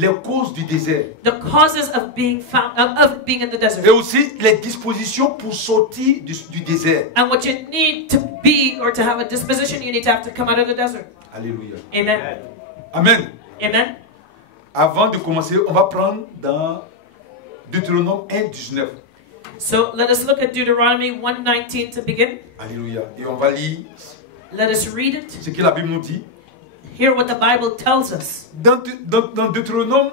les causes du désert. The causes of being found of being in the desert. Et aussi les dispositions pour sortir du désert. And what you need to be or to have a disposition, you need to have to come out of the desert. Alléluia. Amen. Amen. Amen. Avant de commencer, on va prendre dans Deutéronome 1, 19. So let us look at Deuteronomy 1:19 to begin. Alléluia. Et on va lire Let us read it. ce que la Bible nous dit. Hear what the Bible tells us. Dans Deutéronome,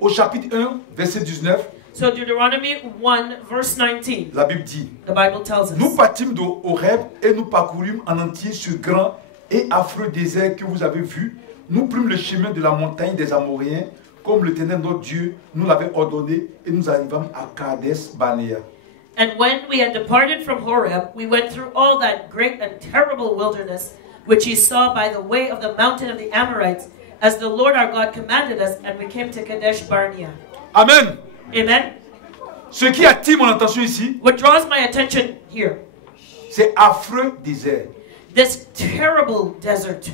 au chapitre 1, verset 19, So Deuteronomy 1 verse 19. la Bible dit: The Bible tells Nous us. partîmes d'Horeb et nous parcourûmes en entier ce grand et affreux désert que vous avez vu. Nous prîmes le chemin de la montagne des Amoréens, comme l'Éternel notre Dieu nous l'avait ordonné, et nous arrivâmes à Kadesh Barnea. And when we had departed from Horeb, we went through all that great and terrible wilderness, which ye saw by the way of the mountain of the Amorites, as the Lord our God commanded us, and we came to Kadesh Barnea. Amen. Amen. Ce qui attire mon attention ici, What draws my attention here, c'est affreux désert. this terrible desert.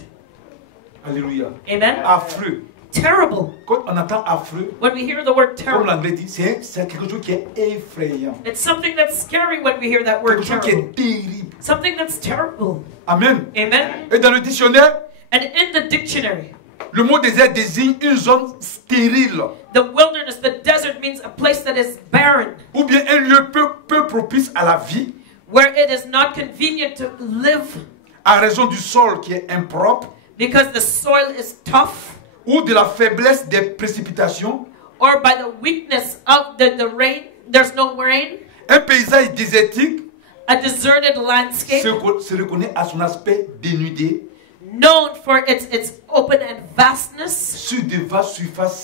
Alléluia. Amen. Affreux. Terrible. Quand on entend affreux, When we hear the word comme terrible, l'anglais dit, c'est quelque chose qui est effrayant. it's something that's scary when we hear that word Quelque chose qui terrible. est terrible. Something that's terrible. Amen. Amen. Et dans le dictionnaire, And in the dictionary, le mot désert désigne une zone stérile the wilderness, the desert means a place that is barren, ou bien un lieu peu propice à la vie where it is not convenient to live à raison du sol qui est impropre because the soil is tough, ou de la faiblesse des précipitations. or by the weakness of the rain. There's no rain. Un paysage désertique A deserted landscape se reconnaît à son aspect dénudé known for its open and vastness. sur de vastes surfaces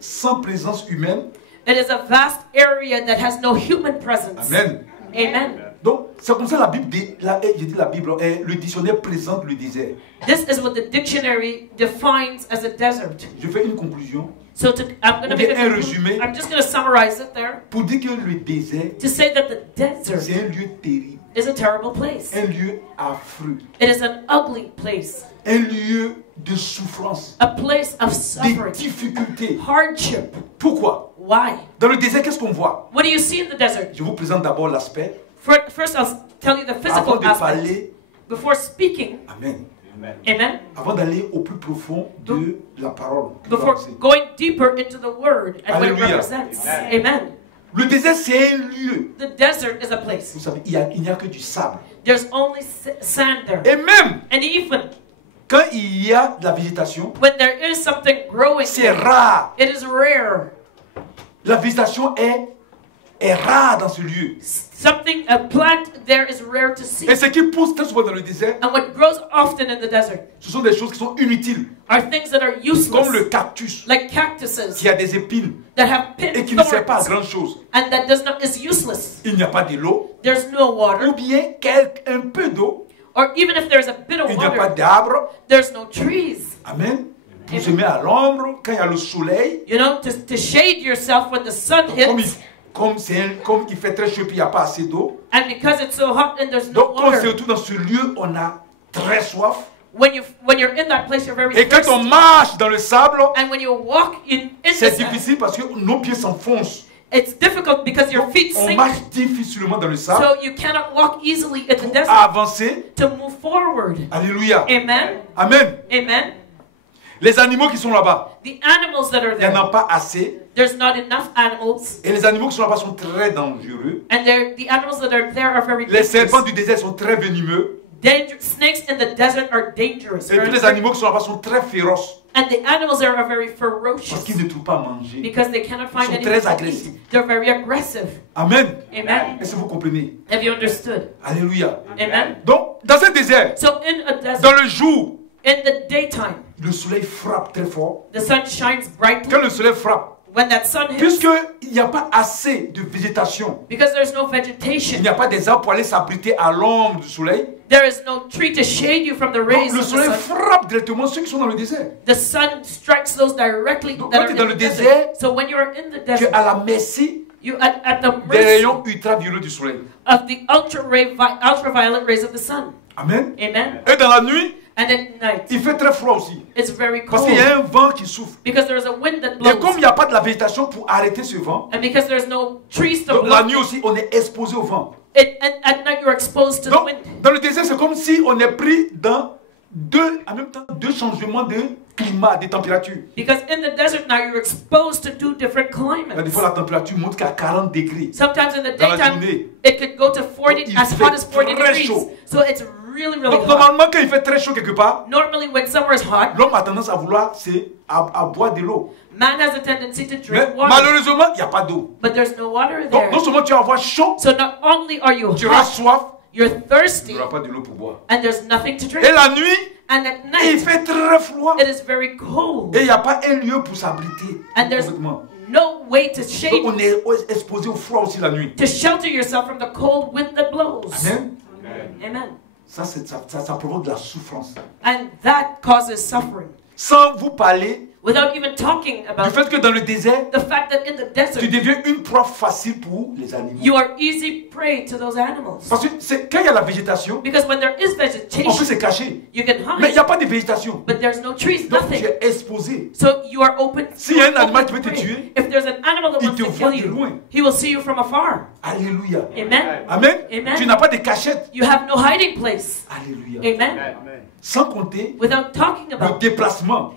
sans présence humaine. It is a vast area that has no human presence. Amen. Amen. Donc, c'est comme ça la Bible, je dis la Bible, le dictionnaire présente le désert. This is what the dictionary defines as a desert. Je fais une conclusion So I'm going to make un résumé I'm just going to summarize it there pour dire que le désert, to say that the desert c'est un lieu terrible, is a terrible place. un lieu affreux, It is an ugly place, un lieu de souffrance, a place of de suffering, difficultés. hardship. Pourquoi? Why? Dans le désert, qu'est-ce qu'on voit? What do you see in the desert? Je vous présente d'abord l'aspect First, I'll tell you the avant physical de aspect. parler. Before speaking, Amen. amen, Avant d'aller au plus profond de la parole. que before Dieu a lancée. going deeper into the word and what it Hallelujah. represents. Amen. Le désert, c'est un lieu. The desert is a place. Vous savez, il n'y a que du sable. There's only sand there. Et même And even quand il y a de la végétation, when there is something growing, c'est rare. it is rare. La végétation est rare dans ce lieu. A plant there is rare to see. Et ce qui pousse très souvent dans le désert, And what grows often in the desert ce sont des choses qui sont inutiles, are things that are comme le useless, cactus like cactuses qui a des épines that have et qui ne sert pas à thorns grand chose. and that is useless. Il n'y a pas de l'eau, There's no ou water, bien un peu d'eau. or even if there's a bit of Il n'y a pas water, d'arbres. there's no trees. Amen. Vous se met à l'ombre quand il y a le soleil. You know, to shade yourself when the sun hits, Comme il fait très chaud et il n'y a pas assez d'eau. and because it's so hot and there's no Donc quand on se water. retrouve dans ce lieu, on a très soif. When you're in that place, you're very Et quand on thirsty. marche dans le sable, And when you walk in the c'est sand, difficile parce que nos pieds s'enfoncent. it's difficult because your feet On sink. marche difficilement dans le sable. So you cannot walk easily in the Pour desert avancer. to move forward. Alléluia. Amen. Amen. Amen. Les animaux qui sont là-bas, The animals that are il n'y en there, a pas assez. there's not enough animals. Et les animaux qui sont là-bas sont très dangereux. And the animals that are there are very Les serpents dangerous. du désert sont très venimeux. Snakes in the desert are dangerous. Et tous les animaux qui sont là-bas sont très féroces. And the animals there are very Parce ferocious qu'ils ne trouvent pas à manger. because they cannot Ils find sont anything très to agressifs. eat. They're very aggressive. Amen. Amen. Est-ce que vous comprenez? Have you understood? Alléluia. Amen. Donc, dans ce désert, So in a desert, dans le jour, in the daytime, le soleil frappe très fort. the sun shines brightly. Quand le soleil frappe, When that sun hits, puisqu'il n'y a pas assez de végétation, because there's no il vegetation, n'y a pas des arbres pour aller s'abriter à l'ombre du soleil, there is no tree to shade you from the donc rays le of the soleil sun. frappe directement ceux qui sont dans le désert. The sun strikes those directly Donc, that quand are tu es in dans the le desert. désert, So when you are in the Tu es desert, à la merci you at the des mercy rayons ultraviolets du soleil. of the ultraviolet rays of the sun. Amen. Amen. Et dans la nuit, And at night, il fait très froid aussi. it's very Parce cold. qu'il y a un vent qui souffle. Because there's a wind that Et blows. comme il n'y a pas de la végétation pour arrêter ce vent, And because there's no trees to donc la block nuit aussi, on est exposé au vent. and at night you're exposed to the Donc, wind. dans le désert, c'est comme si on est pris dans en même temps, deux changements de climat, de température. Because in the desert now you're exposed to two different Là, des fois, climates. la température monte qu'à 40 degrés. Sometimes in the Dans la daytime journée. it could go to 40, Il as fait hot as 40 très degrees. chaud. So it's really, really Donc, hot. normalement, quand il fait très chaud quelque part, Normally when summer is hot, l'homme a tendance à vouloir à boire de l'eau. man has a tendency to Mais drink water. malheureusement, il n'y a pas d'eau. But there's no water Donc, there. non seulement tu vas avoir chaud, So not only are you tu auras hot, soif, you're tu thirsty, n'auras pas de l'eau pour boire. and there's nothing to Et drink. la nuit, And at il night, fait très froid. it is very cold. Et il n'y a pas un lieu pour s'abriter. And there's Complètement. no way to Donc, shade, on est exposé au froid aussi la nuit. to shelter yourself from the cold wind that blows. Amen. Amen. Ça provoque de la souffrance. And that causes suffering. Sans vous parler Without even talking du about fait que dans le désert, the fact that in the tu desert, deviens une proie facile pour les animaux. you are easy prey to those animals. Parce que quand il y a la végétation, Because when there is on peut vegetation, se cacher. you can Mais il n'y hide, a pas de végétation. but there's no trees, Donc tu nothing. es exposé. So you are open. S'il y a un you're animal open qui veut te prey. tuer, If there's an animal that il wants te to voit kill de you, loin. he will see you from afar. Alléluia. Amen. Amen. Amen. Tu n'as pas de cachette. You have no hiding place. Alléluia. Amen. Sans compter Without talking le about déplacement.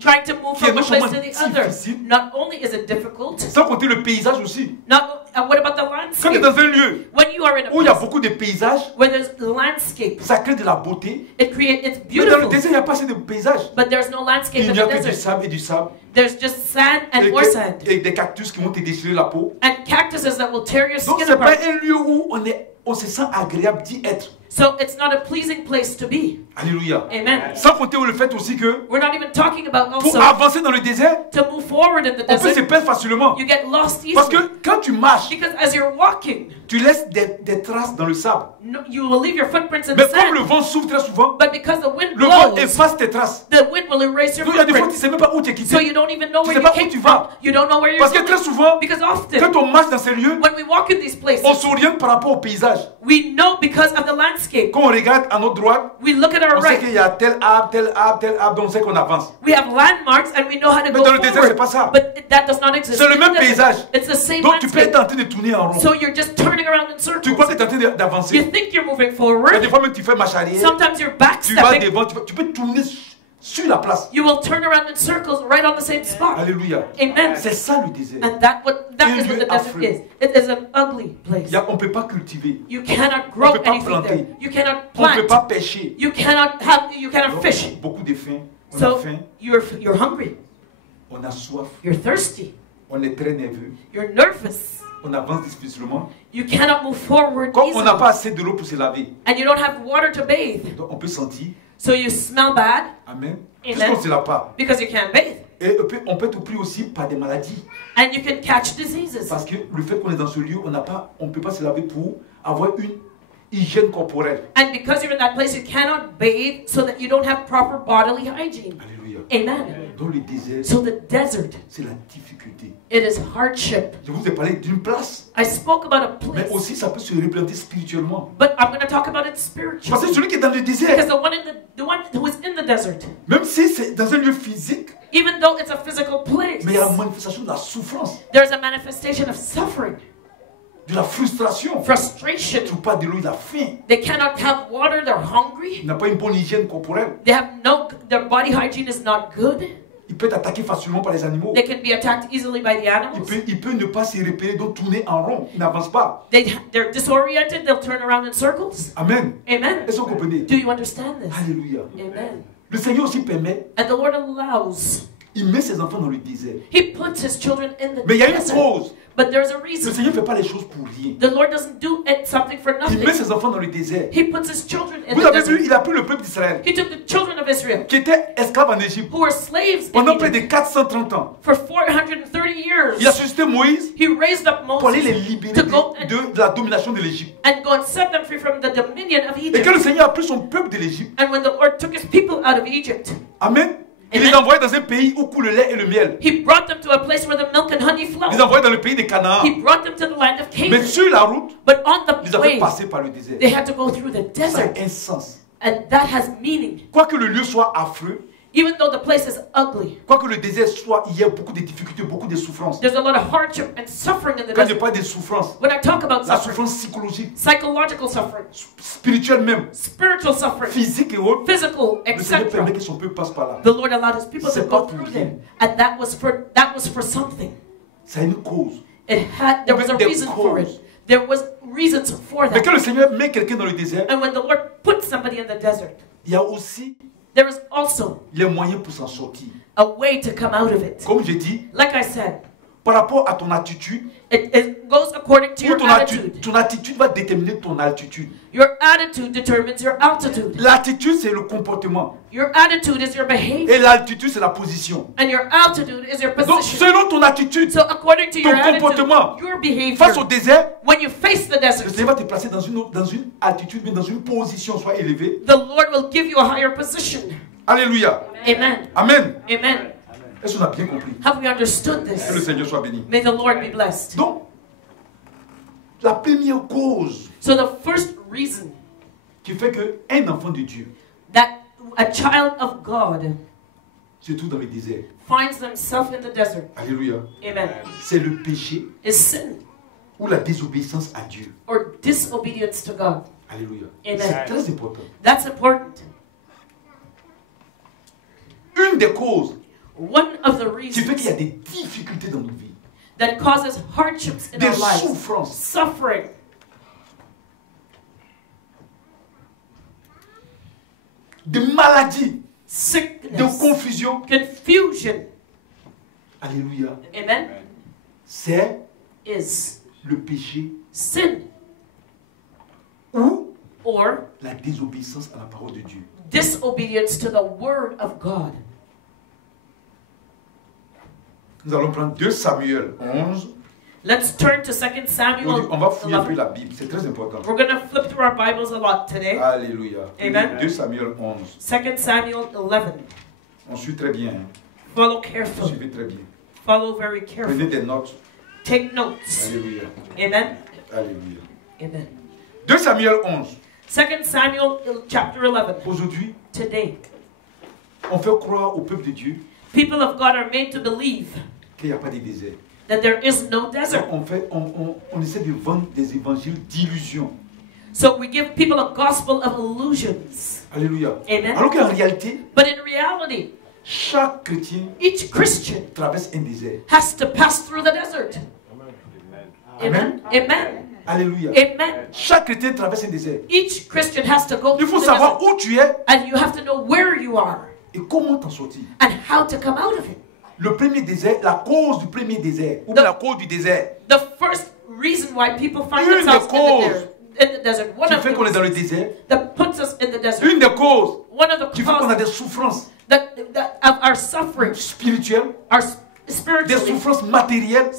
trying to move Qui est from one non place to seulement the other. difficile, Not only is it difficult, Sans compter le paysage aussi. what about the Quand tu es landscape? dans un lieu When you are in a où il y a place beaucoup de paysages, where there's landscape, ça crée de la beauté. it's Mais dans le beautiful, désert, il n'y a pas assez de paysages. but there's no landscape Il in n'y a the que du desert. sable et du sable. There's just sand and more sand. Et des cactus qui vont te déchirer la peau. And cactuses that will tear your Donc, skin ce n'est pas apart. un lieu où on se sent agréable d'y être. So it's not a pleasing place to be. Alléluia. Amen. Sans compter le fait aussi que We're not even talking about pour also avancer dans le désert, to move forward in the on peut se desert. perdre facilement. You get lost Parce easily. que quand tu marches, Because as you're walking, tu laisses des traces dans le sable. you will leave your footprints in Mais the comme le sand. vent souffle très souvent, But because the wind le vent blows, efface tes traces. the wind will erase your Donc il y a des fois, tu ne footprints. sais même pas où tu es quitté. So you don't even know Tu where sais you pas où came tu from. vas. You don't know where you're Parce que très going. souvent, Because quand often, on marche dans ces lieux, when we walk in these places, on s'oriente par rapport au paysage. we know because of the landscape. Quand on regarde à notre droite, We look at our on sait right. qu'il y a tel arbre, tel arbre, tel arbre, donc on sait qu'on avance. We have landmarks and we know how to Mais go dans le désert, c'est forward. pas ça. But that does not exist. C'est le in même the desert. paysage. It's the same Donc tu peux être landscape. en train de tourner en rond. So you're just turning around in Tu crois circles. que tu es en train You d'avancer. think you're moving Et forward. des fois même tu fais marche arrière, Sometimes you're tu vas backstepping. devant, tu peux tourner sur la place. You will turn around in circles right on the same spot. Alléluia. Amen. C'est ça le désert. And that is what the desert affreux. is. It is an ugly place. On ne peut pas cultiver. You cannot On grow peut pas anything there. planter. You cannot On ne peut plant. pas pêcher. You cannot Donc, fish. beaucoup de faim. On a So faim, you're hungry. on a soif, You're thirsty. on est très nerveux, You're nervous. on avance difficilement. You cannot move forward Comme on easily. n'a pas assez de l'eau pour se laver, And you don't have water to bathe. donc on peut sentir. So you smell bad Amen. Amen. Puisqu'on ne se lave pas. because you can't bathe. Et on peut être pris aussi par des maladies. And you can catch diseases. Parce que le fait qu'on est dans ce lieu, on ne peut pas se laver pour avoir une hygiène corporelle. And because you're in that place, you cannot bathe so that you don't have proper bodily hygiene. Alléluia. Amen. Dans le désert, So the desert, c'est la difficulté. it is hardship. Je vous ai parlé d'une place, I spoke about a mais place, aussi ça peut se représenter spirituellement. but I'm going to talk about it Parce que spiritually. celui qui est dans le Because désert, the one who is in the desert, même si c'est dans un lieu physique, even though it's a physical place, mais il y a la manifestation de la souffrance, there's a manifestation of suffering, de la frustration. frustration. Il ne trouve pas de l'eau, il a faim. They cannot have water, they're hungry. Il n'a pas une bonne hygiène corporelle. Their body hygiene is not good. Il peut être attaqué facilement par les animaux. They can be attacked easily by the animals. Il peut ne pas se repérer, donc tourner en rond. Il n'avance pas. They're disoriented, they'll turn around in circles. Amen. Amen. Est-ce que vous comprenez? Do you understand this? Alléluia. Amen. Le Seigneur aussi permet, And the Lord allows. il met ses enfants dans le désert. He puts his children in the Mais il y a une desert. cause. But there's a Le reason. Seigneur ne fait pas les choses pour rien. The Lord doesn't do something for Il met nothing. ses enfants dans le désert. He puts his children in Vous the avez vu, desert. il a pris le peuple d'Israël, He took the children of Israel, qui était esclave en Égypte, who were slaves in pendant près Egypt, de 430 ans. for 430 Il a years. suscité Moïse He raised up pour aller les Moses libérer to go de la domination de l'Égypte. and go and set them free from the dominion of Et quand le Egypt. Seigneur a pris son peuple de l'Égypte, And when the Lord took his people out of Egypt, Amen, il Amen. les envoyait dans un pays où coule le lait et le miel. he brought them to a place where the milk and honey Il les flow. envoyait dans le pays de Canaan. He brought them to the land of Mais Canaan. sur la route, But on il the les a fait way, passer par le désert. they had to go through the Ça desert. a un sens. And that has meaning. Quoique le lieu soit affreux, Even though the place is ugly, quoique le désert soit, il y a beaucoup de difficultés, beaucoup de souffrances. there's a lot of hardship and suffering in the Quand je desert. parle de souffrance, When I talk about la suffering, souffrance psychologique, psychological suffering, spirituelle même, spiritual suffering, physique et autres, physical, le Seigneur permet etc. que son peuple passe par là. The Lord allowed His people to C'est go pas through pour there, rien. and that was for something. Ça a une cause. There was a Des reason for causes. it. There was reasons for Mais quand that. le Seigneur met quelqu'un dans le désert, And when the Lord puts somebody in the desert, il y a aussi there is also les moyens pour s'en sortir. a way to come out of it. Comme je dis, Like I said, par rapport à ton attitude, it goes according to ou your attitude. ton attitude va déterminer ton altitude. Your attitude determines your altitude. L'attitude, c'est le comportement. Your attitude is your behavior. Et l'altitude, c'est la position. And your altitude is your Donc, position. selon ton attitude, So according to ton your attitude, comportement your face au behavior, désert, when you face the le desert, Seigneur va te placer dans une attitude, mais dans une position, soit élevée. the Lord will give you a higher position. Alléluia. Amen. Amen. Amen. Est-ce qu'on a bien compris? Have we understood Que le this? Seigneur soit béni. May the Lord be blessed. Donc, la première cause So the first reason qui fait qu'un enfant de Dieu that a child of God se trouve dans le désert, finds themselves in the desert, alléluia, amen, c'est le péché is sin ou la désobéissance à Dieu. or disobedience to God. Alléluia. Amen. C'est très important. That's important. Une des causes One of the qui fait qu'il y a reasons des difficultés dans nos vies, that causes hardships in des our lives, souffrances, suffering, des maladies, de sickness, confusion, confusion, alléluia, amen, c'est is le péché sin ou or la désobéissance à la parole de Dieu. disobedience to the word of God. Nous allons prendre 2 Samuel 11. Let's turn to 2 Samuel On va fouiller un peu 11. la Bible, c'est très important. We're going to flip through our Bibles a lot today. Alléluia. Amen. 2 Samuel 11. 2 Samuel 11. On suit très bien. Follow carefully. Suivez très bien. Follow very Prenez carefully. des notes. Take notes. Alléluia. Amen. Alléluia. Amen. 2 Samuel 11. 2 Samuel chapter 11. Aujourd'hui, Today, on fait croire au peuple de Dieu people of God are made to believe qu'il n'y a pas de désert. that there is no desert. On essaie de vendre des évangiles d'illusion. So we give people a gospel of illusions. Alléluia. Amen. Alors qu'en réalité, But in reality, chaque chrétien each Christian traverse un désert. has to pass through the desert. Amen. Amen. Alléluia. Amen. Chaque chrétien traverse un désert. Each Christian has to go Il through faut the savoir desert. où tu es And you have to know where you are et comment t'en sortir. and how to come out of it. Le premier désert, la cause du premier désert, ou bien la cause du désert, The first reason why people find Une des themselves causes in the desert, one qui of fait qu'on est dans le the désert, that puts us in the desert, une des causes one of the qui fait qu'on a des causes souffrances that of our suffering, spirituelles, our des spiritually, souffrances matérielles,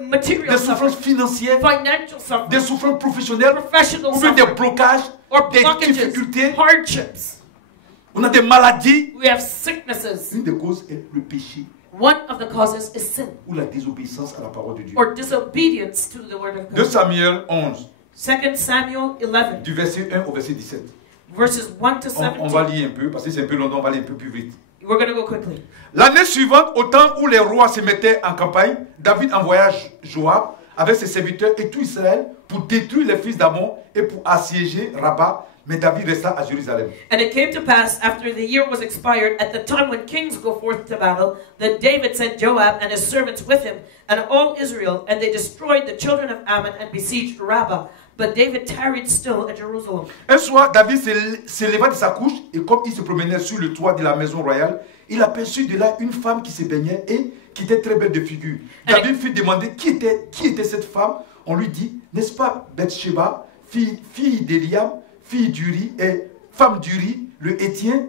material des souffrances suffering, financières, financial des suffering, souffrances professionnelles, professional ou bien des suffering, blocages, or des blockages, difficultés. hardships. On a des maladies. We have sicknesses. Une des causes est le péché One of the causes is sin ou la désobéissance à la parole de Dieu. or disobedience to the word of 2 God. Samuel 11, 2 Samuel 11, du verset 1 au verset 17. verses 1 to On va 17. lire un peu, parce que c'est un peu long, on va aller un peu plus vite. We're going to go quickly. L'année suivante, au temps où les rois se mettaient en campagne, David envoya Joab avec ses serviteurs et tout Israël pour détruire les fils d'Ammon et pour assiéger Rabat. Mais David resta à Jérusalem. And it came to pass after the year was expired, at the time when kings go forth to battle, that David sent Joab and his servants with him, and all Israel, and they destroyed the children of Ammon and besieged Rabbah. But David tarried still at Jerusalem. Un soir, David se leva de sa couche et comme il se promenait sur le toit de la maison royale, il aperçut de là une femme qui se baignait et qui était très belle de figure. David fit demander qui était cette femme. On lui dit, n'est-ce pas Bathsheba, fille d'Eliam, fille d'Uri et femme d'Uri, le Héthien?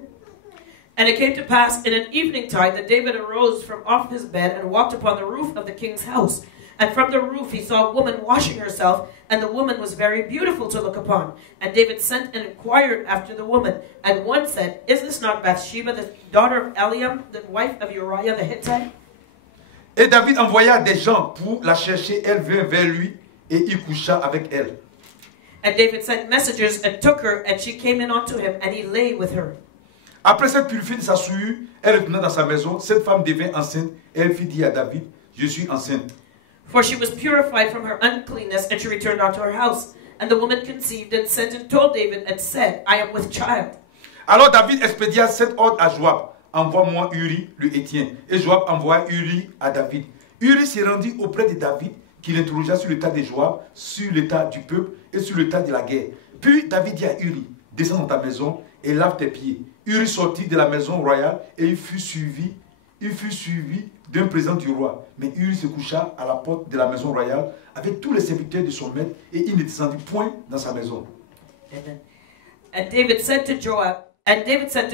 And it came to pass in an evening tide that David arose from off his bed and walked upon the roof of the king's house. And from the roof he saw a woman washing herself, and the woman was very beautiful to look upon. And David sent and inquired after the woman. And one said, Is this not Bathsheba, the daughter of Eliam, the wife of Uriah the Hittite? Et David envoya des gens pour la chercher. Elle vint vers lui et il coucha avec elle. And David sent messengers and took her, and she came in unto him, and he lay with her. Après s'être purifiée de sa souillure, elle retourna dans sa maison. Cette femme devint enceinte et elle fit dire à David, je suis enceinte. For she was purified from her uncleanness, and she returned unto her house. And the woman conceived and sent and told David and said, I am with child. Alors David expédia cet ordre à Joab. Envoie-moi Uri le Hétien. Et Joab envoya Uri à David. Uri s'est rendu auprès de David, qui l'interrogea sur l'état de Joab, sur l'état du peuple et sur l'état de la guerre. Puis David dit à Uri, descends dans ta maison et lave tes pieds. Uri sortit de la maison royale et il fut suivi d'un présent du roi. Mais Uri se coucha à la porte de la maison royale avec tous les serviteurs de son maître et il ne descendit point dans sa maison. Amen. And David sent to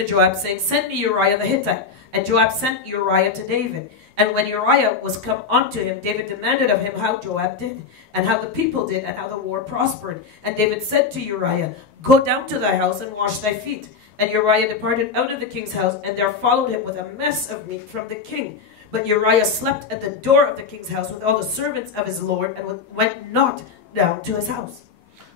Joab, saying, Send me Uriah the Hittite. And Joab sent Uriah to David. And when Uriah was come unto him, David demanded of him how Joab did, and how the people did, and how the war prospered. And David said to Uriah, Go down to thy house and wash thy feet. And Uriah departed out of the king's house, and there followed him with a mess of meat from the king. But Uriah slept at the door of the king's house with all the servants of his lord, and went not down to his house.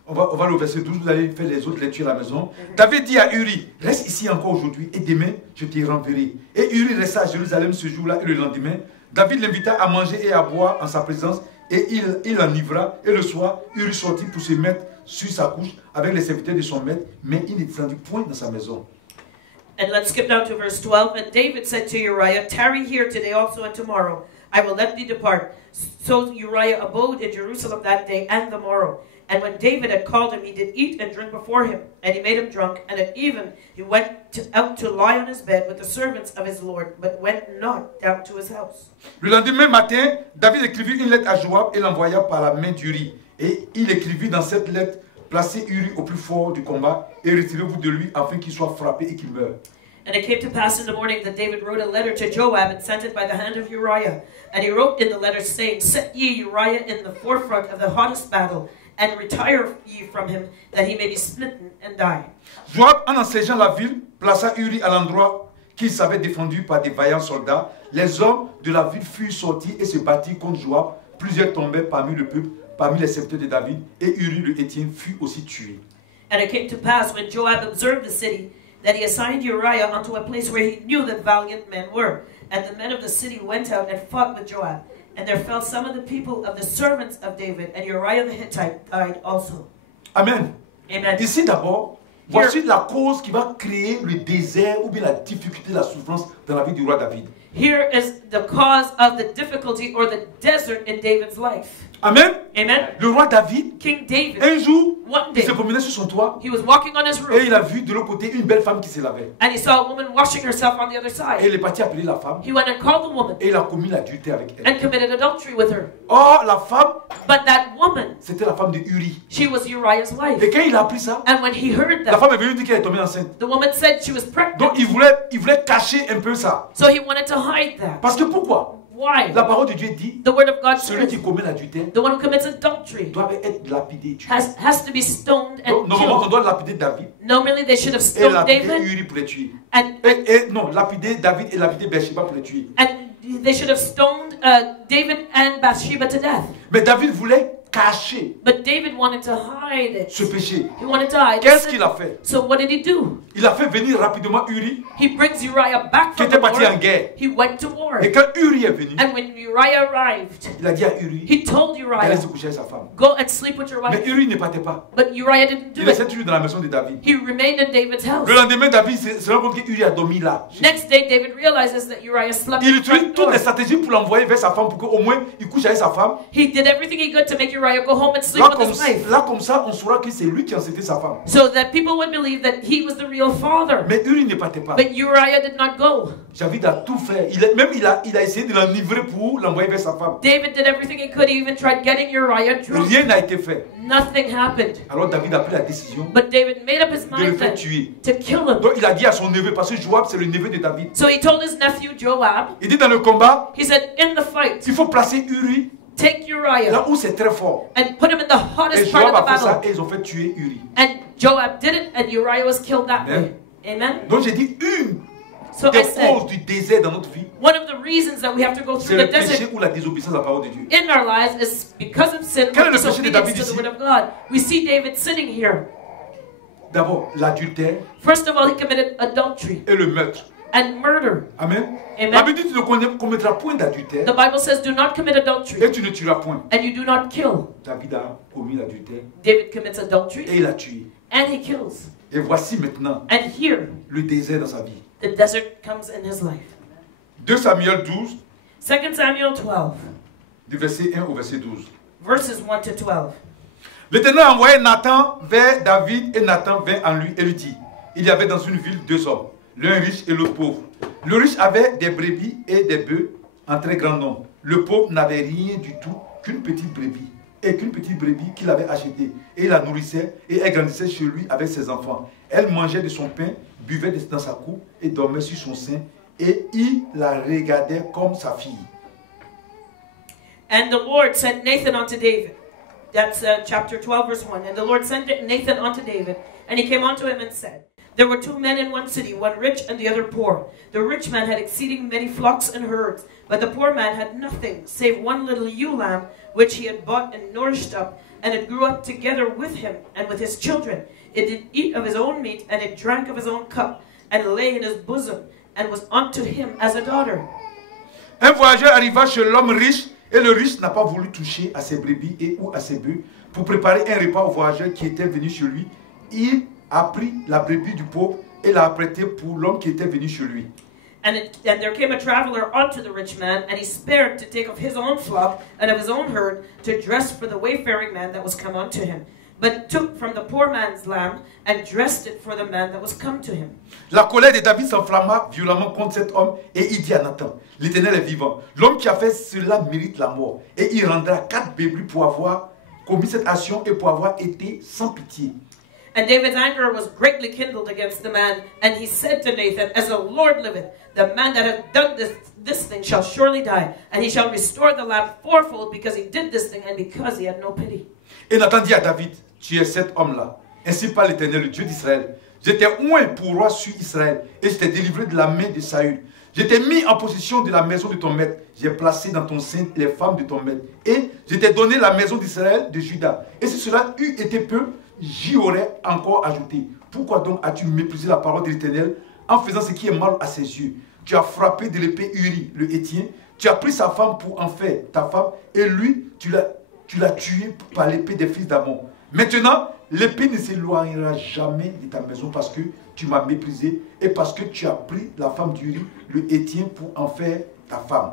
On va le verset 12, vous allez faire les autres lectures à la maison. David dit à Uri, reste ici encore aujourd'hui et demain je t'y renverrai. Et Uri resta à Jérusalem ce jour-là et le lendemain. David l'invita à manger et à boire en sa présence et il l'enivra. Et le soir, Uri sortit pour se mettre sur sa couche avec les serviteurs de son maître, mais il ne descendit point dans sa maison. And let's skip down to verse 12. And David said to Uriah, Tarry here today also and tomorrow. I will let thee depart. So Uriah abode in Jerusalem that day and the morrow. And when David had called him, he did eat and drink before him, and he made him drunk. And at even he went out to lie on his bed with the servants of his lord, but went not down to his house. Le lendemain matin, David écrivit une lettre à Joab et l'envoya par la main d'Uri. Et il écrivit dans cette lettre, placez Uri au plus fort du combat et retirez-vous de lui afin qu'il soit frappé et qu'il meure. And it came to pass in the morning that David wrote a letter to Joab and sent it by the hand of Uriah. And he wrote in the letter, saying, Set ye Uriah in the forefront of the hottest battle, and retire ye from him, that he may be smitten and die. Joab, en assiégeant la ville, plaça Uri à l'endroit qu'il savait défendu par des vaillants soldats. Les hommes de la ville furent sortis et se battirent contre Joab. Plusieurs tombèrent parmi le peuple, parmi les serviteurs de David, et Uri le Hétien fut aussi tué. And it came to pass, when Joab observed the city, that he assigned Uriah unto a place where he knew that valiant men were. And the men of the city went out and fought with Joab. And there fell some of the people of the servants of David, and Uriah the Hittite died also. Amen. Amen. Ici d'abord, voici la cause qui va créer le désert ou bien la difficulté, la souffrance dans la vie du roi David. Here is the cause of the difficulty or the desert in David's life. Amen. Amen. Le roi David, King David, un jour, one il day, se promenait sur son toit he was walking on his et roof, il a vu de l'autre côté une belle femme qui se lavait. and he saw a woman washing herself on the other Et side. il est parti appeler la femme He went and called the woman et il a commis l'adultère avec elle. and committed adultery with her. Or, la femme, But that woman, c'était la femme de Uri. she was Uriah's wife. Et quand il a appris ça, And when he heard la that, femme est venue dire qu'elle est tombée enceinte. the woman said she was pregnant. Donc il voulait cacher un peu ça. So he wanted to hide that. Parce que pourquoi? Why? La parole de Dieu dit, The word of God celui qui says commet l'adultère the one who commits adultery doit être lapidé. has to be stoned Donc, and normalement, on killed. doit lapider David Normally they should have et stoned lapider David, Uri pour les tuer. and Non, lapider David et lapider Bathsheba pour les tuer. they should have stoned David and Bathsheba to death. Mais David voulait cacher But David wanted to hide it. ce péché. He wanted to hide Qu'est-ce it. qu'il a fait? So what did he do? Il a fait venir rapidement Uri, He brings Uriah back qui from était the parti en war. guerre. He went to war. Et quand Uri est venu, And when Uriah arrived, il a dit à Uri he told d'aller Uriah, se coucher avec sa femme. go and sleep with your Mais wife. Uri ne partait pas. But Uriah didn't do Il restait it. toujours dans la maison de David. He remained in David's house. Le lendemain, David se rend compte que Uri a dormi là. Next day, David realizes that Uriah slept Il in the front utilise toutes door. les stratégies pour l'envoyer vers sa femme pour qu'au moins il couche avec sa femme. He did everything he could to make Uriah go home and sleep with his wife, Là, comme ça, on saura que c'est lui qui a enceinté sa femme. so that people would believe that he was the real father. Mais Uri ne partait pas. But Uriah did not go. David a tout fait. Il a essayé de l'enivrer pour l'envoyer vers sa femme. David did everything he could. He even tried getting Uriah drunk. Rien n'a été fait. Nothing happened. Alors David a pris la décision But David made up his de le mind faire then tuer. to kill him. Donc il a dit à son neveu, parce que Joab c'est le neveu de David. So he told his nephew Joab, Il dit dans le combat, he said, in the fight, il faut placer Uri take Uriah là où c'est très fort. and put him in the Et hottest part Joab of the a fait ça battle. et ils ont fait tuer Uri. And Joab did it, and Uriah was killed that way. Amen. Donc j'ai dit une So I des said, causes du désert dans notre vie, one of the reasons that we have to go c'est through le the péché desert ou la désobéissance à la parole de Dieu. in our lives is because of sin Quel est or le péché de David disobedience to ici? the word of God. We see David sitting here. D'abord, l'adultère First of all, he committed adultery et le meurtre. and murder. Amen. Amen. La Bible dit tu ne commettras point d'adultère The Bible says, do not commit adultery, et tu ne tueras point. and you do not kill. David a commis l'adultère David commits et adultery, il a tué. and he kills. Et voici maintenant And here, le désert dans sa vie. the desert comes in his life. 2 Samuel 12, 2 Samuel 12, du verset 1 au verset 12. verses 1 to 12. L'Éternel a envoyé Nathan vers David et Nathan vint en lui et lui dit, il y avait dans une ville 2 hommes, l'un riche et l'autre pauvre. Le riche avait des brebis et des bœufs en très grand nombre. Le pauvre n'avait rien du tout qu'une petite brebis qu'il avait achetée. Et il la nourrissait et elle grandissait chez lui avec ses enfants. Elle mangeait de son pain, buvait dans sa coupe et dormait sur son sein. Et il la regardait comme sa fille. And the Lord sent Nathan unto David. That's chapter 12, verse 1. And the Lord sent Nathan unto David, and he came unto him and said, there were 2 men in one city, one rich and the other poor. The rich man had exceeding many flocks and herds, but the poor man had nothing, save one little ewe lamb, which he had bought and nourished up, and it grew up together with him and with his children. It did eat of his own meat, and it drank of his own cup, and lay in his bosom, and was unto him as a daughter. Un voyageur arriva chez l'homme riche, et le riche n'a pas voulu toucher à ses brebis et ou à ses bœufs pour préparer un repas au voyageur qui était venu chez lui. Il a pris la brebis du pauvre et l'a apprêtée pour l'homme qui était venu chez lui. And there came a traveler unto the rich man, and he spared to take of his own flock and of his own herd to dress for the wayfaring man that was come unto him. But took from the poor man's lamb and dressed it for the man that was come to him. La colère de David s'enflamma violemment contre cet homme et il dit à Nathan, l'Éternel est vivant. L'homme qui a fait cela mérite la mort. Et il rendra 4 brebis pour avoir commis cette action et pour avoir été sans pitié. And David's anger was greatly kindled against the man, and he said to Nathan, as the Lord liveth, the man that hath done this thing shall surely die, and he shall restore the lamb fourfold because he did this thing and because he had no pity. Et Nathan dit à David, tu es cet homme-là. Ainsi parle l'Éternel, le Dieu d'Israël. Je t'ai oint pour roi sur Israël et je t'ai délivré de la main de Saül. Je t'ai mis en possession de la maison de ton maître. J'ai placé dans ton sein les femmes de ton maître. Et je t'ai donné la maison d'Israël, de Juda. Et si cela eût été peu, j'y aurais encore ajouté. Pourquoi donc as-tu méprisé la parole de l'Éternel en faisant ce qui est mal à ses yeux? Tu as frappé de l'épée Uri, le Héthien. Tu as pris sa femme pour en faire ta femme. Et lui, tu l'as tué par l'épée des fils d'Amon. Maintenant, l'épée ne s'éloignera jamais de ta maison parce que tu m'as méprisé et parce que tu as pris la femme d'Uri, le Héthien, pour en faire ta femme.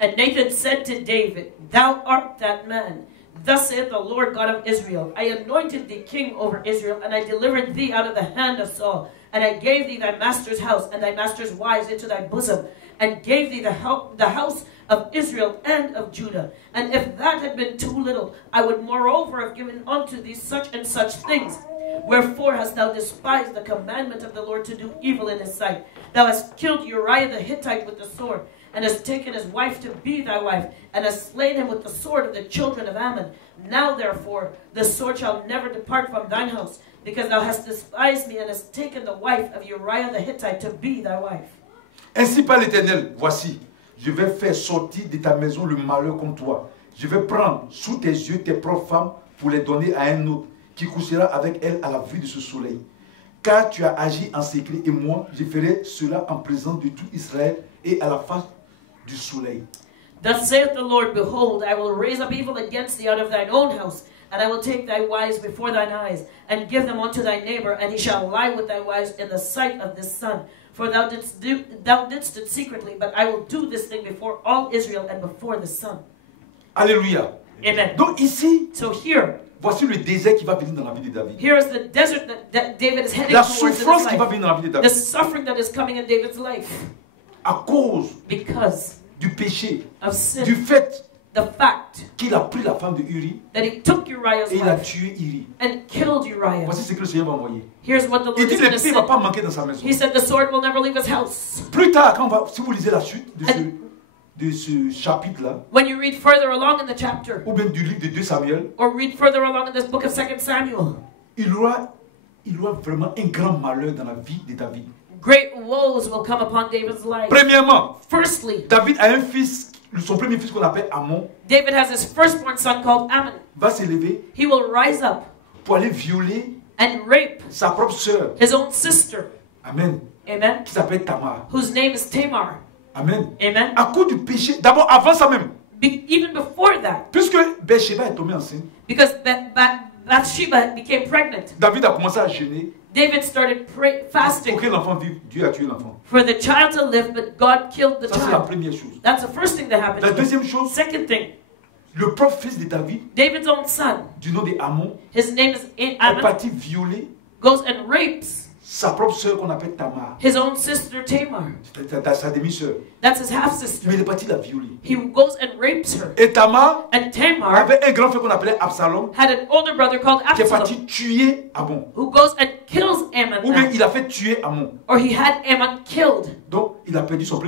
And Nathan said to David, thou art that man. Thus saith the Lord God of Israel, I anointed thee king over Israel, and I delivered thee out of the hand of Saul. And I gave thee thy master's house and thy master's wives into thy bosom, and gave thee the house of Israel and of Judah. And if that had been too little, I would moreover have given unto thee such and such things. Wherefore hast thou despised the commandment of the Lord to do evil in his sight? Thou hast killed Uriah the Hittite with the sword, and hast taken his wife to be thy wife, and hast slain him with the sword of the children of Ammon. Now therefore the sword shall never depart from thine house, because thou hast despised me, and hast taken the wife of Uriah the Hittite to be thy wife. Ainsi parle l'Éternel, voici, je vais faire sortir de ta maison le malheur comme toi. Je vais prendre sous tes yeux tes propres femmes pour les donner à un autre, qui couchera avec elles à la vue de ce soleil. Car tu as agi en secret, et moi, je ferai cela en présence de tout Israël et à la face du soleil. Thus saith the Lord, behold, I will raise up evil against thee out of thine own house, and I will take thy wives before thine eyes, and give them unto thy neighbor, and he shall lie with thy wives in the sight of this sun. For thou didst it secretly, but I will do this thing before all Israel and before the sun. Alléluia. Amen. Donc ici, So here, voici le désert qui va venir dans la vie de David. here is the desert that David is heading La towards in his souffrance qui va life. venir dans la vie de The David. suffering that is coming in David's life À cause because du péché, of sin. du fait The fact qu'il a pris la femme de Uri that he took Uriah's et il a wife tué Uri. and killed Uriah. Voici ce que le Seigneur va envoyer. Here's what the Lord Il dit is going to l'épée ne va send. pas manquer dans sa maison. He said the sword will never leave his house. Plus tard, si vous lisez la suite de ce chapitre-là, When you read further along in the chapter, ou bien du livre de 2 Samuel, or read further along in this book of 2 Samuel, il y aura vraiment un grand malheur dans la vie de David. great woes will come upon David's life. Premièrement, Firstly, David a un fils, son premier fils qu'on appelle Amon, David has his firstborn son called Ammon. va s'élever He will rise up pour aller violer and rape sa propre sœur. his own sister. Amen. Amen. Qui s'appelle Tamar. Whose name is Tamar. Amen. Amen. À cause du péché, d'abord avant ça même, Even before that, puisque Bathsheba est tombée enceinte, because Bathsheba became pregnant, David a commencé à jeûner. David started Pour fasting que l'enfant vive, Dieu a tué l'enfant. for the child to live, but God killed the Ça, c'est la child. première chose. That's the first thing that happened. La to him. deuxième chose, Second thing, le propre fils de David, David's own son, du nom de Amon, his name is est Ammon, parti violer goes and rapes sa propre sœur qu'on appelle Tamar. his own sister Tamar. C'est sa demi-sœur. That's his half-sister. Mais il est parti la violer. He goes and rapes her. Et Tamar And Tamar avait un grand frère qu'on appelait Absalom, had an older brother called qui est Absalom, parti tuer Amon. who goes and kills Ammon Ou bien now. il a fait tuer Amon. Or he had Ammon killed. Donc il a perdu son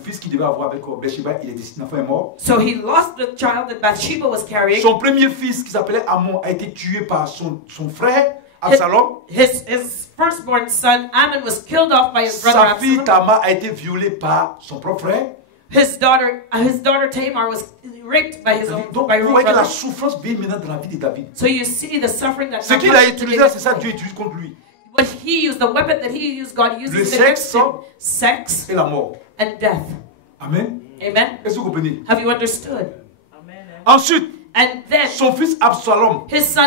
fils qu'il devait avoir avec Bathsheba. L'enfant est mort. So he lost the child that Bathsheba was carrying. Son premier fils qui s'appelait Amon a été tué par son frère Absalom. His firstborn son Ammon was killed off by his brother Sa fille Absalom. Tamar a été violée par son propre frère. His daughter Tamar was raped by his own Donc by vous her voyez que la brother. souffrance vient maintenant dans la vie de David. So you see the suffering that Ce now qu'il a comes to utilisé, David. c'est ça Dieu utilise contre lui. What he used, the weapon that he used, God uses Le it against sexe him. Sex et la mort. and death. Amen. Amen. Est-ce que vous comprenez? Have you understood? Ensuite, And then son fils Absalom his son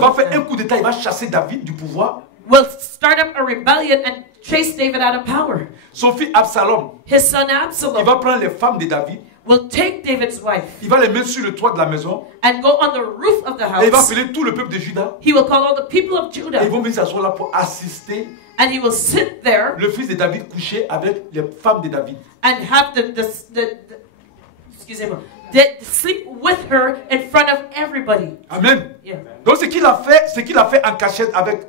va faire un Absalom coup d'état, il va chasser David du pouvoir. will start up a rebellion and chase David out of power. Son fils Absalom, His son il Absalom va prendre les femmes de David, will take David's wife il va les mettre sur le toit de la maison and go on the roof of the et il va house. appeler tout le peuple de Juda. He will call all the people of Et ils Judah vont venir s'asseoir là pour assister and he will sit there le fils de David coucher avec les femmes de David. and have sleep with her in front of everybody. Amen. Yeah. Donc ce qu'il a fait en cachette avec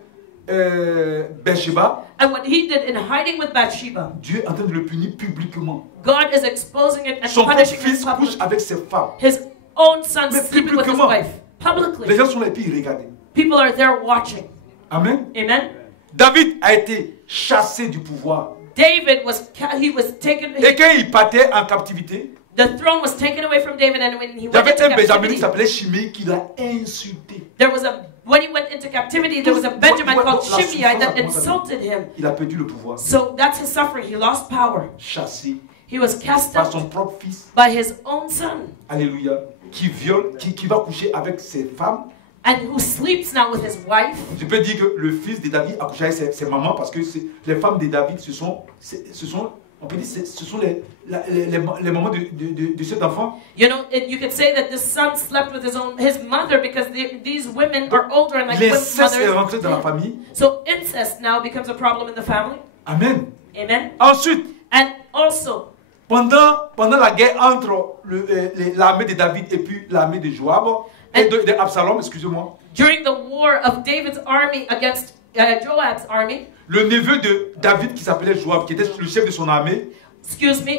Bathsheba, And what he did in hiding with Bathsheba, Dieu est en train de le punir publiquement. God is exposing it and Son propre punishing his fils couche public. avec ses femmes. His own son Mais sleeping with his publiquement. wife. Les Publicly. gens sont là et puis ils regardent. People are there watching. Amen. Amen. David a été chassé du pouvoir. David was taken. Et quand il partait en captivité, The throne was taken away from David, and when he il y went avait into un Benjamin captivity, qui s'appelait Shimei qui l'a insulté. when he went into captivity, there was a Benjamin called Shimei that insulted him. Il a perdu le pouvoir. So that's his suffering. He lost power. Chassé He was cast par out son propre fils. by his own son, Alléluia. Qui viole, qui va coucher avec ses femmes. and who sleeps now with his wife. Je peux dire que le fils de David a couché avec ses mamans parce que les femmes de David, on peut dire, ce sont les mamans de cet enfant. You know, you could say that this son slept with his mother because these women are older and like women's L'inceste est mothers. rentré dans la famille. So incest now becomes a problem in the family. Amen. Amen. Ensuite, And also, pendant la guerre entre l'armée de David et puis l'armée de Joab, et de Absalom, excusez-moi, during the war of David's army against Joab's army, le neveu de David qui s'appelait Joab, qui était le chef de son armée,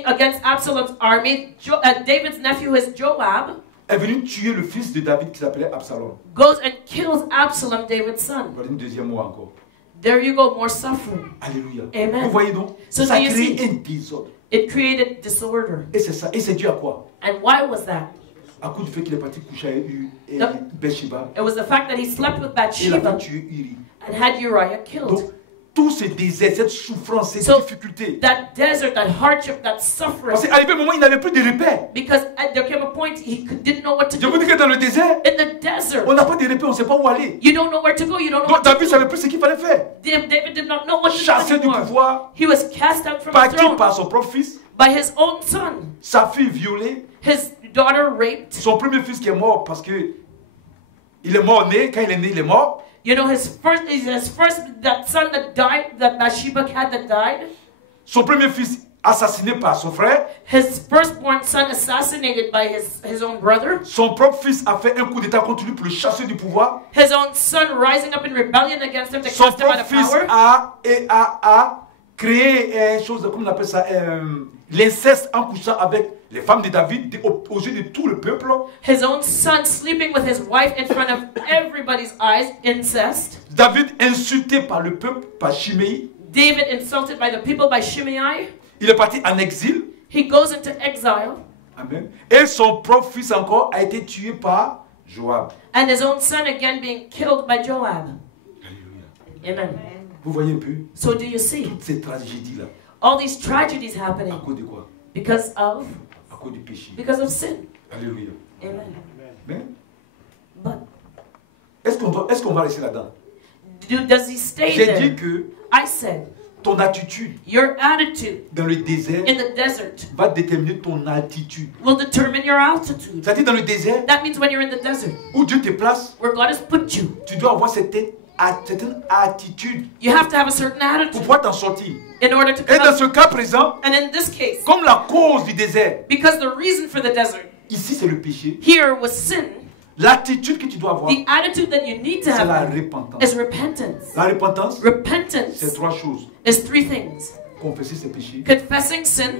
against Absalom's army, David's nephew, who is Joab, est venu tuer le fils de David qui s'appelait Absalom. goes and kills Absalom, David's son. Voilà une deuxième fois encore. There you go, more suffering. Alléluia. Amen. Vous voyez donc, So ça do you crée see? un désordre. It created disorder. Et c'est ça. Et c'est dû à quoi? And why was that? À cause du fait qu'il est parti coucher avec No. Bathsheba. It was the fact that he slept with Et il a Bathsheba fait tuer Uri. and had Uriah killed. Donc, tout ce désert, cette souffrance, cette So- difficulté. That desert, that hardship, that suffering. Parce qu'à un moment, il n'avait plus de repères. Because there came a point didn't know what to Je vous dis do. que dans le désert, In the desert, on n'a pas de repères, on ne sait pas où aller. you don't know where to go. You don't know Donc what to David ne do. savait plus ce qu'il fallait faire. David did not know what to do Chassé du anymore. pouvoir, He was cast out from par the qui? throne Par son propre fils, by his own son. sa fille violée, His daughter raped. son premier fils qui est mort parce que il est mort né. Quand il est né, il est mort. You know, that son that died, that Bathsheba had that died. Son premier fils assassiné par son frère. His firstborn son assassinated by his own brother. Son propre fils a fait un coup d'état contre lui pour le chasser du pouvoir. His own son rising up in rebellion against him to Son cast him out propre of fils power. a créé une chose, comment on appelle ça, l'inceste en couchant avec les femmes de David aux yeux de tout le peuple. His own son sleeping with his wife in front of everybody's eyes, incest. David insulté par le peuple, par Shimei. David insulted by the people, by Shimei. Il est parti en exil. He goes into exile. Amen. Et son propre fils encore a été tué par Joab. And his own son again being killed by Joab. Alléluia. Amen. Vous voyez un peu So do you see toutes ces tragédies-là. all these tragedies À happening cause de quoi? because of Du péché. sin? Alléluia. Amen. Mais But est-ce qu'on va rester là-dedans? does he stay J'ai there? dit que I said, ton attitude your attitude dans le désert in the desert va déterminer ton altitude. will determine your altitude. C'est-à-dire dans le désert That means when you're in the desert, où Dieu te place, where God has put you, tu dois avoir certaine attitude you have to have a certain pour attitude pouvoir t'en sortir. in order to Et come dans out. ce cas présent, And in this case, comme la cause du désert, because the reason for the desert ici c'est le péché, here was sin, l'attitude que tu dois avoir, the attitude that you need to c'est la have repentance. is repentance. La repentance, c'est Repentance trois choses. is three things: Confesser ses péchés, confessing sin,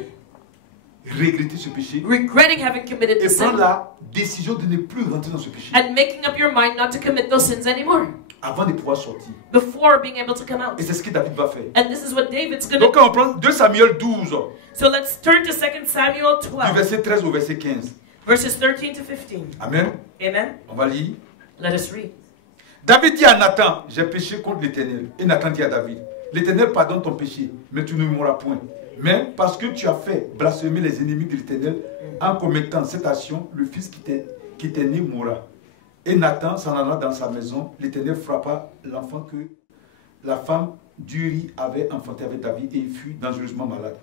regretter ce péché regretting having committed et the prendre sin, la décision de ne plus rentrer dans ce péché and making up your mind not to commit those sins anymore avant de pouvoir sortir. before being able to come out. Et c'est ce que David va faire. And this is what David's going Donc to quand on prend 2 Samuel 12, So let's turn to 2 Samuel du 12, verset 13 au verset 15. verses 13 to 15. Amen. Amen. On va lire. Let us read. David dit à Nathan, j'ai péché contre l'Éternel. Et Nathan dit à David, l'Éternel pardonne ton péché, mais tu ne mourras point. Mais parce que tu as fait blasphémer les ennemis de l'Éternel en commettant cette action, le fils qui t'est né mourra. Et Nathan s'en alla dans sa maison. L'Éternel frappa l'enfant que la femme d'Uri avait enfanté avec David et il fut dangereusement malade.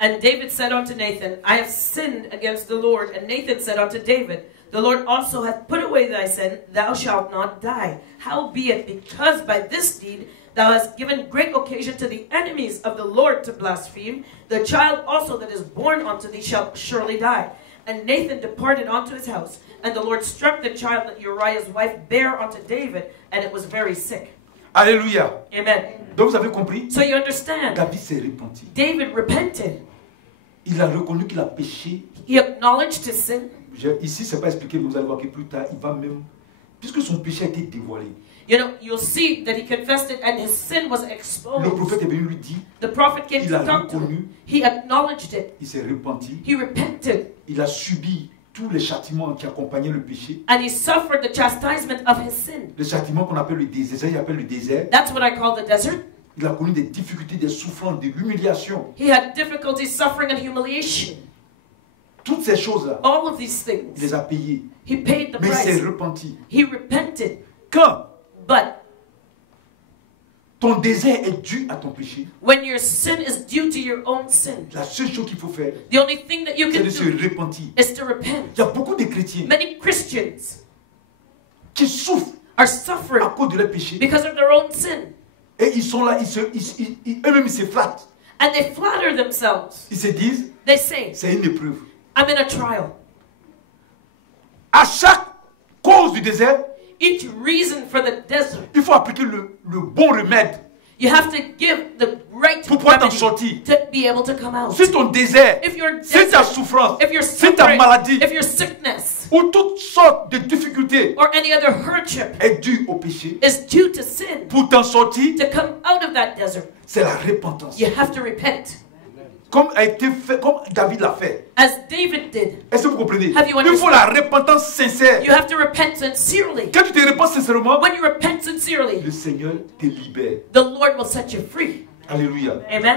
And David said unto Nathan, I have sinned against the Lord. And Nathan said unto David, the Lord also hath put away thy sin, thou shalt not die. Howbeit, because by this deed thou hast given great occasion to the enemies of the Lord to blaspheme, the child also that is born unto thee shall surely die. And Nathan departed unto his house, and the Lord struck the child that Uriah's wife bare unto David, and it was very sick. Alléluia. Amen. Donc vous avez compris? So you understand, David s'est repenti. David repented. Il a reconnu qu'il a péché. He acknowledged his sin. Ici, ce n'est pas expliqué, mais vous allez voir que plus tard, il va même... Puisque son péché a été dévoilé. You know, you'll see that he confessed it and his sin was Le exposed. prophète est venu lui dire, The prophet came il to a talk to him. reconnu, He acknowledged it. il s'est repenti, He repented. il a subi tous les châtiments qui accompagnaient le péché. And he suffered the chastisement of his sin. Le châtiment qu'on appelle le désert, il appelle le désert. That's what I call the desert. Il a connu des difficultés, des souffrances, de l'humiliation. He had difficulty, suffering, and humiliation. Toutes ces choses-là, All of these il things. les a payées. He paid the Mais il s'est price. repenti. He repented. Quand But ton désert est dû à ton péché, when your sin is due to your own sin, la seule chose qu'il faut faire, the only thing that you c'est can de se do repentir. is to repent. Il y a beaucoup de chrétiens Many Christians qui souffrent are à suffering cause de leur péché. because of their own sin. Et ils sont là, eux-mêmes ils se flattent. And they flatter themselves. Ils se disent, They say, c'est une épreuve. I'm in a trial. À chaque cause du désert, Each reason for the desert, il faut appliquer le bon remède you have to give the right pour pouvoir t'en remedy sortir. to be able to come out. Si ton désert, If your si ta desert, souffrance, if your si ta suffering, maladie if your sickness, ou toutes sortes de difficultés or any other hardship est due au péché, is due to sin, pour t'en sortir, to come out of that desert, c'est la repentance. you have to repent. Comme a été fait, comme David l'a fait. As David did. Est-ce que vous comprenez? Have you Il faut la repentance sincère. You have to repent sincerely. Quand tu te repens sincèrement, When you repent sincerely, le Seigneur te libère. the Lord will set you free. Alléluia. Amen.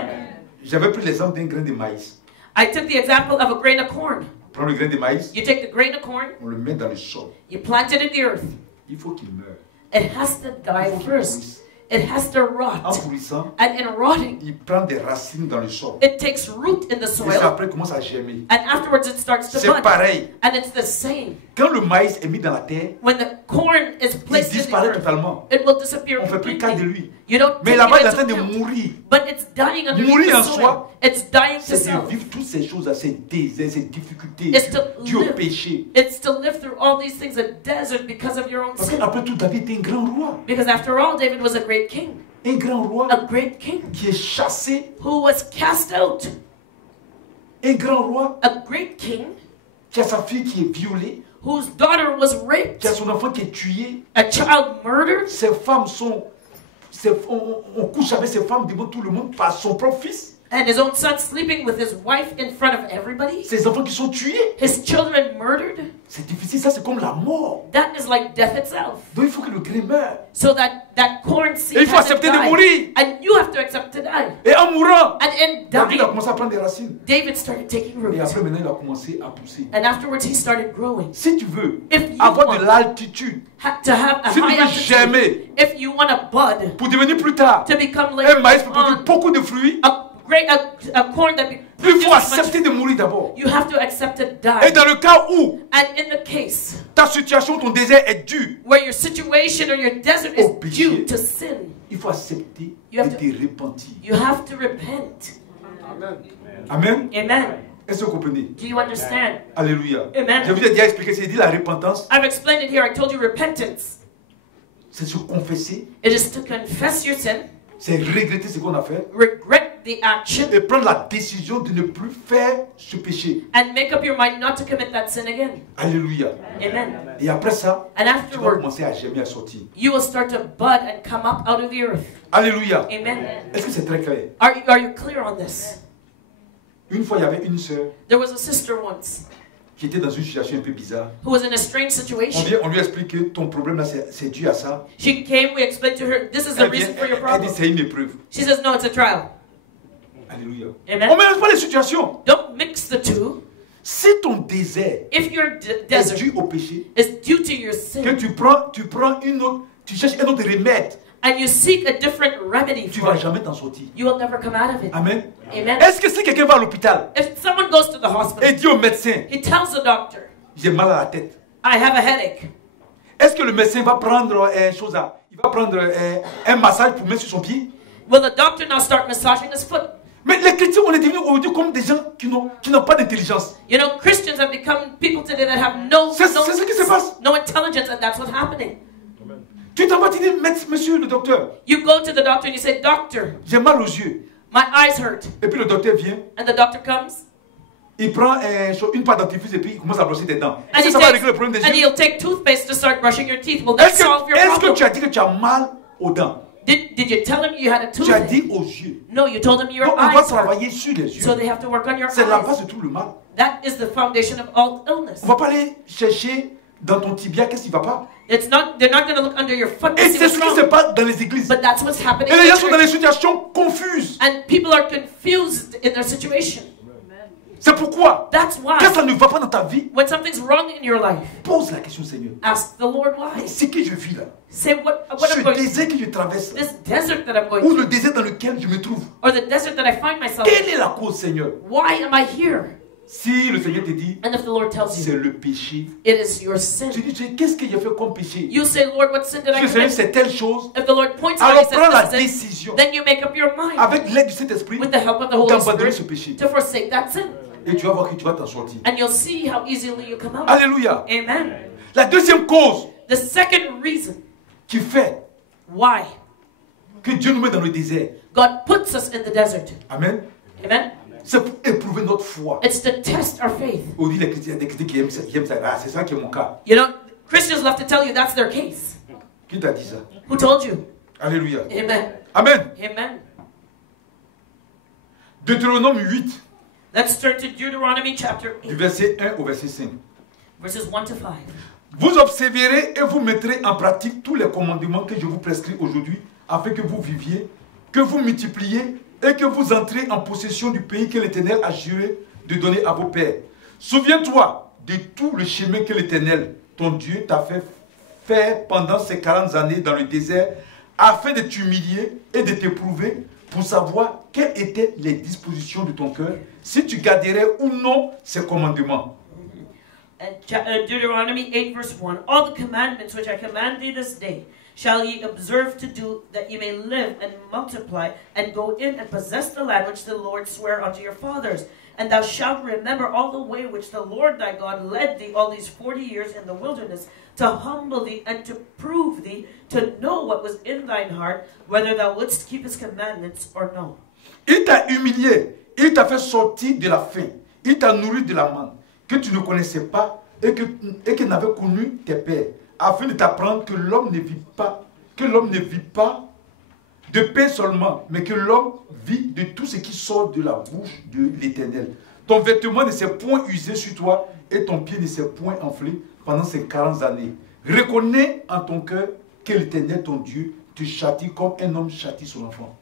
J'avais pris l'exemple d'un grain de maïs. I took the example of a grain of corn. Prends le grain de maïs, You take the grain of corn, on le met dans le sol. you plant it in the earth. Il faut qu'il meure. It has to die first. It has to En rot. pourrissant, And in rotting, il prend des racines dans le sol. it takes root in the Et ça soil. après commence à germer. And afterwards it starts to C'est bud. pareil. And it's the same. Quand le maïs est mis dans la terre, When the corn is il placed in the disparaît earth, totalement. it will disappear On ne fait plus cas de completely. lui. You don't Mais take là-bas, il est en it train de into account. mourir. But it's dying underneath Mourir en the soil. soi, It's dying to C'est de self. vivre toutes ces choses, ces déserts, ces difficultés It's to dues au live. péché. It's to live through all these things, a desert, because of your own Parce sin. qu'après tout, David était un grand roi. Because after all, David was a great king. Un grand roi A great king qui est chassé. who was cast out. Un grand roi A great king qui a sa fille qui est violée. whose daughter was raped. Qui a son enfant qui est tué. A child murdered. Ses femmes sont on couche avec ses femmes devant tout le monde par son propre fils. And his own son sleeping with his wife in front of everybody. Ses enfants qui sont tués. His children murdered. C'est difficile, ça c'est comme la mort. That is like death itself. Donc il faut que le grain meure. So that corn seed Et il faut has to accepter de die. mourir. And you have to accept to die. Et en mourant, And in David a dying, commencé à prendre des racines. David started taking Et root. après maintenant il a commencé à pousser. And afterwards he started growing. Si tu veux If you avoir want de l'altitude, to have a si tu high veux altitude, germer, if you want a bud pour devenir plus tard, to become later un maïs peut produire on, beaucoup de fruits, a corn that il produces faut much, accepter de mourir d'abord. you have to accept to Et die. dans le cas où And in the case ta situation, ton désert est dû, where your situation or your desert is Au péché. due to sin, il faut accepter You have et to- te repentir. you have to repent. Amen. Amen. Est-ce que vous comprenez? Do you understand? Alléluia. Amen. Je vous ai déjà expliqué, c'est dit la repentance, I've explained it here. I told you repentance. c'est se confesser, It is to confess your sin, c'est regretter ce qu'on a fait regret the action, et prendre la décision de ne plus faire ce péché. and make up your mind not to commit that sin again. Alléluia. Amen. Et après ça, And tu vas afterward, commencer à germer, à sortir. you will start to bud and come up out of the earth. Alléluia. Amen. Est-ce que c'est très clair? Are you clear on this? Une fois, il y avait une sœur There was a sister once qui était dans une situation un peu bizarre. who was in a strange situation. On lui explique que ton problème là, c'est dû à ça. She came, we explained to her, this is the Elle, vient, reason for your elle dit problem. c'est une épreuve. She says, no, it's a trial. Alléluia. Amen. On ne mélange pas les situations. Don't mix the two. Si ton désert If your est desert dû au péché, is due to your que sin, tu prends une autre, tu cherches un autre remède, and you seek a different remedy tu ne for vas it, jamais t'en sortir. you will never come out of it. Amen. Amen. Est-ce que si quelqu'un va à l'hôpital If someone goes to the et hospital, dit au médecin, he tells the doctor, j'ai mal à la tête, I have a headache. est-ce que le médecin va prendre il va prendre un massage pour mettre sur son pied? Will the doctor now start massaging his foot? Mais les chrétiens, on est devenus aujourd'hui comme des gens qui n'ont pas d'intelligence. You know, Christians have become people today that have no C'est ce qui se passe. no intelligence, and that's what's happening. Tu t'en vas, tu dis, monsieur le docteur, You go to the doctor and you say, doctor, j'ai mal aux yeux. my eyes hurt. Et puis le docteur vient, And the doctor comes, il prend une pâte dentifrice et puis il commence à brosser des dents. and, Est-ce que ça va régler le problème des and yeux? he'll take toothpaste to start brushing your teeth. Will that solve your Est-ce que problem? tu as dit que tu as mal aux dents? Did you tell him you had a Tu as toothache? dit aux yeux. No, you told him your Donc on va eyes hurt. travailler sur les yeux. So they have to work on your C'est la eyes. base de tout le mal. That is the foundation of all illness. On va pas aller chercher dans ton tibia qu'est-ce qui va pas. They're not going to look under your foot to Et see c'est what's ce qui se wrong. passe dans les églises. But that's what's happening. Et in les gens the sont dans church. des situations confuses. And people are confused in their situation. C'est pourquoi, That's why quand ça ne va pas dans ta vie, when something's wrong in your life, pose la question, Seigneur. ask the Lord why. C'est qui je vis là? Say what I'm Ce going through. désert que je traverse là, This desert that I'm going ou through, le désert dans lequel je me trouve. or the desert that I find myself Quelle in. est la cause, Seigneur? Why am I here? Si le Seigneur te dit, And if the Lord tells c'est you le péché, it is your tu sin, dis, qu'est-ce que j'ai fait comme péché? you say, Lord, what sin did Si I le Seigneur commit? c'est telle chose, If the Lord points out alors and prends la says this is décision, it, then you make up your mind avec l'aide du Saint-Esprit, with the help of the Holy d'abandonner ce Spirit péché. to forsake that sin. Et tu vas voir que tu vas t'en sortir. And you'll see how easily you come out. Alléluia. Amen. La deuxième cause The second reason qui fait why que Dieu nous met dans le désert, God puts us in the desert, amen, amen, c'est pour éprouver notre foi. it's to test our faith. On dit les chrétiens, des chrétiens qui aiment ça. Ah, c'est ça qui est mon cas. You know, Christians love to tell you that's their case. Qui t'a dit ça? Who told you? Alléluia. Amen. Amen. Amen. Deutéronome 8, Let's turn to Deuteronomy chapter du 8, verset 1 au verset 5. verses 1 to 5. Vous observerez et vous mettrez en pratique tous les commandements que je vous prescris aujourd'hui, afin que vous viviez, que vous multipliez et que vous entrez en possession du pays que l'Éternel a juré de donner à vos pères. Souviens-toi de tout le chemin que l'Éternel, ton Dieu, t'a fait faire pendant ces 40 années dans le désert, afin de t'humilier et de t'éprouver pour savoir quelles étaient les dispositions de ton cœur, si tu garderais ou non ces commandements. And Deuteronomy 8 verse 1. All the commandments which I command thee this day shall ye observe to do, that ye may live and multiply, and go in and possess the land which the Lord sware unto your fathers. And thou shalt remember all the way which the Lord thy God led thee all these 40 years in the wilderness, to humble thee and to prove thee, to know what was in thine heart, whether thou wouldst keep his commandments or no. Il t'a humilié, il t'a fait sortir de la faim, il t'a nourri de la manne que tu ne connaissais pas et que n'avaient connu tes pères, afin de t'apprendre que l'homme ne vit pas de pain seulement, mais que l'homme vit de tout ce qui sort de la bouche de l'Éternel. Ton vêtement ne s'est point usé sur toi et ton pied ne s'est point enflé pendant ces 40 années. Reconnais en ton cœur que l'Éternel, ton Dieu, te châtie comme un homme châtie son enfant.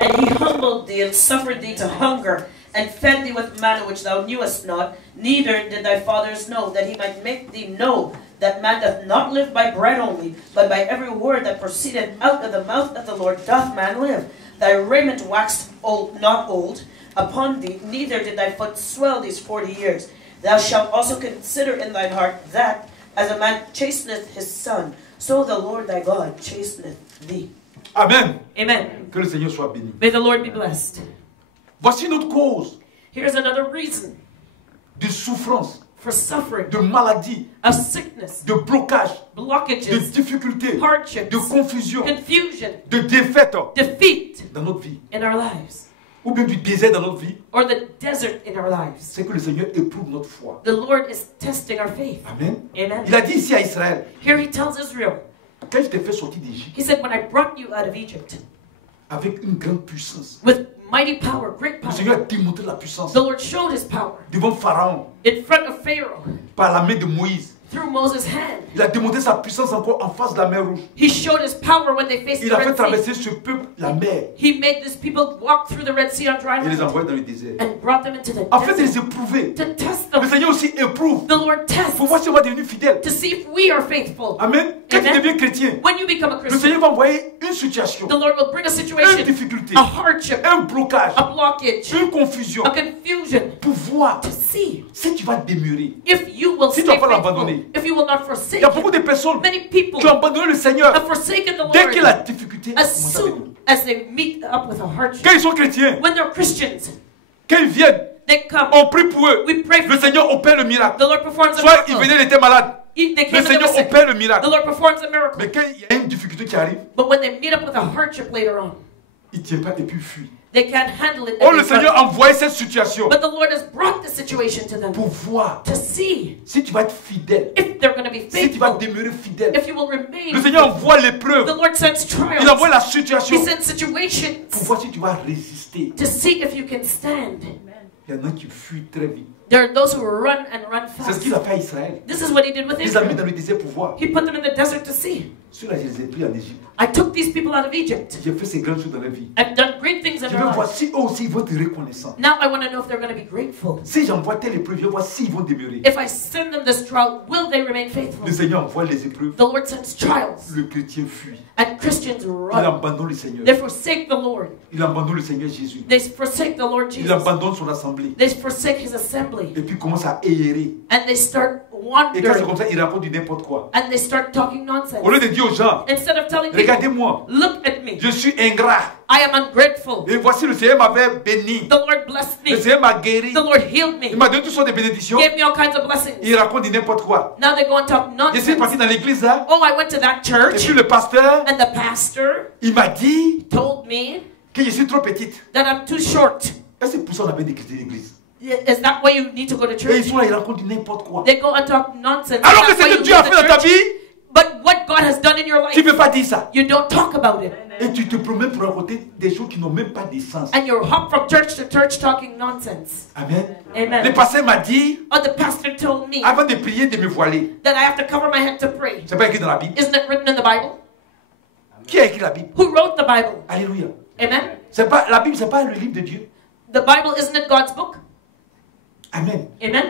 And he humbled thee and suffered thee to hunger, and fed thee with manna which thou knewest not, neither did thy fathers know, that he might make thee know that man doth not live by bread only, but by every word that proceedeth out of the mouth of the Lord doth man live. Thy raiment waxed old, not old upon thee, neither did thy foot swell these 40 years. Thou shalt also consider in thine heart that, as a man chasteneth his son, so the Lord thy God chasteneth thee. Amen. Amen. Que le Seigneur soit béni. May the Lord be blessed. Voici notre cause Here's another reason de souffrance, for suffering, de maladie, of sickness, de blocage, de blockages, difficulté, hardships, de confusion, confusion, de défaite defeat dans notre vie, in our lives, ou bien du désert dans notre vie. or the desert in our lives. C'est que le Seigneur éprouve notre foi. The Lord is testing our faith. Amen. Amen. Il a dit ici à Israël, Here he tells Israel, quand je t'ai fait sortir d'Égypte he said, when I brought you out of Egypt avec une grande puissance, with mighty power, great le power, Seigneur a démontré la puissance the Lord showed his power devant Pharaon in front of Pharaoh par la main de Moïse. through Moses' hand. Il a démontré sa puissance encore en face de la mer Rouge. He showed his power when they faced Il the a fait Red Sea. traverser ce peuple la mer He made these people walk through the Red Sea on dry et les land envoyer dans le désert. and brought them into the En fait, de desert les éprouver. to test Le them. Seigneur aussi éprouve The Lord tests pour voir si on va devenir fidèle. to see if we are faithful. Amen. Quand tu Amen. deviens chrétien, When you become a le Christian, Seigneur va envoyer une situation, the Lord will bring a une situation, difficulté, a hardship, un blocage, a blockage, une confusion a confusion pour voir to see si tu vas demeurer. if you will Si tu stay vas pas faithful, l'abandonner. if you will not Il forsake y a Him. beaucoup de personnes Many people qui ont abandonné le Seigneur have forsaken the dès que la Lord difficulté a as commencé avec eux. soon as they meet up with a hardship. Quand ils sont chrétiens, When they're Christians, quand ils viennent, they come, on prie pour eux. we pray for Le them. Seigneur opère le miracle. The Lord performs a Soit ils miracle. venaient, ils étaient malades. They Le came and they were Seigneur sick. opère le The miracle. Lord performs a miracle. Mais quand il y a une difficulté qui arrive, But when they meet up with a hardship later on, il ne tient pas et puis il fuit. they can't handle it. Oh, and le they Seigneur run. a envoyé cette situation But the Lord has brought the situation to them pour voir to see si tu vas être fidèle, if they're going to be si tu vas faithful, demeurer fidèle. if you will remain. Le Seigneur envoie The l'épreuve, Lord sends il envoie trials. la He situation sends pour situations voir si tu vas résister. to see if you can stand. Il y en a qui fuient très vite. There are those who run and run C'est ce fast. qu'il a fait à Israël. This is what he did with Il a mis dans Israel. le désert pour voir. He put them in the desert to see. Ceux-là, je les ai pris en Égypte. I took these people out of Egypt. J'ai fait ces grandes choses dans leur vie. I've done great things in Je their veux voir lives. si eux aussi ils vont être reconnaissants. Now I want to know if they're going to be grateful. Si j'envoie telle épreuve, je veux voir s'ils vont demeurer. If I send them this trial, will they remain faithful? Le Seigneur envoie les épreuves. The Lord sends trials, Le chrétien fuit. and Christians Il run. abandonne le Seigneur. They forsake the Lord. Il abandonne le Seigneur Jésus. They forsake the Lord Il Jesus. abandonne son assemblée. They forsake His assembly, Et puis commence à errer. and they start Et quand c'est wandering, comme ça, il raconte du n'importe quoi. and they start talking Au nonsense. lieu de dire aux gens, Instead of telling people, regardez-moi, look at me, je suis ingrat. I am ungrateful. Et voici le Seigneur m'avait béni. The Lord blessed Le me. Seigneur m'a guéri. The Lord healed Il me. m'a donné toutes sortes de bénédictions. Gave me all kinds of blessings. Il raconte du n'importe quoi. Now they go and talk Je suis parti nonsense. dans l'église là. Oh, I went to that Et church, puis le pasteur, and the pastor il m'a dit told me que je suis trop petite. that I'm too short. Et c'est pour ça qu'on appelle des chrétiens d'église. Is that why you need to go to Et ils church? sont là, ils racontent du n'importe quoi. They go and talk nonsense. Alors que That's why ce you que Dieu a go fait to dans ta church. vie, But what God has done in your tu ne life, peux pas dire ça. you don't talk about it. Et tu te promènes pour raconter des choses qui n'ont même pas de sens. And you hop from church to church talking nonsense. Amen. Le Amen. pasteur m'a dit, Oh, the pastor told me avant de prier, de me voiler. that I have to cover my head to pray. C'est pas écrit dans la Bible. Isn't it written in the Bible? Qui a écrit la Bible? Who wrote the Bible? Alléluia. Amen. C'est pas, la Bible, c'est pas le livre de Dieu. The Bible, isn't it God's book? Amen. Amen.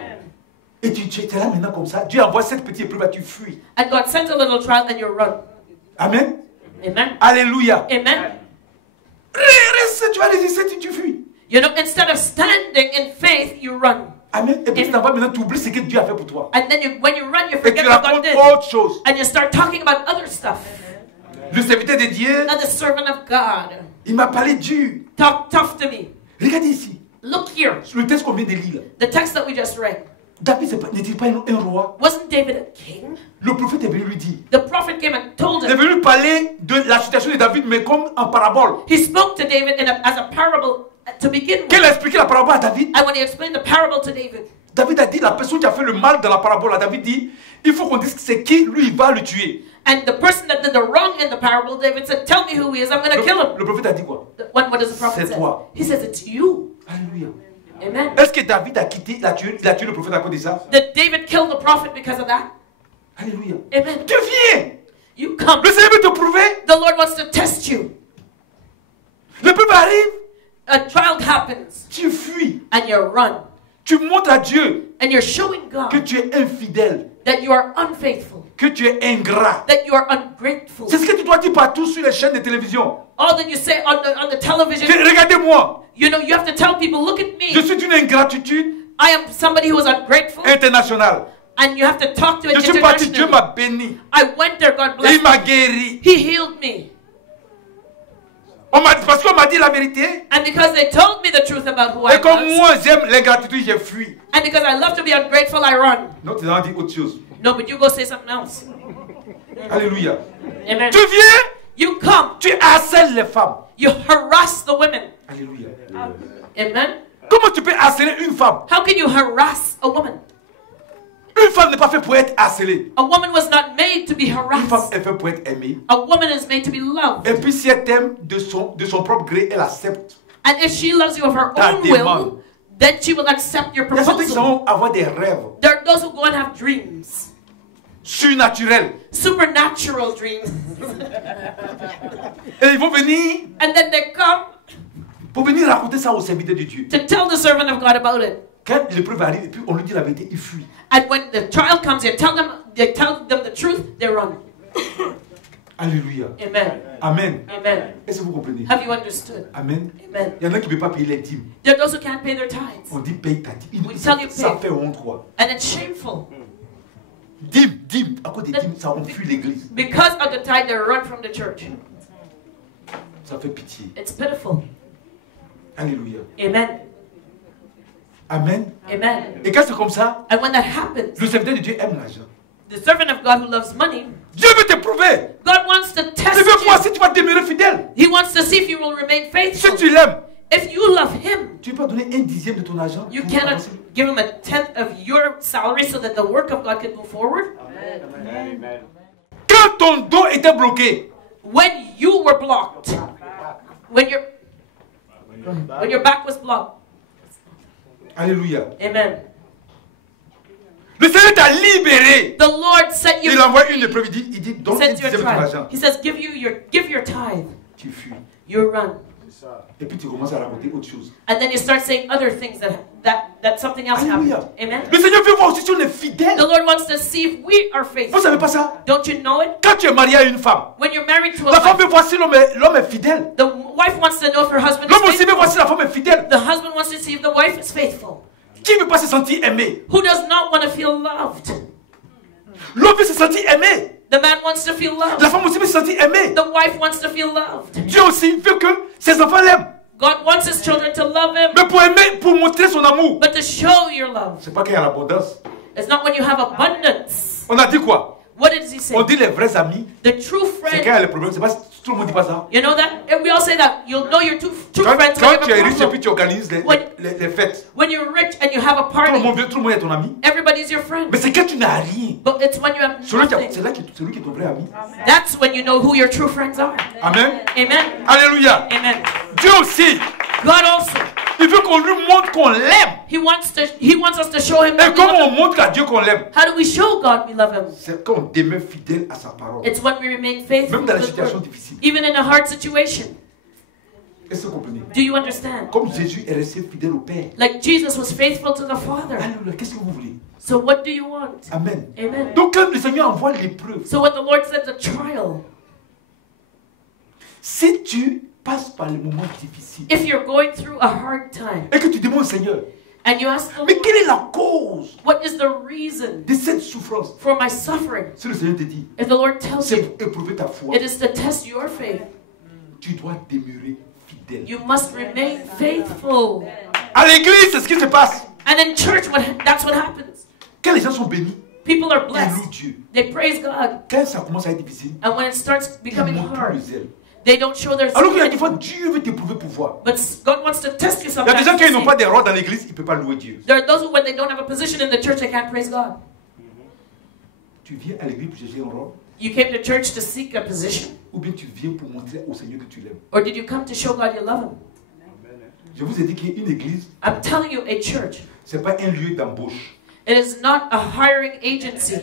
Et tu es là maintenant comme ça. Dieu envoie cette petite épreuve, tu fuis. And God sends a little trial and you run. Amen. Amen. Alléluia. Amen. Reste, tu vas résister, tu fuis. You know, instead of standing in faith, you run. Amen. Et puis tu t'en vas maintenant, tu oublies ce que Dieu a fait pour toi. And then when you run, you Et forget tu what God racontes did. autre chose. And you start talking about other stuff. Le serviteur de Dieu, Now the servant of God il m'a parlé dur. talk tough to me. Regardez ici. Look here. Le texte qu'on vient de lire. The text that we just read. David n'est-il pas un roi? Wasn't David a king? Le prophète est venu lui dire. The prophet came and told Il est him. venu parler de la situation de David, mais comme en parabole. He spoke to David as a parable to begin Quel with. a expliqué la parabole à David? And when he explained the parable to David, David a dit, la personne qui a fait le mal dans la parabole à David dit, il faut qu'on dise c'est qui lui va le tuer. And the person that did the wrong in the parable, David said, tell me who he is, I'm going to kill him. Le prophète a dit quoi? What does the prophet C'est say? toi. He says, it's you. Alléluia. Amen. Est-ce que David a quitté, il a tué le prophète à cause de ça? Did David kill the prophet because of that? Alléluia. Amen. Tu viens. You come. Le Seigneur veut te prouver. The Lord wants to test you. Le peuple arrive. A trial happens. Tu fuis. And you run. Tu montres à Dieu And you're showing que God tu es infidèle, that you are unfaithful. que tu es ingrat. That you are ungrateful. C'est ce que tu dois dire partout sur les chaînes de télévision. All that you say on the television. Regardez-moi. You know, you have to tell people, look at me. Je suis d'une ingratitude I am somebody who is ungrateful. internationale. And you have to talk to it Je suis parti, Dieu internationally. m'a béni. I went there, God Et bless il m'a me. guéri. He healed me. Parce qu'on m'a dit la vérité. And because they told me the truth about who I Et comme was. moi j'aime l'ingratitude, j'ai fui. And because I love to be ungrateful, I run. Non, tu as dit autre chose. No, but you go say something else. Alléluia. Amen. Tu viens, You come. tu harcèles les femmes. You harass the women. Alléluia. Amen. Comment tu peux harceler une femme? How can you harass a woman? Une femme n'est pas faite pour être harcelée. A woman was not made to be Une femme harassed. est faite pour être aimée. A woman is made to be loved. Et puis si elle t'aime de son propre gré, elle accepte. And if she loves you of her Ta own demande. will, then she will accept your Il y a certains qui proposal. vont avoir des rêves There are those who go and have dreams. surnaturels. Supernatural dreams. Et ils vont venir And then they come pour venir raconter ça au serviteur de Dieu. to tell the servant of God about it. Quand l'épreuve arrive et puis on lui dit la vérité, il fuit. And when the trial comes, they tell them the truth, they run. Alléluia. Amen. Amen. Amen. Est-ce que vous comprenez? Have you understood? Amen. Amen. Il y en a qui ne peuvent pas payer les dîmes. There are those who can't pay their tithes. On dit paye ta dîme. We tell you Ça pay. fait honte quoi. And it's shameful. Dîme. À cause des dîmes, ça on fuit l'église. Because of the tithe, they run from the church. Ça fait pitié. It's pitiful. Alléluia. Amen. Amen. Amen. Et quand c'est comme ça, And when that happens, le serviteur de Dieu aime l'argent. the servant of God who loves money, Dieu veut te prouver. God wants to test Il veut voir you. si tu vas demeurer fidèle. He wants to see if you will remain Si faithful. tu l'aimes, If you love Him, tu ne peux pas donner 1/10 de ton argent. you pour cannot avancer. give Him a tenth of your salary so that the work of God can move forward. Quand ton dos était bloqué, When you were blocked, when your back was blocked, alléluia. amen. Le Seigneur t'a libéré. The Lord set you Il envoie une free. épreuve, il dit donne Sends you 1/10 a de ton trial. argent. He says, give your tithe. Tu fuis. You run. Et puis tu commences à raconter autre chose. And then you start saying other things that something else Alléluia. happened. Amen. Le Seigneur veut voir aussi si on est fidèle. The Lord wants to see if we are Vous faithful. savez pas ça? Don't you know it? Quand tu es marié à une femme, When you're married to a la femme wife, veut voir si l'homme est fidèle. the wife wants to know if her husband L'homme is aussi veut voir si faithful. la femme est fidèle. The husband wants to see if the wife is faithful. Qui ne veut pas se sentir aimé? Who does not want to feel loved? L'homme veut se sentir aimé. The man wants to feel La loved. femme aussi veut se sentir aimée. The wife wants to feel loved. Dieu aussi veut que ses enfants l'aiment. God wants his children to love him, Mais pour aimer, pour montrer son amour, but to show your love. c'est pas qu'il y a l'abondance. It's not when you have abundance. On a dit quoi? What does he say? On dit les vrais amis, The true c'est quand il y friend. a les problèmes. C'est pas tout le monde dit pas ça. You know that? And we all say that. You'll know your true Quand, friends quand when tu you es have a riche et puis problem. tu organises When- les fêtes, When you're rich and you have a tout le party, monde est ton ami. everybody's your friend. Mais c'est quand tu n'as rien. But it's when you have Celui qui nothing. c'est lui qui est ton vrai ami. That's when you know who your true friends are. Amen. Amen. Alléluia. Amen. Dieu aussi, God also, il veut qu'on lui montre qu'on l'aime. He wants us to show Him Et that we comment love on Him. montre à Dieu qu'on l'aime? How do we show God we love Him? C'est quand on demeure fidèle à sa parole. It's when we remain faithful Même dans to les His situations word. difficiles. Even in a hard situation. Est-ce que vous comprenez? Do you understand? Comme Jésus est resté fidèle au Père. Like Jesus was faithful to the Father. Alléluia. Qu'est-ce que vous voulez? So what do you want? Amen. Amen. Donc quand le Seigneur envoie l'épreuve, So when the Lord sends a trial, si tu passes par les moments difficiles if you're going through a hard time et que tu demandes au Seigneur, and you ask the mais Lord, quelle est la cause what is the reason de cette souffrance? for my suffering? Si le Seigneur te dit, If the Lord tells c'est you, pour éprouver ta foi, it is to test your faith. tu dois demeurer fidèle. You must remain faithful. À l'église, c'est ce qui se passe. And in church, that's what happens. Quand les gens sont bénis, People are ils louent blessed. Dieu. They praise God. Quand ça commence à être difficile, And when it starts ils becoming montrent plus hard, le zèle. they don't show their Alors qu'il y a des spirit. fois, Dieu veut t'éprouver pour voir. But God wants to test you Il y a des gens sometimes. qui to n'ont see. pas des rôles dans l'église, ils ne peuvent pas louer Dieu. There are those who, when they don't have a position in the church, they can't praise God. Tu viens à l'église pour chercher un rôle. You came to church to seek a position? Ou bien tu viens pour montrer au Seigneur que tu l'aimes? Or did you come to show God you love Him? Je vous ai dit qu'une église, I'm telling you, a church, ce n'est pas un lieu d'embauche. it is not a hiring agency.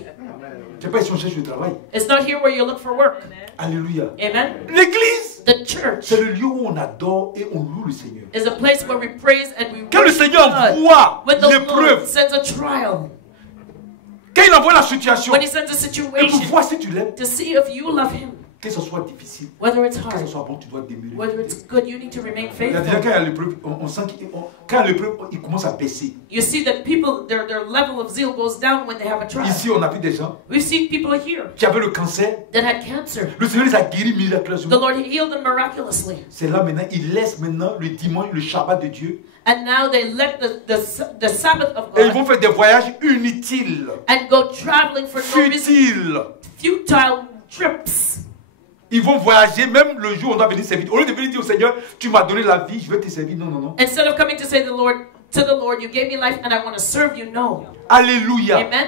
Ce n'est pas ici on cherche le travail. It's not here where you look for work. Alléluia. Amen? L'église, The church c'est le lieu où on adore et on loue le Seigneur. is a place where we praise and we Quand le worship Seigneur God. voit When the Lord l'épreuve, sends a trial, quand il envoie la situation, when He sends a et pour situation voir si tu l'aimes, to see if you love Him, que ce soit difficile, whether it's que ce hard, soit bon, tu dois demeurer. whether it's good, you need to remain Il y a déjà faithful. quand il y a l'épreuve, on sent quand l'épreuve, il commence à baisser. You see that people, their level of zeal goes down when they have a trial. Ici, on a vu des gens We've seen people here qui avaient le cancer. that had cancer. Le Seigneur les a guéris The miraculeusement. Lord healed them miraculously. C'est là maintenant, il laisse maintenant le dimanche, le Shabbat de Dieu. And now they let the Sabbath of Et ils God vont faire des voyages inutiles, and go traveling for no reason, futiles. futile trips. Ils vont voyager même le jour où on doit venir servir. Au lieu de venir dire au Seigneur, tu m'as donné la vie, je vais te servir. Non, non, non. Instead of coming to say to the Lord, you gave me life and I want to serve you. No. Alléluia. Amen.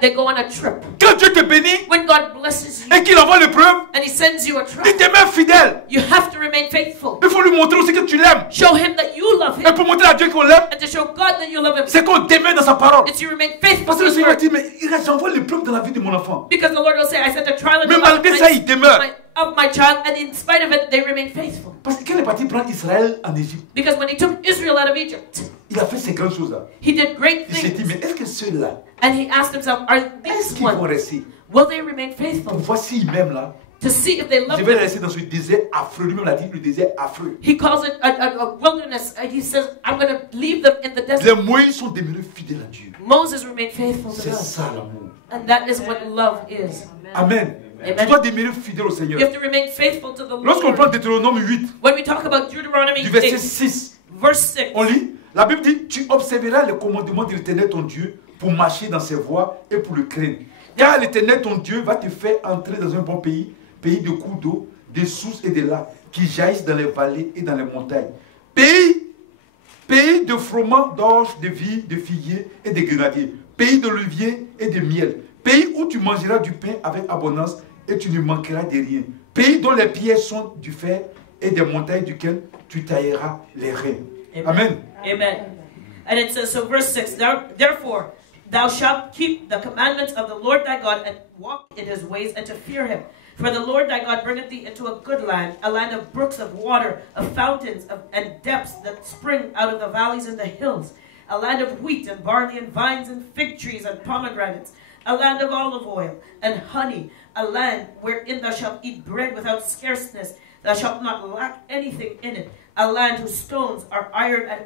They go on a trip. Quand Dieu te bénit When God blesses you et qu'il envoie l'épreuve, and He sends you a il trial, demeure fidèle. you have to remain faithful. Il faut lui montrer aussi que tu l'aimes. Show Him that you love Et Him, pour montrer à Dieu qu'on l'aime, and to show God that you love Him, c'est qu'on demeure dans sa parole. it's you remain faithful Parce to que le His Seigneur word. dit, mais j'envoie l'épreuve dans la vie de mon enfant. Because the Lord will say, I sent a trial in Mais the life malgré ça, il demeure. of my child, and in spite of it, they remain faithful. Parce que quand il est parti prendre Israël en Égypte, Because when He took Israel out of Egypt, il a fait ces grandes choses-là. He did great Il s'est dit, things. mais est-ce que ceux-là, And He asked Himself, are est-ce these qu'ils vont ones, rester? will they remain faithful? Pour voir s'ils m'aiment là, To see if they love je vais les Him. laisser dans ce désert affreux. Lui-même l'a dit, le désert affreux. He calls it a wilderness. And He says, I'm going to leave them in the Les desert. Moïse sont demeurés fidèles à Dieu. Moses remained faithful to C'est God. ça l'amour. And that is what love is. Amen. Amen. Tu dois demeurer fidèle au Seigneur. You have to remain faithful to the Lorsqu'on prend Lord. Deutéronome 8, When we talk about Deuteronomy du verset 8, 6, verse 6, on lit, la Bible dit, tu observeras les commandements de l'Éternel ton Dieu pour marcher dans ses voies et pour le craindre. Car l'Éternel ton Dieu va te faire entrer dans un bon pays, pays de cours d'eau, des sources et des lacs qui jaillissent dans les vallées et dans les montagnes. Pays de froment, d'orge, de vigne, de figuiers et de grenadiers. Pays d'oliviers et de miel. Pays où tu mangeras du pain avec abondance et tu ne manqueras de rien. Pays dont les pierres sont du fer et des montagnes duquel tu tailleras les reins. Amen. Amen. And it says, so verse 6, therefore, thou shalt keep the commandments of the Lord thy God and walk in His ways and to fear Him. For the Lord thy God bringeth thee into a good land, a land of brooks of water, of fountains and depths that spring out of the valleys and the hills, a land of wheat and barley and vines and fig trees and pomegranates, a land of olive oil and honey, a land wherein thou shalt eat bread without scarceness, thou shalt not lack anything in it, a land whose stones are iron and